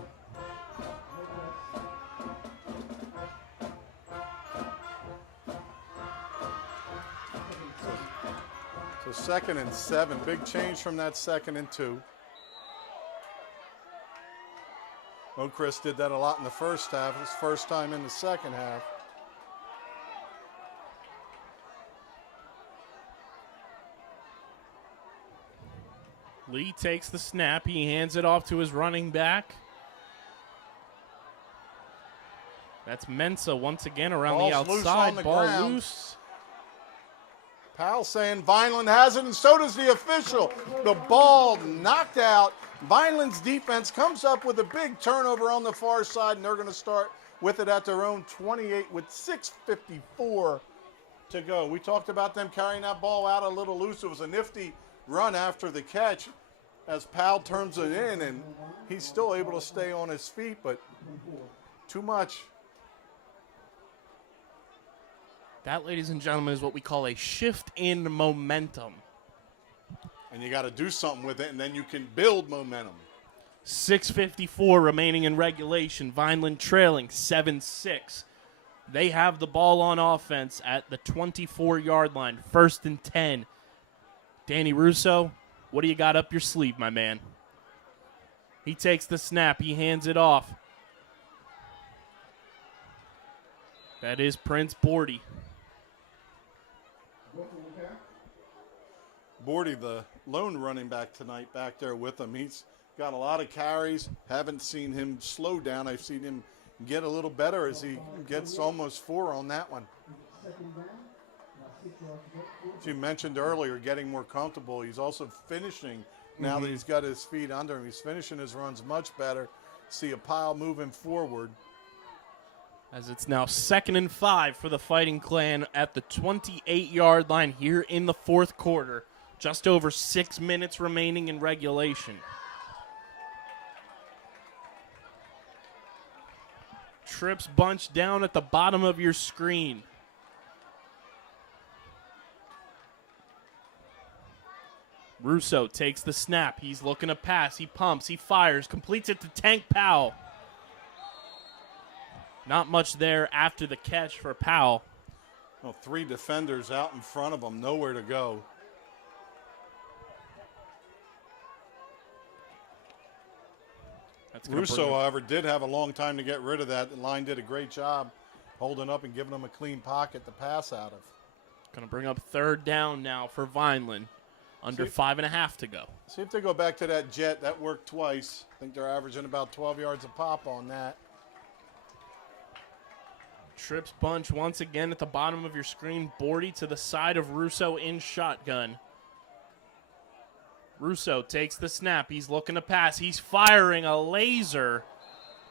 So So 2nd and 7. Big change from that 2nd and 2. Oakcrest did that a lot in the first half. It's first time in the second half. Lee takes the snap. He hands it off to his running back. That's Mensa once again around the Ball's loose outside. on the Ball ground. loose. Powell saying Vineland has it, and so does the official. The ball knocked out. Vineland's defense comes up with a big turnover on the far side, and they're going to start with it at their own 28 with 6:54 to go. We talked about them carrying that ball out a little loose. It was a nifty run after the catch as Powell turns it in, and he's still able to stay on his feet, but too much. That, ladies and gentlemen, is what we call a shift in momentum. And you got to do something with it, and then you can build momentum. 6:54 remaining in regulation. Vineland trailing 7-6. They have the ball on offense at the 24-yard line. 1st and 10. Danny Russo, what do you got up your sleeve, my man? He takes the snap. He hands it off. That is Prince Bordy. Bordy, the lone running back tonight, back there with him. He's got a lot of carries. Haven't seen him slow down. I've seen him get a little better as he gets almost 4 on that one. As you mentioned earlier, getting more comfortable. He's also finishing now that he's got his feet under him. He's finishing his runs much better. See a pile moving forward. As it's now 2nd and 5 for the Fighting Clan at the 28-yard line here in the 4th quarter. Just over 6 minutes remaining in regulation. Trips bunch down at the bottom of your screen. Russo takes the snap. He's looking to pass. He pumps. He fires. Completes it to Tank Powell. Not much there after the catch for Powell. Well, 3 defenders out in front of him. Nowhere to go. Russo, however, did have a long time to get rid of that. The line did a great job holding up and giving him a clean pocket to pass out of. Going to bring up 3rd down now for Vineland. Under 5.5 to go. See if they go back to that jet. That worked twice. I think they're averaging about 12 yards a pop on that. Trips bunch once again at the bottom of your screen. Bordy to the side of Russo in shotgun. Russo takes the snap. He's looking to pass. He's firing a laser.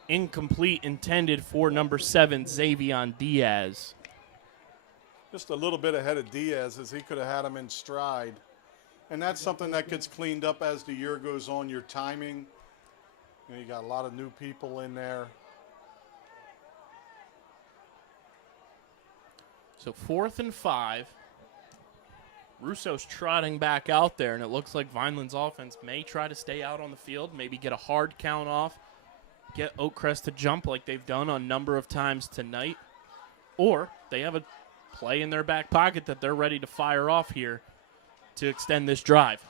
Incomplete, intended for number 7, Xavion Diaz. Just a little bit ahead of Diaz as he could have had him in stride. And that's something that gets cleaned up as the year goes on, your timing. You got a lot of new people in there. So 4th and 5. Russo's trotting back out there, and it looks like Vineland's offense may try to stay out on the field, maybe get a hard count off, get Oakcrest to jump like they've done a number of times tonight, or they have a play in their back pocket that they're ready to fire off here to extend this drive.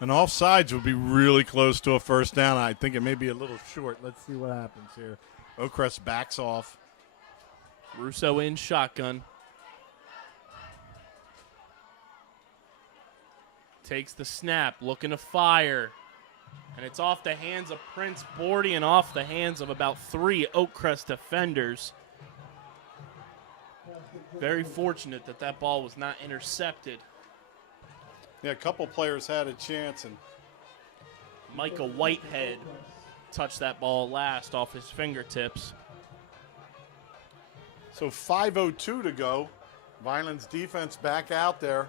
An offsides would be really close to a 1st down. I think it may be a little short. Let's see what happens here. Oakcrest backs off. Russo in shotgun. Takes the snap, looking to fire. And it's off the hands of Prince Bordy and off the hands of about 3 Oakcrest defenders. Very fortunate that that ball was not intercepted. Yeah, a couple players had a chance, and Micah Whitehead touched that ball last off his fingertips. so 5:02 to go. Vineland's defense back out there,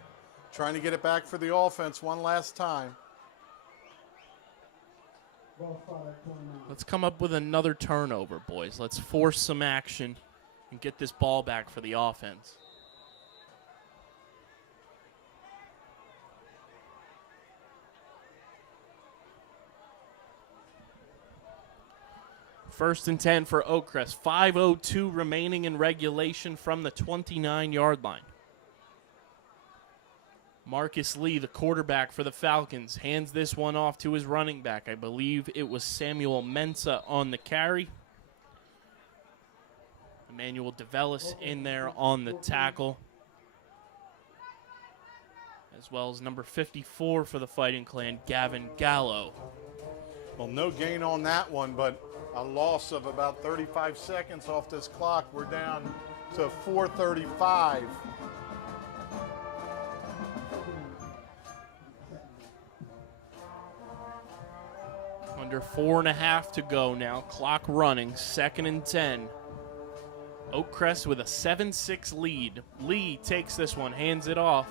trying to get it back for the offense one last time. Let's come up with another turnover, boys. Let's force some action and get this ball back for the offense. First and 10 for Oakcrest. 5:02 remaining in regulation from the 29-yard line. Marcus Lee, the quarterback for the Falcons, hands this one off to his running back. I believe it was Samuel Mensah on the carry. Emmanuel DeVellis in there on the tackle, as well as number 54 for the Fighting Clan, Gavin Gallo. Well, no gain on that one, but a loss of about 35 seconds off this clock. We're down to 4:35. Under 4.5 to go now. Clock running. 2nd and 10. Oakcrest with a 7-6 lead. Lee takes this one, hands it off.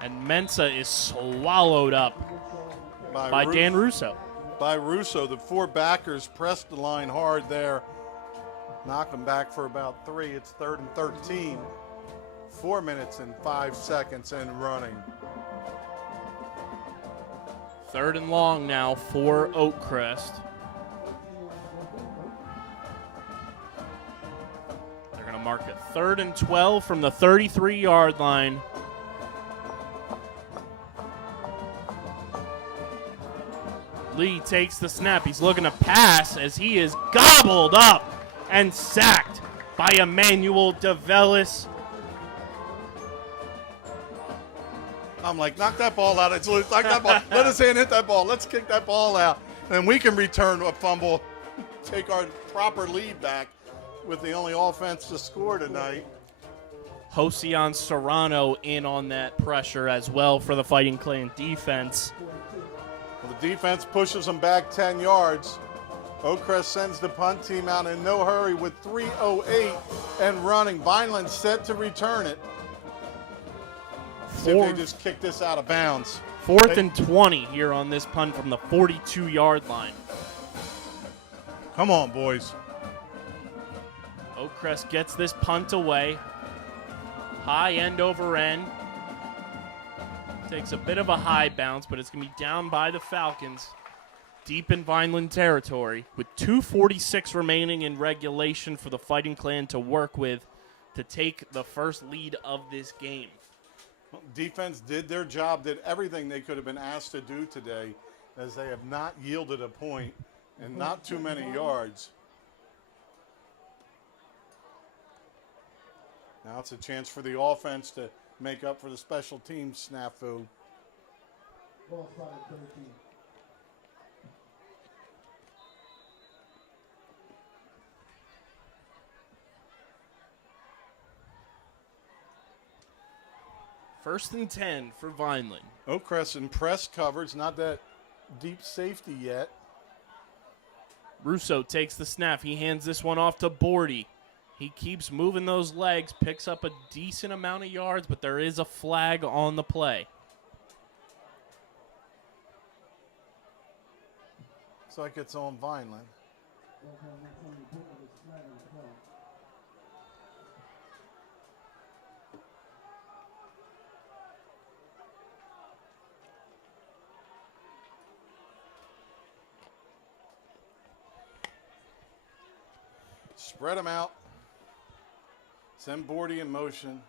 And Mensah is swallowed up by Dan Russo. By Russo. The 4 backers pressed the line hard there. Knock them back for about 3. It's 3rd and 13. 4 minutes and 5 seconds and running. 3rd and long now for Oakcrest. They're going to mark it 3rd and 12 from the 33-yard line. Lee takes the snap. He's looking to pass as he is gobbled up and sacked by Emmanuel DeVellis. I'm like, knock that ball out. It's loose. Knock that ball. Let us hit that ball. Let's kick that ball out. And we can return a fumble, take our proper lead back with the only offense to score tonight. Joseon Serrano in on that pressure as well for the Fighting Clan defense. Well, the defense pushes them back 10 yards. Oakcrest sends the punt team out in no hurry with 3:08 and running. Vineland set to return it. See if they just kick this out of bounds. 4th and 20 here on this punt from the 42-yard line. Come on, boys. Oakcrest gets this punt away. High end over end. Takes a bit of a high bounce, but it's going to be down by the Falcons. Deep in Vineland territory with 2:46 remaining in regulation for the Fighting Clan to work with to take the first lead of this game. Defense did their job, did everything they could have been asked to do today, as they have not yielded a point and not too many yards. Now it's a chance for the offense to make up for the special teams snafu. Ball spotted 13. First and 10 for Vineland. Oakcrest in press coverage, not that deep safety yet. Russo takes the snap. He hands this one off to Bordy. He keeps moving those legs, picks up a decent amount of yards, but there is a flag on the play. Looks like it's on Vineland. Spread them out. Send Bordy in motion.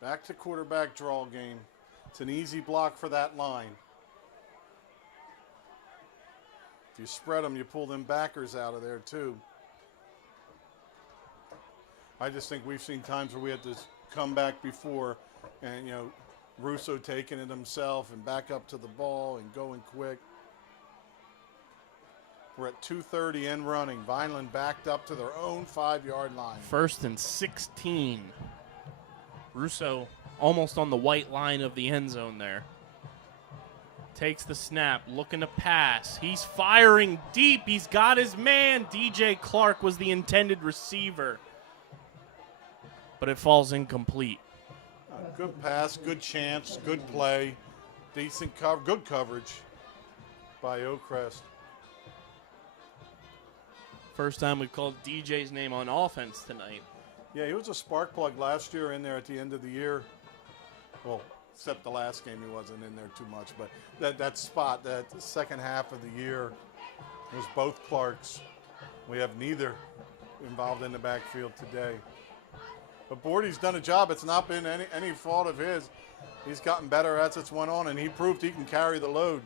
Back to quarterback draw game. It's an easy block for that line. If you spread them, you pull them backers out of there too. I just think we've seen times where we had to come back before and, you know, Russo taking it himself and back up to the ball and going quick. We're at 2:30 and running. Vineland backed up to their own 5-yard line. 1st and 16. Russo almost on the white line of the end zone there. Takes the snap, looking to pass. He's firing deep. He's got his man. DJ Clark was the intended receiver, but it falls incomplete. Good pass, good chance, good play, decent cover, good coverage by Oakcrest. First time we've called DJ's name on offense tonight. Yeah, he was a spark plug last year in there at the end of the year. Well, except the last game he wasn't in there too much. But that spot, that second half of the year, was both Clarks. We have neither involved in the backfield today. But Bordy's done a job. It's not been any fault of his. He's gotten better as it's went on, and he proved he can carry the load.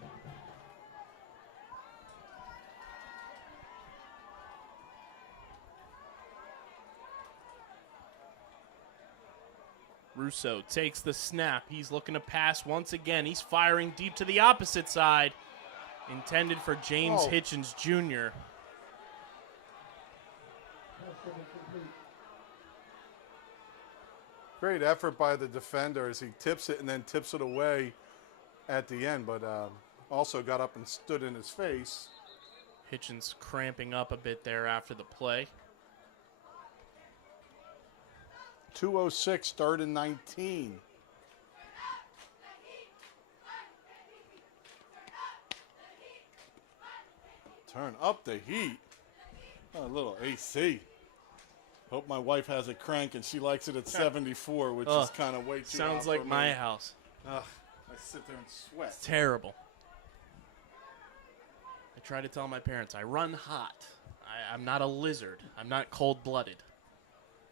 Russo takes the snap. He's looking to pass once again. He's firing deep to the opposite side. Intended for James Hitchens Jr. Great effort by the defender as he tips it and then tips it away at the end, but also got up and stood in his face. Hitchens cramping up a bit there after the play. 2:06, 3rd and 19. Turn up the heat. Oh, a little AC. Hope my wife has a crank and she likes it at 74, which is kind of way too hot Sounds like for my me. house. Ugh, I sit there and sweat. It's terrible. I try to tell my parents I run hot. I'm not a lizard. I'm not cold-blooded.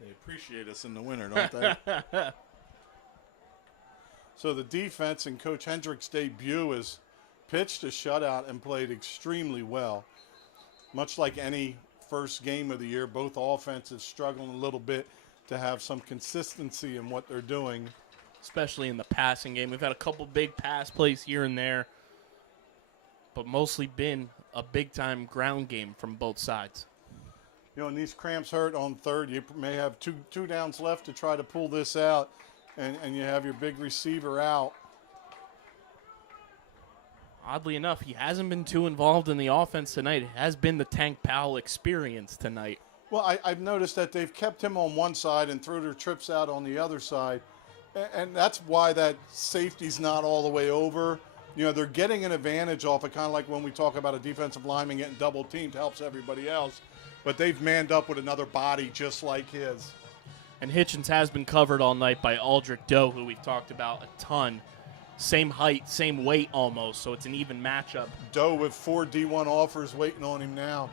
They appreciate us in the winter, don't they? So the defense in Coach Hendrick's debut has pitched a shutout and played extremely well. Much like any first game of the year, both offenses struggling a little bit to have some consistency in what they're doing. Especially in the passing game. We've had a couple big pass plays here and there, but mostly been a big-time ground game from both sides. You know, and these cramps hurt on third. You may have two downs left to try to pull this out, and you have your big receiver out. Oddly enough, he hasn't been too involved in the offense tonight. It has been the Tank Powell experience tonight. Well, I've noticed that they've kept him on one side and threw their trips out on the other side, and that's why that safety's not all the way over. You know, they're getting an advantage off it, kind of like when we talk about a defensive lineman getting double teamed, helps everybody else. But they've manned up with another body just like his. And Hitchens has been covered all night by Aldrich Doe, who we've talked about a ton. Same height, same weight almost, so it's an even matchup. Doe with 4 D1 offers waiting on him now.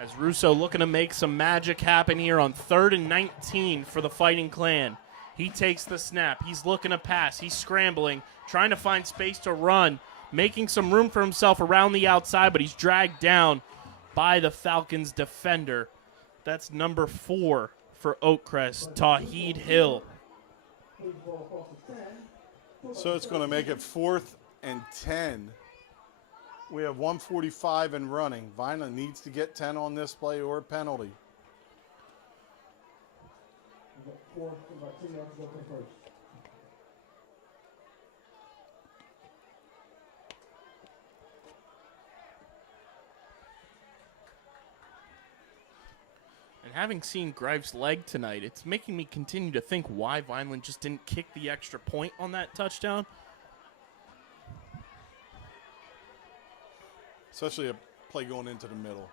As Russo looking to make some magic happen here on 3rd and 19 for the Fighting Clan. He takes the snap. He's looking to pass. He's scrambling, trying to find space to run, making some room for himself around the outside, but he's dragged down by the Falcons defender. That's number 4 for Oakcrest, Tawheed Hill. So it's going to make it 4th and 10. We have 1:45 and running. Vineland needs to get 10 on this play or a penalty. And having seen Greif's leg tonight, it's making me continue to think why Vineland just didn't kick the extra point on that touchdown. Especially a play going into the middle.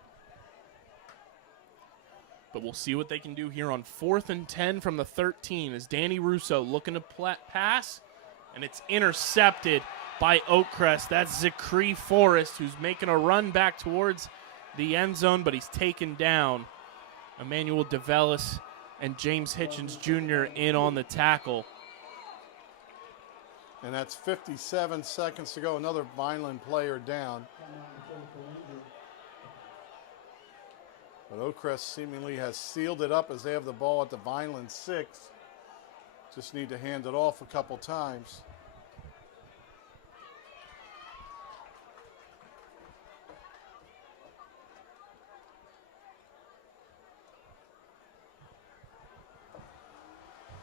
But we'll see what they can do here on 4th and 10 from the 13 as Danny Russo looking to pass, and it's intercepted by Oakcrest. That's Zachary Forrest, who's making a run back towards the end zone, but he's taken down. Emmanuel DeVellis and James Hitchens Jr. in on the tackle. And that's 57 seconds to go. Another Vineland player down. But Oakcrest seemingly has sealed it up as they have the ball at the Vineland 6. Just need to hand it off a couple times.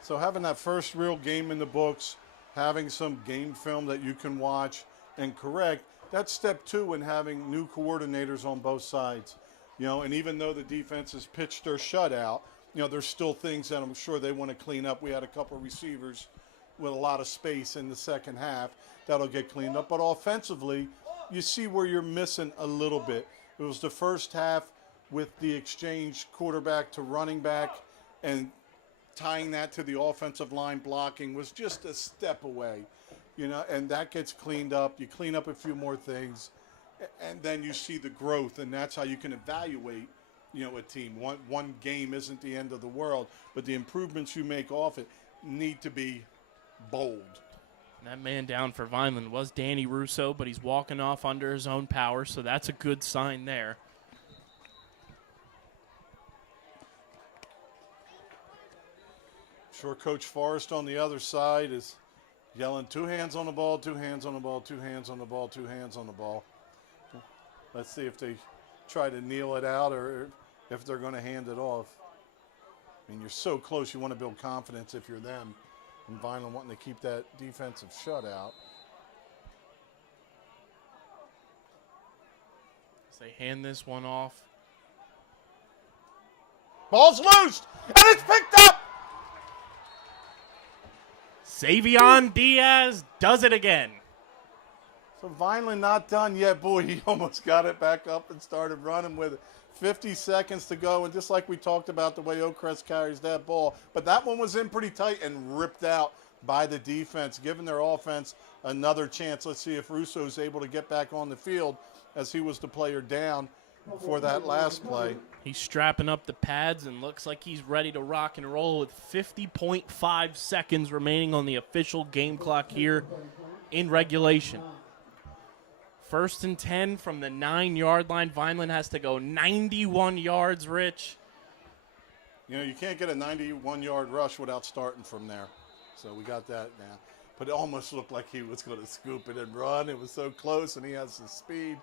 So having that first real game in the books, having some game film that you can watch and correct, that's step 2 in having new coordinators on both sides. You know, and even though the defense has pitched their shutout, you know, there's still things that I'm sure they want to clean up. We had a couple of receivers with a lot of space in the second half. That'll get cleaned up. But offensively, you see where you're missing a little bit. It was the first half with the exchange quarterback to running back, and tying that to the offensive line blocking was just a step away, you know, and that gets cleaned up. You clean up a few more things, and then you see the growth, and that's how you can evaluate a team. One game isn't the end of the world, but the improvements you make off it need to be bold. That man down for Vineland was Danny Russo, but he's walking off under his own power, so that's a good sign there. Sure, Coach Forrest on the other side is yelling, 2 hands on the ball, 2 hands on the ball, 2 hands on the ball, 2 hands on the ball. Let's see if they try to kneel it out or if they're going to hand it off. I mean, you're so close, you want to build confidence if you're them. And Vineland wanting to keep that defensive shutout. As they hand this one off. Ball's loose, and it's picked up! Xavion Diaz does it again. So Vineland not done yet. Boy, he almost got it back up and started running with it. 50 seconds to go, and just like we talked about the way Oakcrest carries that ball, but that one was in pretty tight and ripped out by the defense, giving their offense another chance. Let's see if Russo's able to get back on the field, as he was the player down for that last play. He's strapping up the pads and looks like he's ready to rock and roll with 50.5 seconds remaining on the official game clock here in regulation. 1st and 10 from the 9-yard line. Vineland has to go 91 yards, Rich. You can't get a 91-yard rush without starting from there. So we got that now. But it almost looked like he was going to scoop it and run. It was so close, and he has the speed.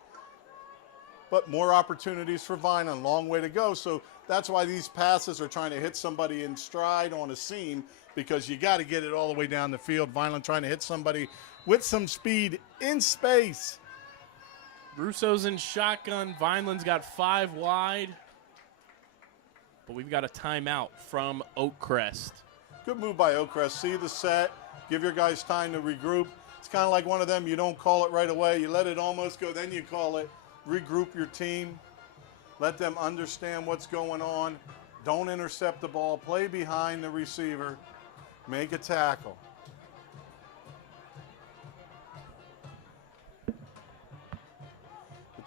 But more opportunities for Vineland, long way to go. So that's why these passes are trying to hit somebody in stride on a seam, because you got to get it all the way down the field. Vineland trying to hit somebody with some speed in space. Russo's in shotgun. Vineland's got 5 wide. But we've got a timeout from Oakcrest. Good move by Oakcrest. See the set. Give your guys time to regroup. It's kind of like one of them. You don't call it right away. You let it almost go. Then you call it. Regroup your team. Let them understand what's going on. Don't intercept the ball. Play behind the receiver. Make a tackle.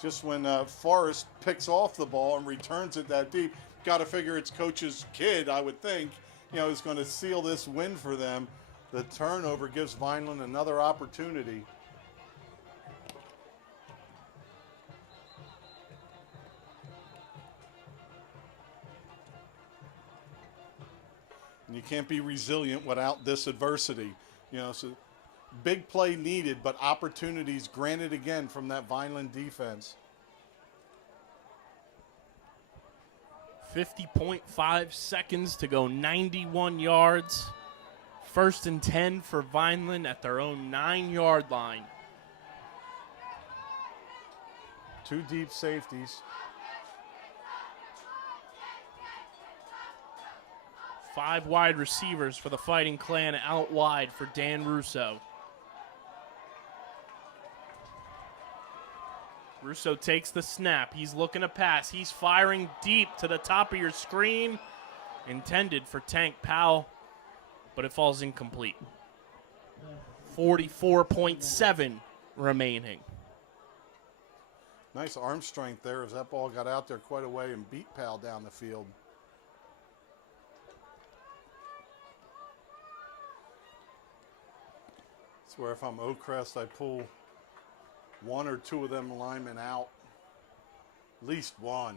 Just when Forrest picks off the ball and returns it that deep, got to figure it's coach's kid, I would think, is going to seal this win for them. The turnover gives Vineland another opportunity. And you can't be resilient without this adversity. So big play needed, but opportunities granted again from that Vineland defense. 50.5 seconds to go, 91 yards. 1st and 10 for Vineland at their own 9-yard line. 2 deep safeties. 5 wide receivers for the Fighting Clan out wide for Dan Russo. Russo takes the snap. He's looking to pass. He's firing deep to the top of your screen. Intended for Tank Powell, but it falls incomplete. 44.7 remaining. Nice arm strength there as that ball got out there quite a way and beat Powell down the field. That's where if I'm Oakcrest, I pull 1 or 2 of them linemen out. At least one.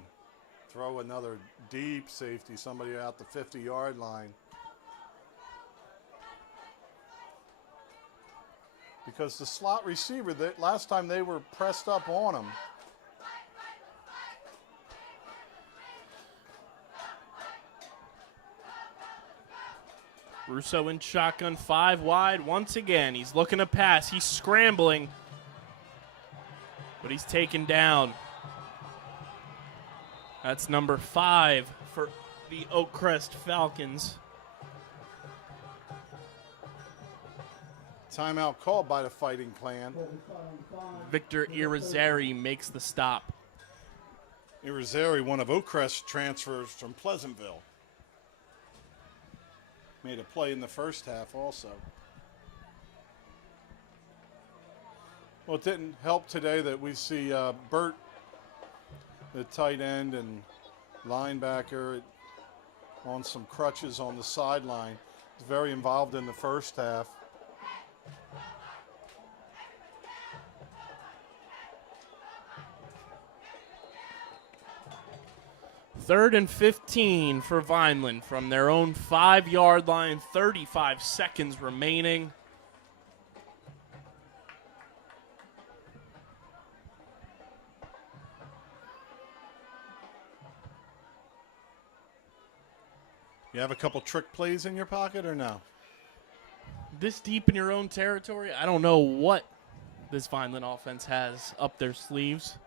Throw another deep safety, somebody out the 50-yard line. Because the slot receiver, that last time they were pressed up on him. Russo in shotgun, 5 wide. Once again, he's looking to pass. He's scrambling, but he's taken down. That's number 5 for the Oakcrest Falcons. Timeout called by the Fighting Clan. Victor Irizarry makes the stop. Irizarry, one of Oakcrest's transfers from Pleasantville. Made a play in the first half also. Well, it didn't help today that we see Burt, the tight end, and linebacker on some crutches on the sideline. He's very involved in the first half. Third and 15 for Vineland from their own 5-yard line, 35 seconds remaining. You have a couple trick plays in your pocket or no? This deep in your own territory, I don't know what this Vineland offense has up their sleeves.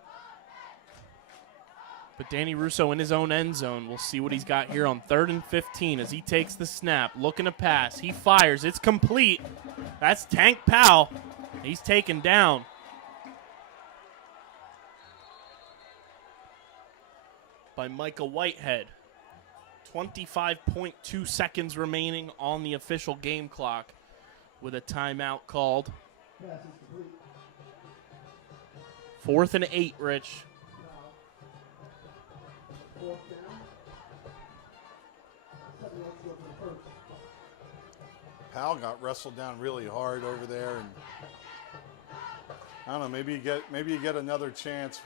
But Danny Russo in his own end zone. We'll see what he's got here on 3rd and 15 as he takes the snap, looking to pass. He fires. It's complete. That's Tank Powell. He's taken down. By Micah Whitehead. 25.2 seconds remaining on the official game clock with a timeout called. 4th and 8, Rich. Powell got wrestled down really hard over there, and I don't know. Maybe you get another chance.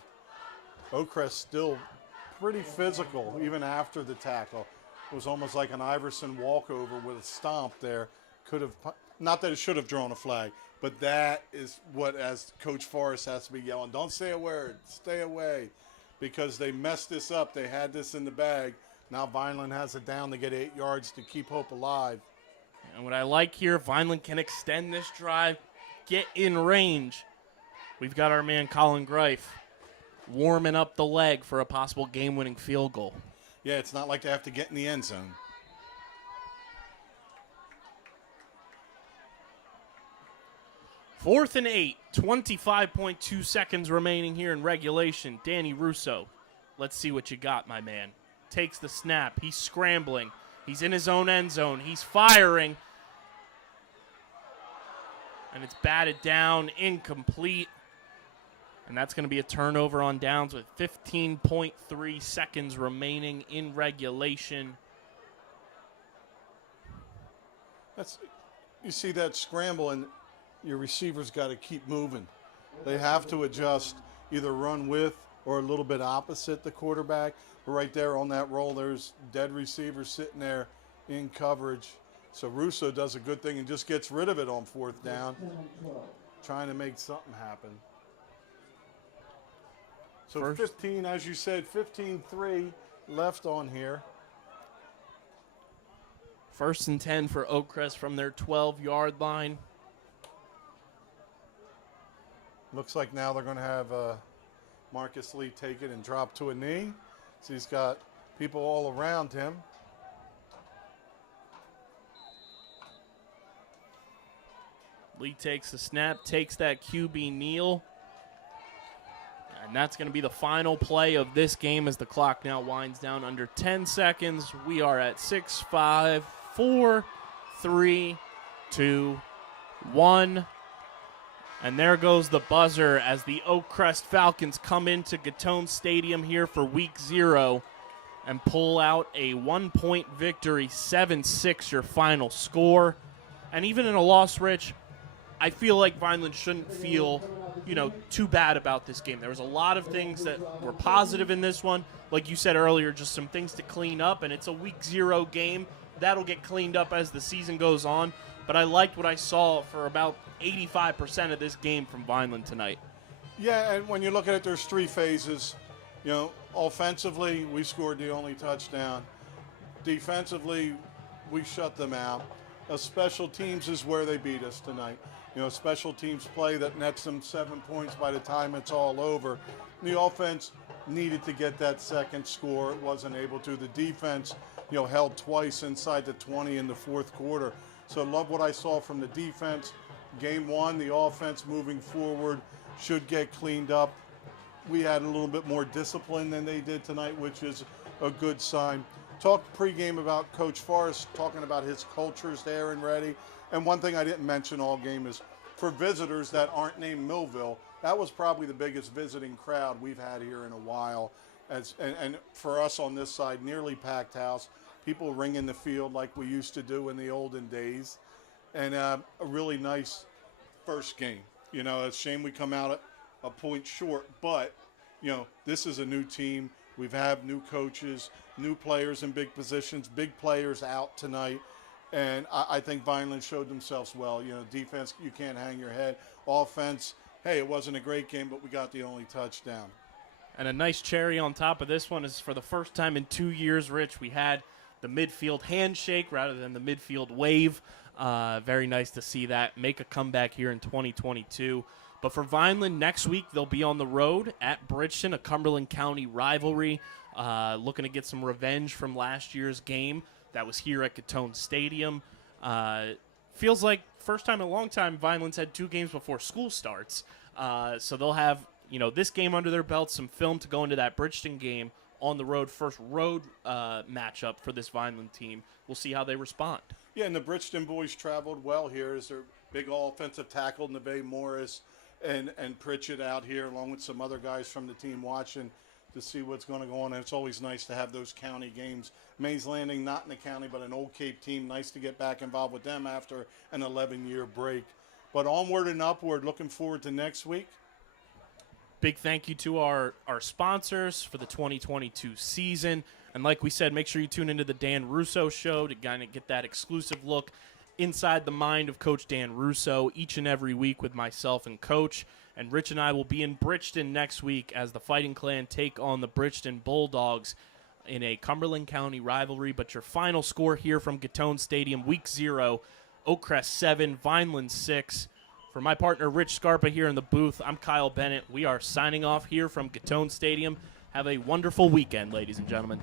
Oakcrest still pretty physical even after the tackle. It was almost like an Iverson walkover with a stomp there. Could have, not that it should have drawn a flag, but that is what, as Coach Forrest has to be yelling, don't say a word, stay away, because they messed this up. They had this in the bag. Now Vineland has it down to get 8 yards to keep hope alive. And what I like here, Vineland can extend this drive, get in range. We've got our man Colin Greif warming up the leg for a possible game-winning field goal. Yeah, it's not like they have to get in the end zone. Fourth and 8, 25.2 seconds remaining here in regulation. Danny Russo, let's see what you got, my man. Takes the snap. He's scrambling. He's in his own end zone. He's firing. And it's batted down, incomplete. And that's going to be a turnover on downs with 15.3 seconds remaining in regulation. You see that scramble, and your receivers got to keep moving. They have to adjust, either run with or a little bit opposite the quarterback. But right there on that roll, there's dead receivers sitting there in coverage. So Russo does a good thing and just gets rid of it on 4th down, trying to make something happen. So 15, as you said, 15-3 left on here. 1st and 10 for Oakcrest from their 12-yard line. Looks like now they're going to have Marcus Lee take it and drop to a knee. So he's got people all around him. Lee takes the snap, takes that QB kneel. And that's going to be the final play of this game as the clock now winds down under 10 seconds. We are at 6, 5, 4, 3, 2, 1. And there goes the buzzer as the Oakcrest Falcons come into Gittone Stadium here for week 0 and pull out a 1-point victory, 7-6 your final score. And even in a loss, Rich, I feel like Vineland shouldn't feel, too bad about this game. There was a lot of things that were positive in this one. Like you said earlier, just some things to clean up, and it's a week 0 game. That'll get cleaned up as the season goes on. But I liked what I saw for about 85% of this game from Vineland tonight. Yeah, and when you look at it, there's 3 phases. Offensively, we scored the only touchdown. Defensively, we shut them out. Special teams is where they beat us tonight. Special teams play that nets them 7 points by the time it's all over. The offense needed to get that second score. It wasn't able to. The defense, held twice inside the 20 in the 4th quarter. So love what I saw from the defense. Game 1, the offense moving forward should get cleaned up. We had a little bit more discipline than they did tonight, which is a good sign. Talked pregame about Coach Forrest, talking about his cultures there and ready. And one thing I didn't mention all game is for visitors that aren't named Millville, that was probably the biggest visiting crowd we've had here in a while. And for us on this side, nearly packed house, people ringing the field like we used to do in the olden days, and a really nice first game. You know, it's a shame we come out a point short, but, you know, this is a new team. We've had new coaches, new players in big positions, big players out tonight. And I think Vineland showed themselves well. You know, defense, you can't hang your head. Offense, hey, it wasn't a great game, but we got the only touchdown. And a nice cherry on top of this one is for the first time in 2 years, Rich, we had the midfield handshake rather than the midfield wave. Very nice to see that make a comeback here in 2022. But for Vineland, next week they'll be on the road at Bridgeton, a Cumberland County rivalry, looking to get some revenge from last year's game that was here at Gittone Stadium. Feels like first time in a long time Vineland's had 2 games before school starts. So they'll have, you know, this game under their belt, some film to go into that Bridgeton game on the road, first road matchup for this Vineland team. We'll see how they respond. Yeah, and the Bridgeton boys traveled well here as their big offensive tackle, Neve Morris and Pritchett out here, along with some other guys from the team watching to see what's going to go on. And it's always nice to have those county games. Mays Landing, not in the county, but an Old Cape team. Nice to get back involved with them after an 11-year break. But onward and upward, looking forward to next week. Big thank you to our sponsors for the 2022 season. And like we said, make sure you tune into the Dan Russo Show to kind of get that exclusive look inside the mind of Coach Dan Russo each and every week with myself and Coach. And Rich and I will be in Bridgeton next week as the Fighting Clan take on the Bridgeton Bulldogs in a Cumberland County rivalry. But your final score here from Gittone Stadium, Week 0, Oakcrest 7, Vineland 6. For my partner, Rich Scarpa, here in the booth, I'm Kyle Bennett. We are signing off here from Gittone Stadium. Have a wonderful weekend, ladies and gentlemen.